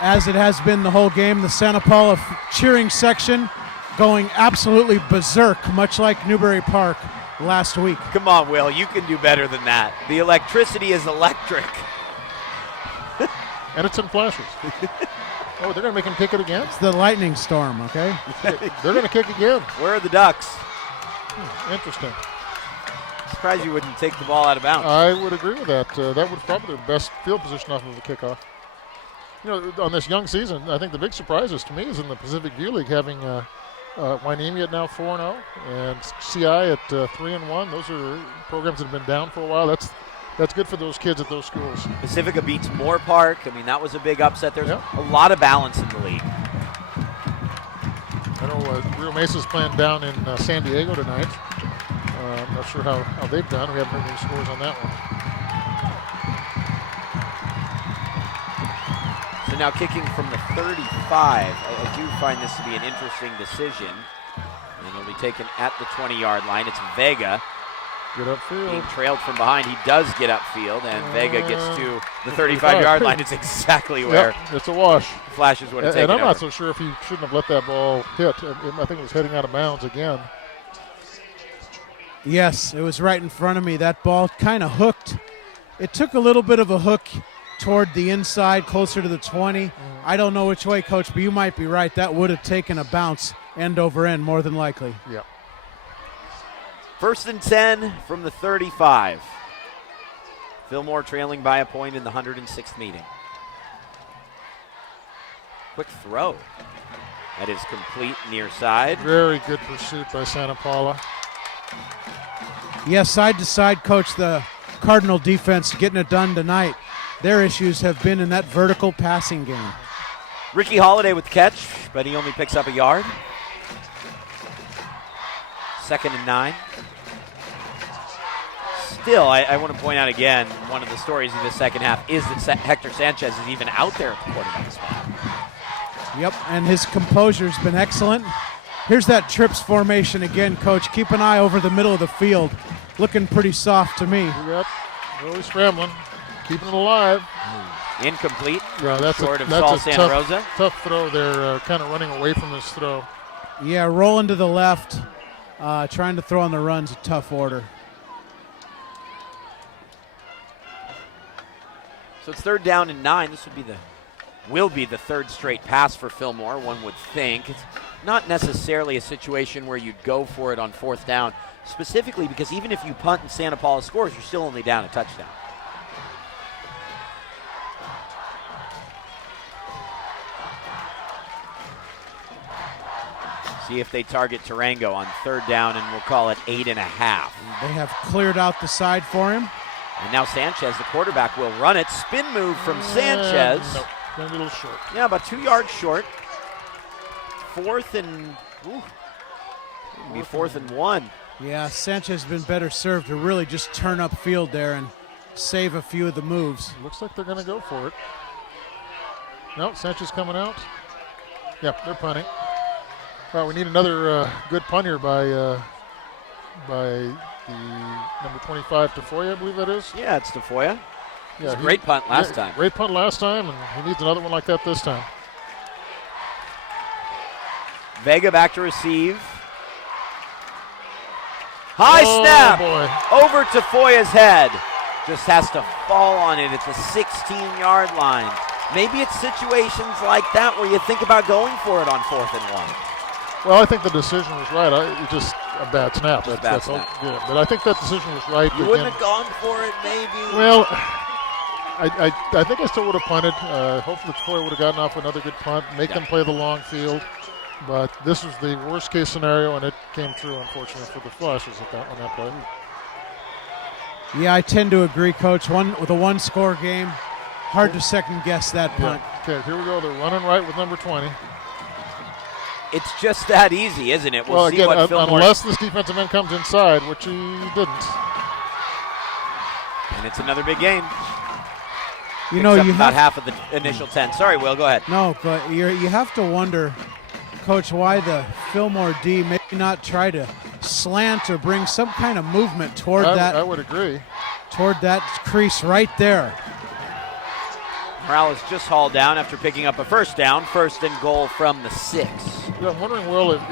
as it has been the whole game. The Santa Paula cheering section going absolutely berserk, much like Newbury Park last week. Come on, Will, you can do better than that. The electricity is electric. And it's in flashes. Oh, they're going to make him kick it again? It's the lightning storm, okay? They're going to kick again. Where are the Ducks? Interesting. Surprised you wouldn't take the ball out of bounds. I would agree with that. That was probably their best field position off of the kickoff. You know, on this young season, I think the big surprises to me is in the Pacific View League having Hueneme at now 4-0 and CI at 3-1. Those are programs that have been down for a while. That's good for those kids at those schools. Pacifica beats Moore Park. I mean, that was a big upset. There's Yep. a lot of balance in the league. I know Rio Mesa's playing down in San Diego tonight. I'm not sure how they've done. We haven't heard any scores on that one. So now kicking from the 35. I do find this to be an interesting decision. And it'll be taken at the 20-yard line. It's Vega Get being upfield. trailed from behind. He does get upfield, and Vega gets to the 35-yard line. It's exactly where Yep, it's a wash. Flashes would have And taken I'm not over. so sure if he shouldn't have let that ball hit. I think it was heading out of bounds again. Yes, it was right in front of me. That ball kind of hooked. It took a little bit of a hook toward the inside, closer to the 20. I don't know which way, Coach, but you might be right. That would have taken a bounce end over end, more than likely. Yeah. 1st and 10 from the 35. Fillmore trailing by a point in the 106th meeting. Quick throw. That is complete near side. Very good pursuit by Santa Paula. Yes, side to side, Coach, the Cardinal defense getting it done tonight. Their issues have been in that vertical passing game. Ricky Holiday with the catch, but he only picks up a yard. 2nd and 9. Still, I want to point out again, one of the stories of the second half is that Hector Sanchez is even out there at the quarterback spot. Yep, and his composure's been excellent. Here's that trips formation again, Coach. Keep an eye over the middle of the field. Looking pretty soft to me. Yep. Really scrambling. Keeping it alive. Incomplete. Yeah, that's Short a, of that's Saul a Santa Rosa. tough throw there. Kind of running away from this throw. Yeah, rolling to the left, trying to throw on the run's a tough order. So it's 3rd down and 9. This would be the will be the third straight pass for Fillmore, one would think. It's not necessarily a situation where you'd go for it on 4th down, specifically because even if you punt and Santa Paula scores, you're still only down a touchdown. See if they target Tarango on 3rd down, and we'll call it 8.5. They have cleared out the side for him. And now Sanchez, the quarterback, will run it. Spin move from Sanchez. No, going to be a little short. Yeah, about 2 yards short. 4th and, maybe 4th and 1. Yeah, Sanchez has been better served to really just turn up field there and save a few of the moves. Looks like they're going to go for it. No, Sanchez coming out. Yep, they're punting. All right, we need another good punt here by the number 25, Tafoya, I believe that is. Yeah, it's Tafoya. Yeah, great punt last time. Great punt last time, and he needs another one like that this time. Vega back to receive. High Oh, snap boy. over Tafoya's head. Just has to fall on it at the 16-yard line. Maybe it's situations like that where you think about going for it on 4th and 1. Well, I think the decision was right. It's just a bad snap. Just That's bad all snap. good. But I think that decision was right. You wouldn't have gone for it, maybe. Well, I think I still would have punted. Hopefully Troy would have gotten off another good punt, make them play the long field. But this was the worst case scenario, and it came true, unfortunately, for the Flashes on that play. Yeah, I tend to agree, Coach. With a one-score game, hard to second-guess that punt. Yeah. Okay, here we go. They're running right with number 20. It's just that easy, isn't it? Well, see again, what Fillmore... unless this defensive end comes inside, which he didn't. And it's another big game. You know, you about have half of the initial 10. Sorry, Will, go ahead. no, but you have to wonder, Coach, why the Fillmore D maybe not try to slant or bring some kind of movement toward I would agree. toward that crease right there. Morales just hauled down after picking up a 1st down. 1st and goal from the 6. Yeah, I'm wondering, Will, if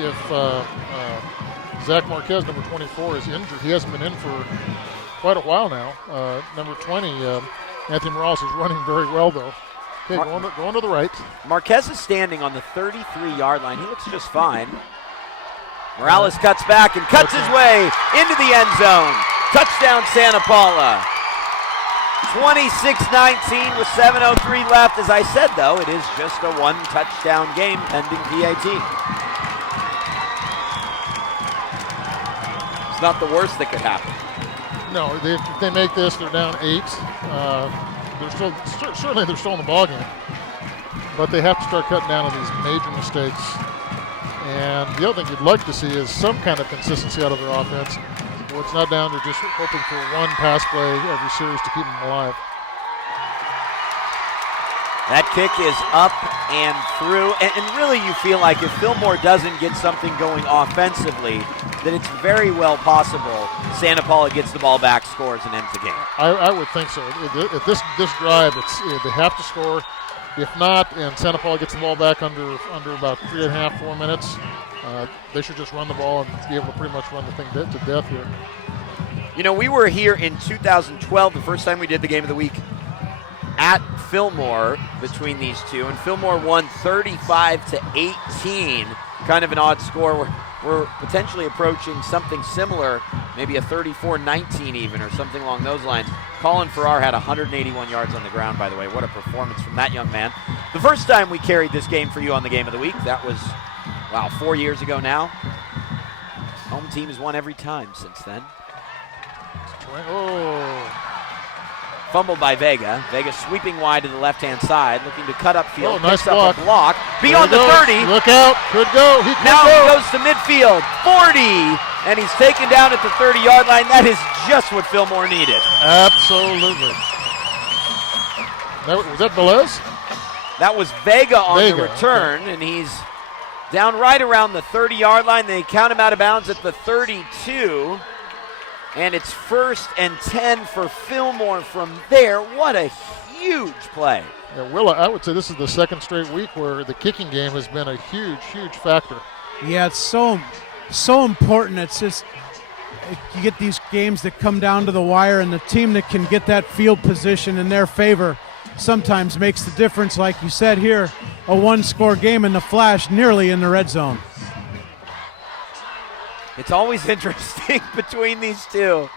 Zach Marquez, number 24, is injured. He hasn't been in for quite a while now. Number 20, Anthony Morales, is running very well, though. Okay, going to the right. Marquez is standing on the 33-yard line. He looks just fine. Morales cuts back and cuts his way into the end zone. Touchdown, Santa Paula. 26-19 with 7:03 left. As I said, though, it is just a one-touchdown game pending PAT. It's not the worst that could happen. No, if they make this, they're down 8. They're still in the ballgame, but they have to start cutting down on these major mistakes. And the other thing you'd like to see is some kind of consistency out of their offense, where it's not down to just hoping for one pass play every series to keep them alive. That kick is up and through, and really you feel like if Fillmore doesn't get something going offensively, that it's very well possible Santa Paula gets the ball back, scores, and ends the game. I would think so. At this drive, they have to score. If not, and Santa Paula gets the ball back under about 3.5, 4 minutes, they should just run the ball and be able to pretty much run the thing to death here. You know, we were here in 2012, the first time we did the Game of the Week, at Fillmore between these two, and Fillmore won 35-18. Kind of an odd score. We're potentially approaching something similar, maybe a 34-19 even, or something along those lines. Colin Farrar had 181 yards on the ground, by the way. What a performance from that young man. The first time we carried this game for you on the Game of the Week, that was, 4 years ago now. Home team has won every time since then. Oh. Fumbled by Vega. Vega sweeping wide to the left-hand side, looking to cut upfield. Oh, nice picks up a block. Beyond the 30. Look out. Could go. He could Now go. he goes to midfield. 40. And he's taken down at the 30-yard line. That is just what Fillmore needed. Absolutely. Was that Velez? That was Vega on the return, and he's down right around the 30-yard line. They count him out of bounds at the 32. And it's 1st and 10 for Fillmore from there. What a huge play. Yeah, Will, I would say this is the second straight week where the kicking game has been a huge, huge factor. Yeah, it's so important. It's just you get these games that come down to the wire, and the team that can get that field position in their favor sometimes makes the difference, like you said here, a one-score game in the flash, nearly in the red zone. It's always interesting between these two.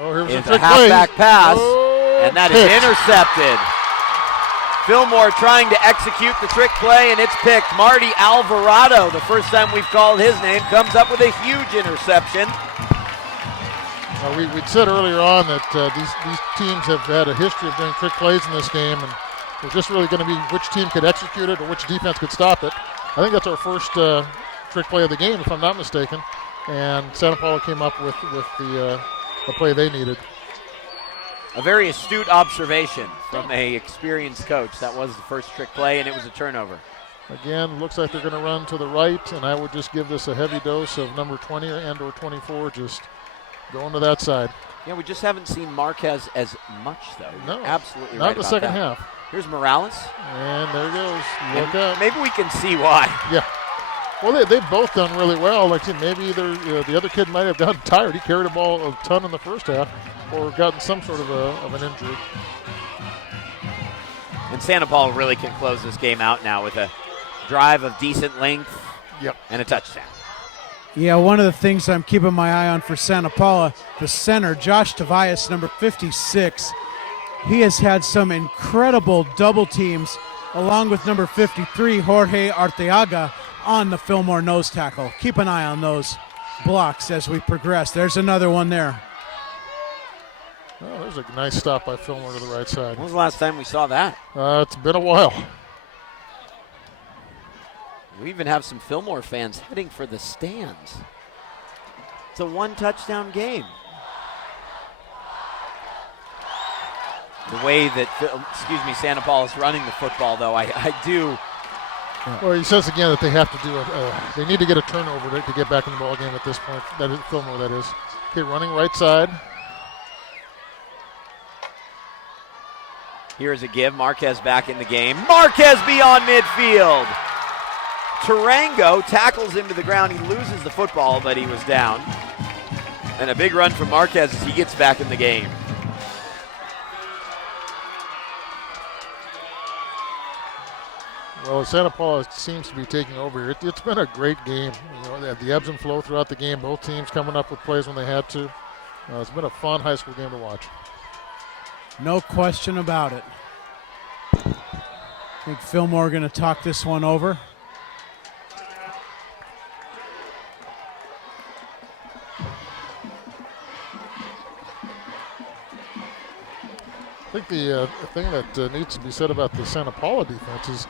Oh, here's It's a a trick play. halfback pass, Oh, and that is picked. intercepted. Fillmore trying to execute the trick play, and it's picked. Marty Alvarado, the first time we've called his name, comes up with a huge interception. We'd said earlier on that these teams have had a history of doing trick plays in this game, and it was just really going to be which team could execute it or which defense could stop it. I think that's our first trick play of the game, if I'm not mistaken, and Santa Paula came up with the play they needed. A very astute observation from a experienced coach. That was the first trick play, and it was a turnover. Again, looks like they're going to run to the right, and I would just give this a heavy dose of number 20 and or 24, just going to that side. Yeah, we just haven't seen Marquez as much, though. No, You're absolutely not right in the about second that. half. Here's Morales. And there he goes. Look And out. maybe we can see why. Yeah. Well, they've both done really well. Like I said, maybe the other kid might have gotten tired. He carried the ball a ton in the first half or gotten some sort of an injury. And Santa Paula really can close this game out now with a drive of decent length Yep. and a touchdown. Yeah, one of the things I'm keeping my eye on for Santa Paula, the center, Josh Tobias, number 56. He has had some incredible double teams along with number 53, Jorge Arteaga, on the Fillmore nose tackle. Keep an eye on those blocks as we progress. There's another one there. Oh, there's a nice stop by Fillmore to the right side. When was the last time we saw that? It's been a while. We even have some Fillmore fans heading for the stands. It's a one-touchdown game. The way that, Santa Paula's running the football, though, I do. Well, he says again that they have to do they need to get a turnover to get back in the ball game at this point. That is Fillmore, that is. Okay, running right side. Here's a give. Marquez back in the game. Marquez beyond midfield. Tarango tackles him to the ground. He loses the football, but he was down. And a big run from Marquez as he gets back in the game. Well, Santa Paula seems to be taking over here. It's been a great game. They had the ebbs and flow throughout the game. Both teams coming up with plays when they had to. It's been a fun high school game to watch. No question about it. I think Fillmore going to talk this one over. I think the thing that needs to be said about the Santa Paula defense is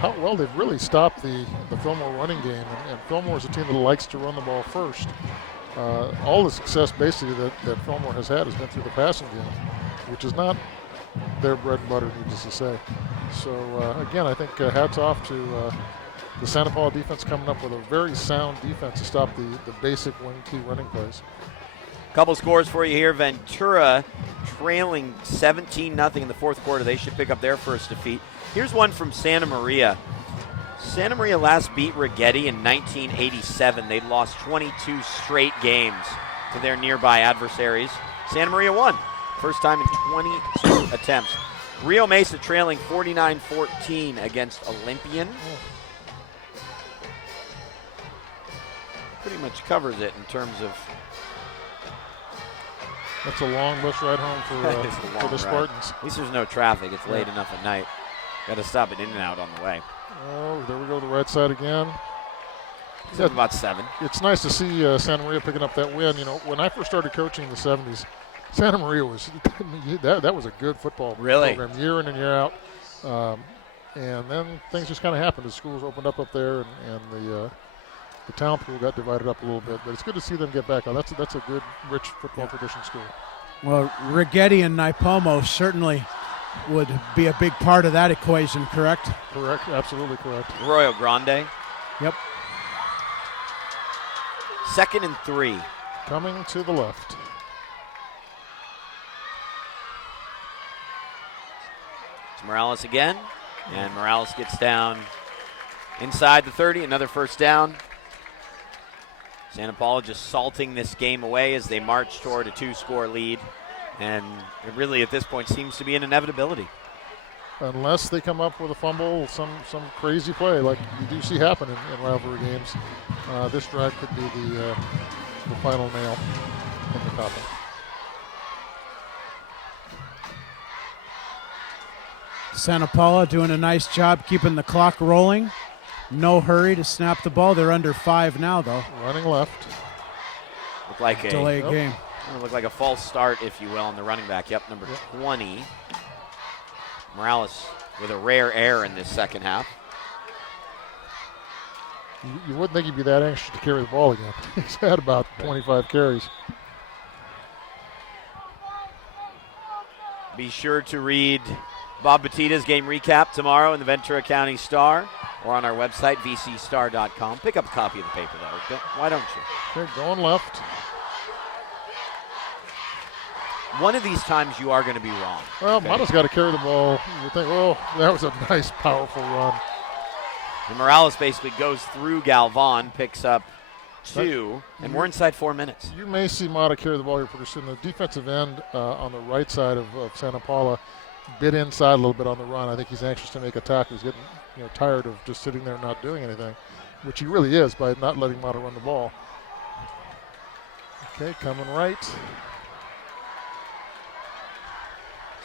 how well they've really stopped the Fillmore running game. And Fillmore is a team that likes to run the ball first. All the success basically that Fillmore has had has been through the passing game, which is not their bread and butter, needless to say. So, again, I think hats off to the Santa Paula defense coming up with a very sound defense to stop the basic wing key running plays. Couple scores for you here. Ventura trailing 17-0 in the fourth quarter. They should pick up their first defeat. Here's one from Santa Maria. Santa Maria last beat Rigetti in 1987. They'd lost 22 straight games to their nearby adversaries. Santa Maria won. First time in 22 attempts. Rio Mesa trailing 49-14 against Olympian. Pretty much covers it in terms of... That's a long bus ride home for the Spartans. At least there's no traffic. It's late enough at night. Got to stop at In-N-Out on the way. Oh, there we go to the right side again. It's about 7. It's nice to see Santa Maria picking up that win. You know, when I first started coaching in the 70s, Santa Maria was that was a good football program year in and year out. And then things just kind of happened as schools opened up there, and the talent pool got divided up a little bit. But it's good to see them get back on. That's a good, rich football tradition school. Well, Rigetti and Naipomo certainly would be a big part of that equation, correct? Correct, absolutely correct. Arroyo Grande. Yep. 2nd and 3. Coming to the left. It's Morales again, and Morales gets down inside the 30. Another first down. Santa Paula just salting this game away as they march toward a 2-score lead. And it really, at this point, seems to be an inevitability. Unless they come up with a fumble, some crazy play like you do see happen in rivalry games, this drive could be the final nail in the coffin. Santa Paula doing a nice job keeping the clock rolling. No hurry to snap the ball. They're under 5 now, though. Running left. Looked like Delayed game. Looked like a false start, if you will, on the running back. Yep, number 20. Morales with a rare error in this second half. You wouldn't think he'd be that anxious to carry the ball again. He's had about 25 carries. Be sure to read Bob Batita's game recap tomorrow in the Ventura County Star or on our website, vcstar.com. Pick up a copy of the paper, though. Why don't you? Okay, going left. One of these times you are going to be wrong. Well, Mata's got to carry the ball. You think, oh, that was a nice, powerful run. And Morales basically goes through Galvan, picks up 2, and we're inside 4 minutes. You may see Mata carry the ball here pretty soon. The defensive end on the right side of Santa Paula bit inside a little bit on the run. I think he's anxious to make a tackle. He's getting tired of just sitting there and not doing anything, which he really is by not letting Mata run the ball. Okay, coming right.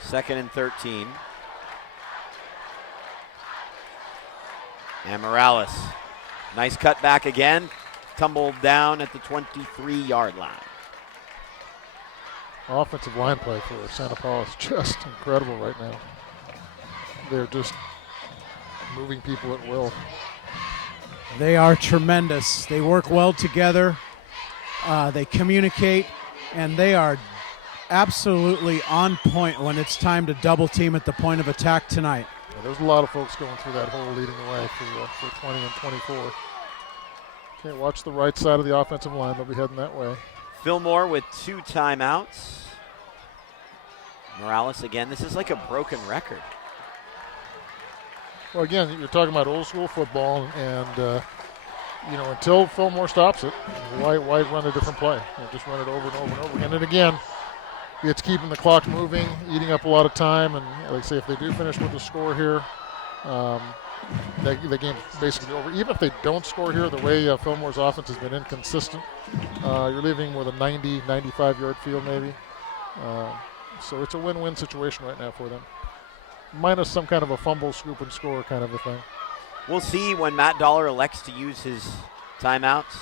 2nd and 13. And Morales, nice cut back again, tumbled down at the 23-yard line. Offensive line play for Santa Paula is just incredible right now. They're just moving people at will. They are tremendous. They work well together. They communicate, and they are absolutely on point when it's time to double team at the point of attack tonight. Yeah, there's a lot of folks going through that hole leading the way for 20 and 24. Okay, watch the right side of the offensive line. They'll be heading that way. Fillmore with 2 timeouts. Morales again. This is like a broken record. Well, again, you're talking about old school football, and until Fillmore stops it, why run a different play? Just run it over and over and over again. And again, it's keeping the clock moving, eating up a lot of time, and like I say, if they do finish with the score here, the game's basically over. Even if they don't score here, the way Fillmore's offense has been inconsistent, you're leaving with a 90, 95-yard field maybe. So it's a win-win situation right now for them. Minus some kind of a fumble, scoop, and score kind of a thing. We'll see when Matt Dollar elects to use his timeouts.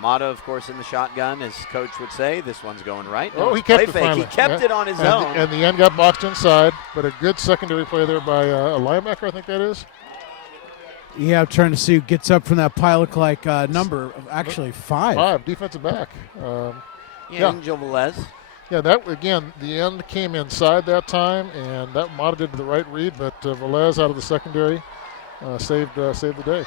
Mata, of course, in the shotgun, as coach would say. This one's going right. No, he kept it fake. finally. He kept it on his own. And the end got boxed inside, but a good secondary play there by a linebacker, I think that is. Yeah, I'm trying to see who gets up from that pile. Look like number, actually 5. 5, defensive back. Angel Velez. Yeah, that again, the end came inside that time, and that Mata did the right read, but Velez out of the secondary saved the day.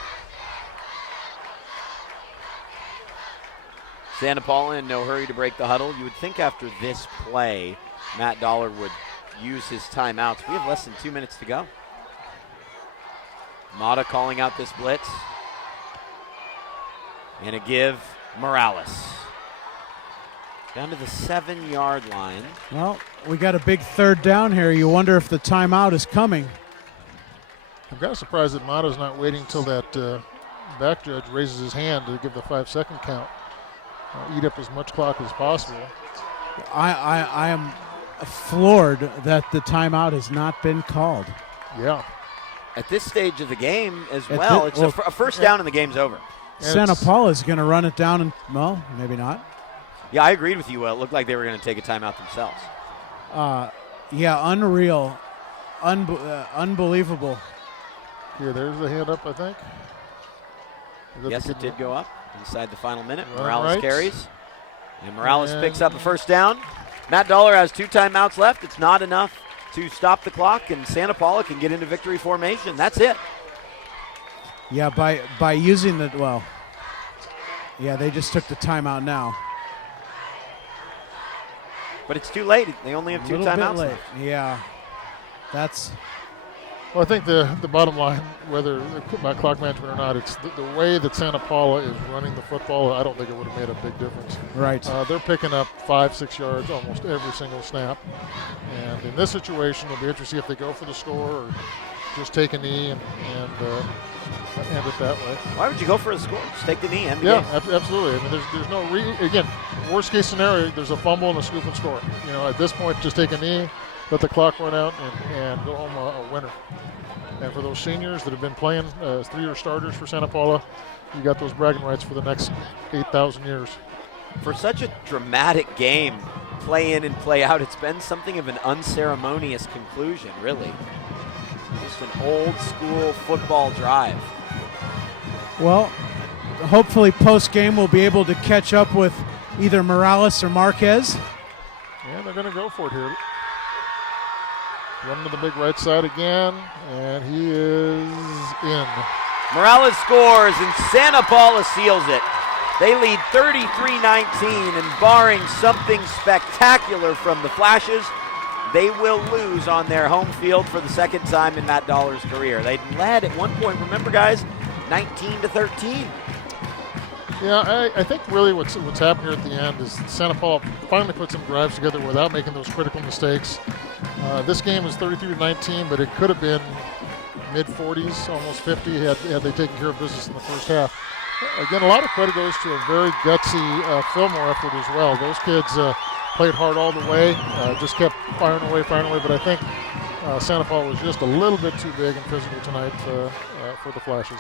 Santa Paula in no hurry to break the huddle. You would think after this play, Matt Dollar would use his timeouts. We have less than 2 minutes to go. Mata calling out this blitz. And a give, Morales. Down to the 7-yard line. Well, we got a big 3rd down here. You wonder if the timeout is coming. I'm kind of surprised that Mata's not waiting until that back judge raises his hand to give the 5-second count. Eat up as much clock as possible. I am floored that the timeout has not been called. Yeah. At this stage of the game as well, it's a first down and the game's over. Santa Paula is going to run it down, and, well, maybe not. Yeah, I agreed with you. It looked like they were going to take a timeout themselves. Yeah, unreal. Unbelievable. Here, there's the hand up, I think. Yes, it did go up inside the final minute. Run Morales right. carries. And Morales picks up a first down. Matt Dollar has 2 timeouts left. It's not enough to stop the clock, and Santa Paula can get into victory formation. That's it. Yeah, by using the, well, yeah, they just took the timeout now. But it's too late. They only have 2 timeouts left. Yeah, that's Well, I think the bottom line, whether by clock management or not, it's the way that Santa Paula is running the football. I don't think it would have made a big difference. Right. They're picking up 5-6 yards almost every single snap. And in this situation, it'll be interesting if they go for the score or just take a knee and end it that way. Why would you go for a score? Just take the knee, end the Yeah, game. absolutely. I mean, there's no again, worst case scenario, there's a fumble and a scoop and score. You know, at this point, just take a knee, let the clock run out, and go home a winner. And for those seniors that have been playing as 3-year starters for Santa Paula, you got those bragging rights for the next 8,000 years. For such a dramatic game, play in and play out, it's been something of an unceremonious conclusion, really. Just an old school football drive. Well, hopefully post-game we'll be able to catch up with either Morales or Marquez. And they're going to go for it here. Running to the big right side again, and he is in. Morales scores, and Santa Paula seals it. They lead 33-19, and barring something spectacular from the Flashes, they will lose on their home field for the second time in Matt Dollar's career. They led at one point, remember guys, 19-13. Yeah, I think really what's happened here at the end is Santa Paula finally put some drives together without making those critical mistakes. This game is 33-19, but it could have been mid-40s, almost 50, had they taken care of business in the first half. Again, a lot of credit goes to a very gutsy Fillmore effort as well. Those kids played hard all the way, just kept firing away, but I think Santa Paula was just a little bit too big and physical tonight for the Flashes.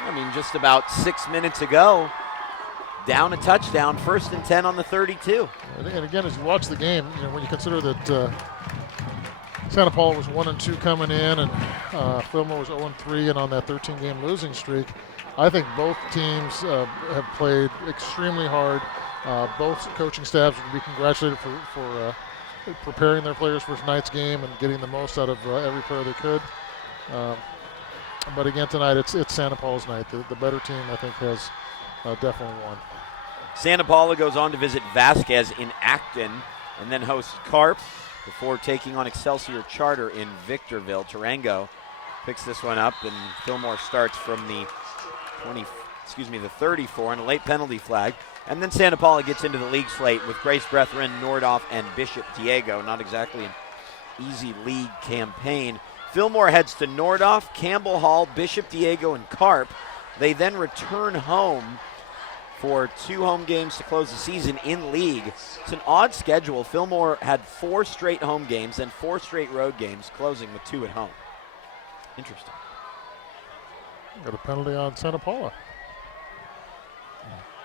I mean, just about 6 minutes ago, down a touchdown, 1st and 10 on the 32. And again, as you watch the game, you know, when you consider that Santa Paula was 1-2 coming in, and Fillmore was 0-3, and on that 13-game losing streak, I think both teams have played extremely hard. Both coaching staffs would be congratulated for preparing their players for tonight's game and getting the most out of every player they could. But again, tonight it's Santa Paula's night. The better team, I think, has definitely won. Santa Paula goes on to visit Vasquez in Acton and then hosts Carp before taking on Excelsior Charter in Victorville. Tarango picks this one up, and Fillmore starts from the 34 and a late penalty flag. And then Santa Paula gets into the league slate with Grace Brethren, Nordhoff, and Bishop Diego. Not exactly an easy league campaign. Fillmore heads to Nordhoff, Campbell Hall, Bishop Diego, and Carp. They then return home for 2 home games to close the season in league. It's an odd schedule. Fillmore had 4 straight home games and 4 straight road games, closing with 2 at home. Interesting. Got a penalty on Santa Paula.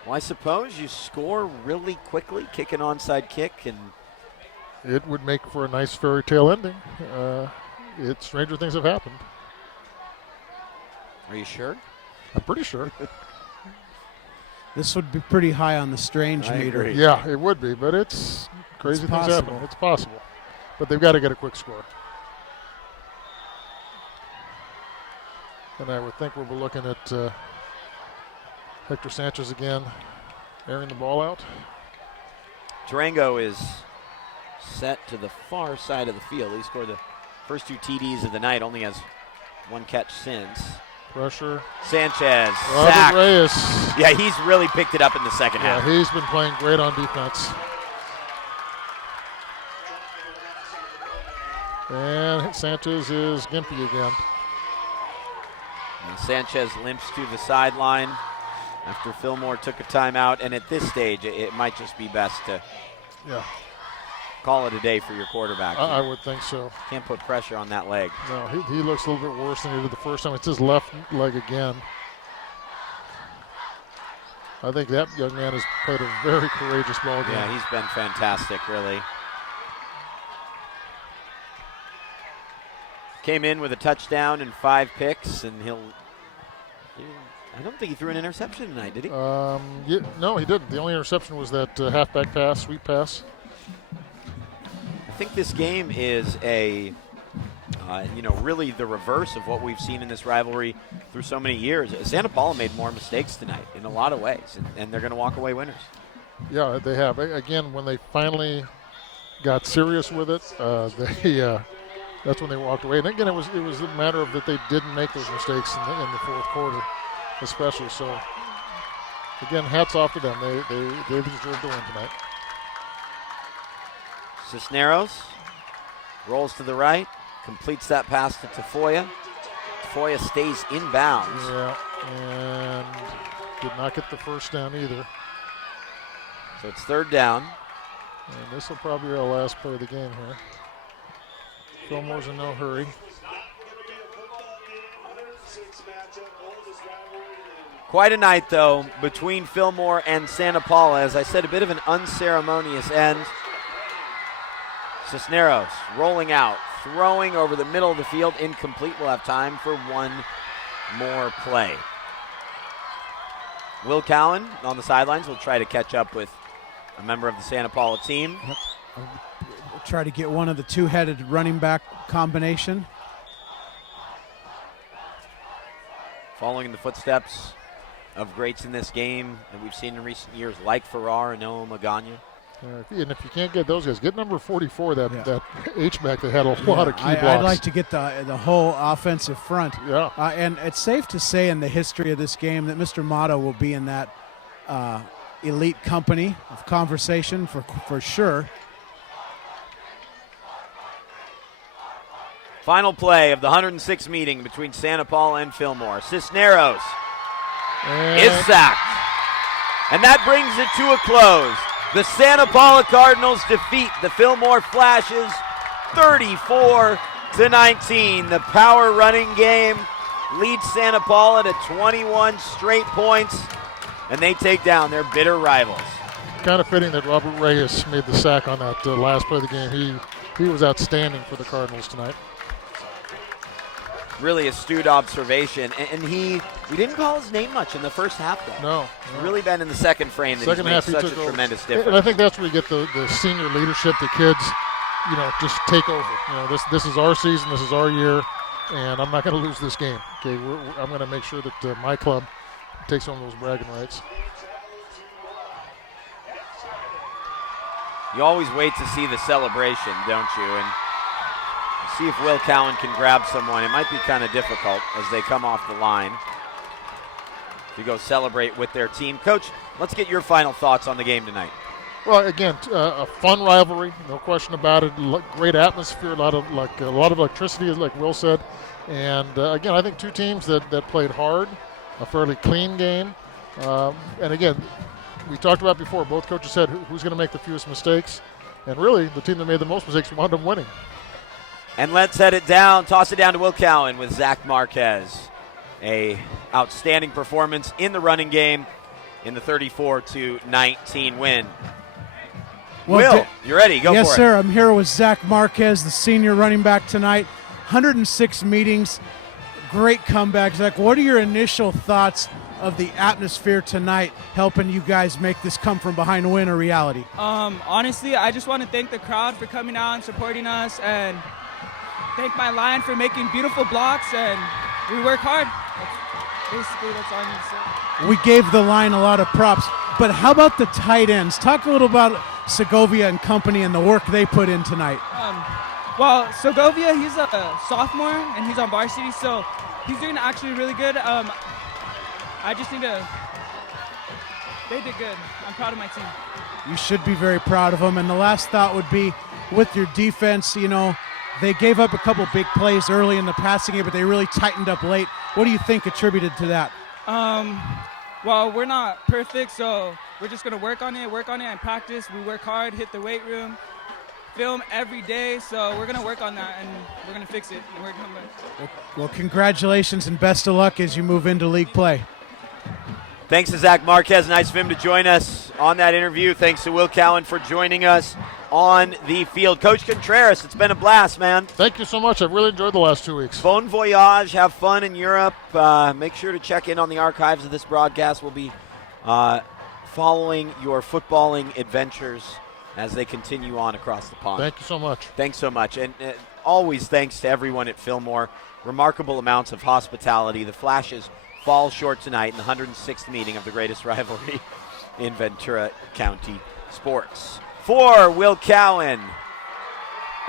Well, I suppose you score really quickly, kick an onside kick, and It would make for a nice fairy tale ending. Stranger things have happened. are you sure? I'm pretty sure. This would be pretty high on the strange I meter. agree. Yeah, it would be, but it's crazy things happen. possible. It's possible. But they've got to get a quick score. And I would think we'll be looking at Hector Sanchez again, airing the ball out. Tarango is set to the far side of the field. He scored the first 2 TDs of the night, only has 1 catch since. Pressure. Sanchez, Robert sack. Reyes. Yeah, he's really picked it up in the second Yeah, half. he's been playing great on defense. And Sanchez is gimpy again. And Sanchez limps to the sideline after Fillmore took a timeout, and at this stage, it might just be best to call it a day for your quarterback. I would think so. Can't put pressure on that leg. No, he looks a little bit worse than he did the first time. It's his left leg again. I think that young man has played a very courageous ball game. Yeah, he's been fantastic, really. Came in with a touchdown and 5 picks, and I don't think he threw an interception tonight, did he? No, he didn't. The only interception was that halfback pass, sweep pass. I think this game is really the reverse of what we've seen in this rivalry through so many years. Santa Paula made more mistakes tonight in a lot of ways, and they're going to walk away winners. Yeah, they have. Again, when they finally got serious with it, that's when they walked away. And again, it was a matter of that they didn't make those mistakes in the fourth quarter, especially. So again, hats off to them. They deserve to win tonight. Cisneros rolls to the right, completes that pass to Tafoya. Tafoya stays inbounds. Yeah, and did not get the first down either. So it's third down. And this will probably be our last play of the game here. Fillmore's in no hurry. Quite a night, though, between Fillmore and Santa Paula. As I said, a bit of an unceremonious end. Cisneros rolling out, throwing over the middle of the field, incomplete. We'll have time for one more play. Will Cowan on the sidelines will try to catch up with a member of the Santa Paula team. Yep. We'll try to get one of the two-headed running back combination. Following in the footsteps of greats in this game that we've seen in recent years, like Farrar and Noah Magana. And if you can't get those guys, get number 44, that H-back that had a lot of key blocks. I'd like to get the whole offensive front. Yeah. And it's safe to say in the history of this game that Mr. Motto will be in that elite company of conversation for sure. Final play of the 106 meeting between Santa Paula and Fillmore. Cisneros is sacked. And that brings it to a close. The Santa Paula Cardinals defeat the Fillmore Flashes 34-19. The power running game leads Santa Paula to 21 straight points, and they take down their bitter rivals. Kind of fitting that Robert Reyes made the sack on that last play of the game. He was outstanding for the Cardinals tonight. Really astute observation, and we didn't call his name much in the first half, though. No. Really been in the second frame that Second he's half, made he such took a tremendous over. difference. And I think that's where you get the senior leadership, the kids, just take over. This is our season, this is our year, and I'm not going to lose this game. Okay, I'm going to make sure that my club takes on those bragging rights. You always wait to see the celebration, don't you? And see if Will Cowan can grab someone. It might be kind of difficult as they come off the line to go celebrate with their team. Coach, let's get your final thoughts on the game tonight. Well, again, a fun rivalry, no question about it. Great atmosphere, a lot of electricity, like Will said. And again, I think two teams that played hard, a fairly clean game. And again, we talked about before, both coaches said who's going to make the fewest mistakes. And really, the team that made the most mistakes wound up winning. And let's head it down, toss it down to Will Cowan with Zach Marquez. A outstanding performance in the running game in the 34-19 win. Will, you ready? Go for it. Yes, sir. I'm here with Zach Marquez, the senior running back tonight. 106 meetings, great comeback. Zach, what are your initial thoughts of the atmosphere tonight, helping you guys make this come from behind win a reality? Honestly, I just want to thank the crowd for coming out and supporting us, and thank my line for making beautiful blocks, and we work hard. That's all I need to say. We gave the line a lot of props, but how about the tight ends? Talk a little about Segovia and company and the work they put in tonight. Well, Segovia, he's a sophomore, and he's on varsity, so he's doing actually really good. I just need to – they did good. I'm proud of my team. You should be very proud of them. And the last thought would be with your defense, they gave up a couple big plays early in the passing game, but they really tightened up late. What do you think attributed to that? Well, we're not perfect, so we're just going to work on it and practice. We work hard, hit the weight room, film every day, so we're going to work on that, and we're going to fix it. And we're gonna come back. Well, congratulations and best of luck as you move into league play. Thanks to Zach Marquez. Nice of him to join us on that interview. Thanks to Will Cowan for joining us on the field. Coach Contreras, it's been a blast, man. Thank you so much. I've really enjoyed the last 2 weeks. Bon voyage. Have fun in Europe. Make sure to check in on the archives of this broadcast. We'll be following your footballing adventures as they continue on across the pond. Thank you so much. Thanks so much. And always thanks to everyone at Fillmore. Remarkable amounts of hospitality. The Flashes fall short tonight in the 106th meeting of the greatest rivalry in Ventura County sports. For Will Cowan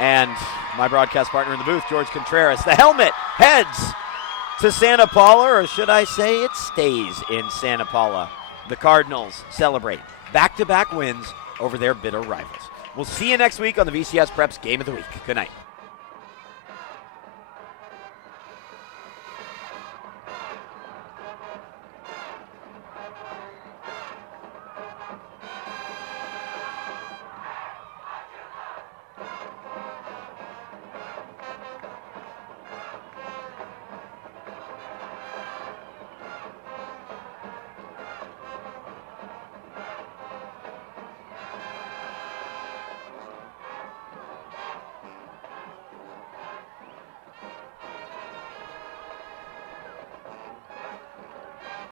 and my broadcast partner in the booth, George Contreras. The helmet heads to Santa Paula, or should I say it stays in Santa Paula. The Cardinals celebrate back-to-back wins over their bitter rivals. We'll see you next week on the VCS Preps Game of the Week. Good night.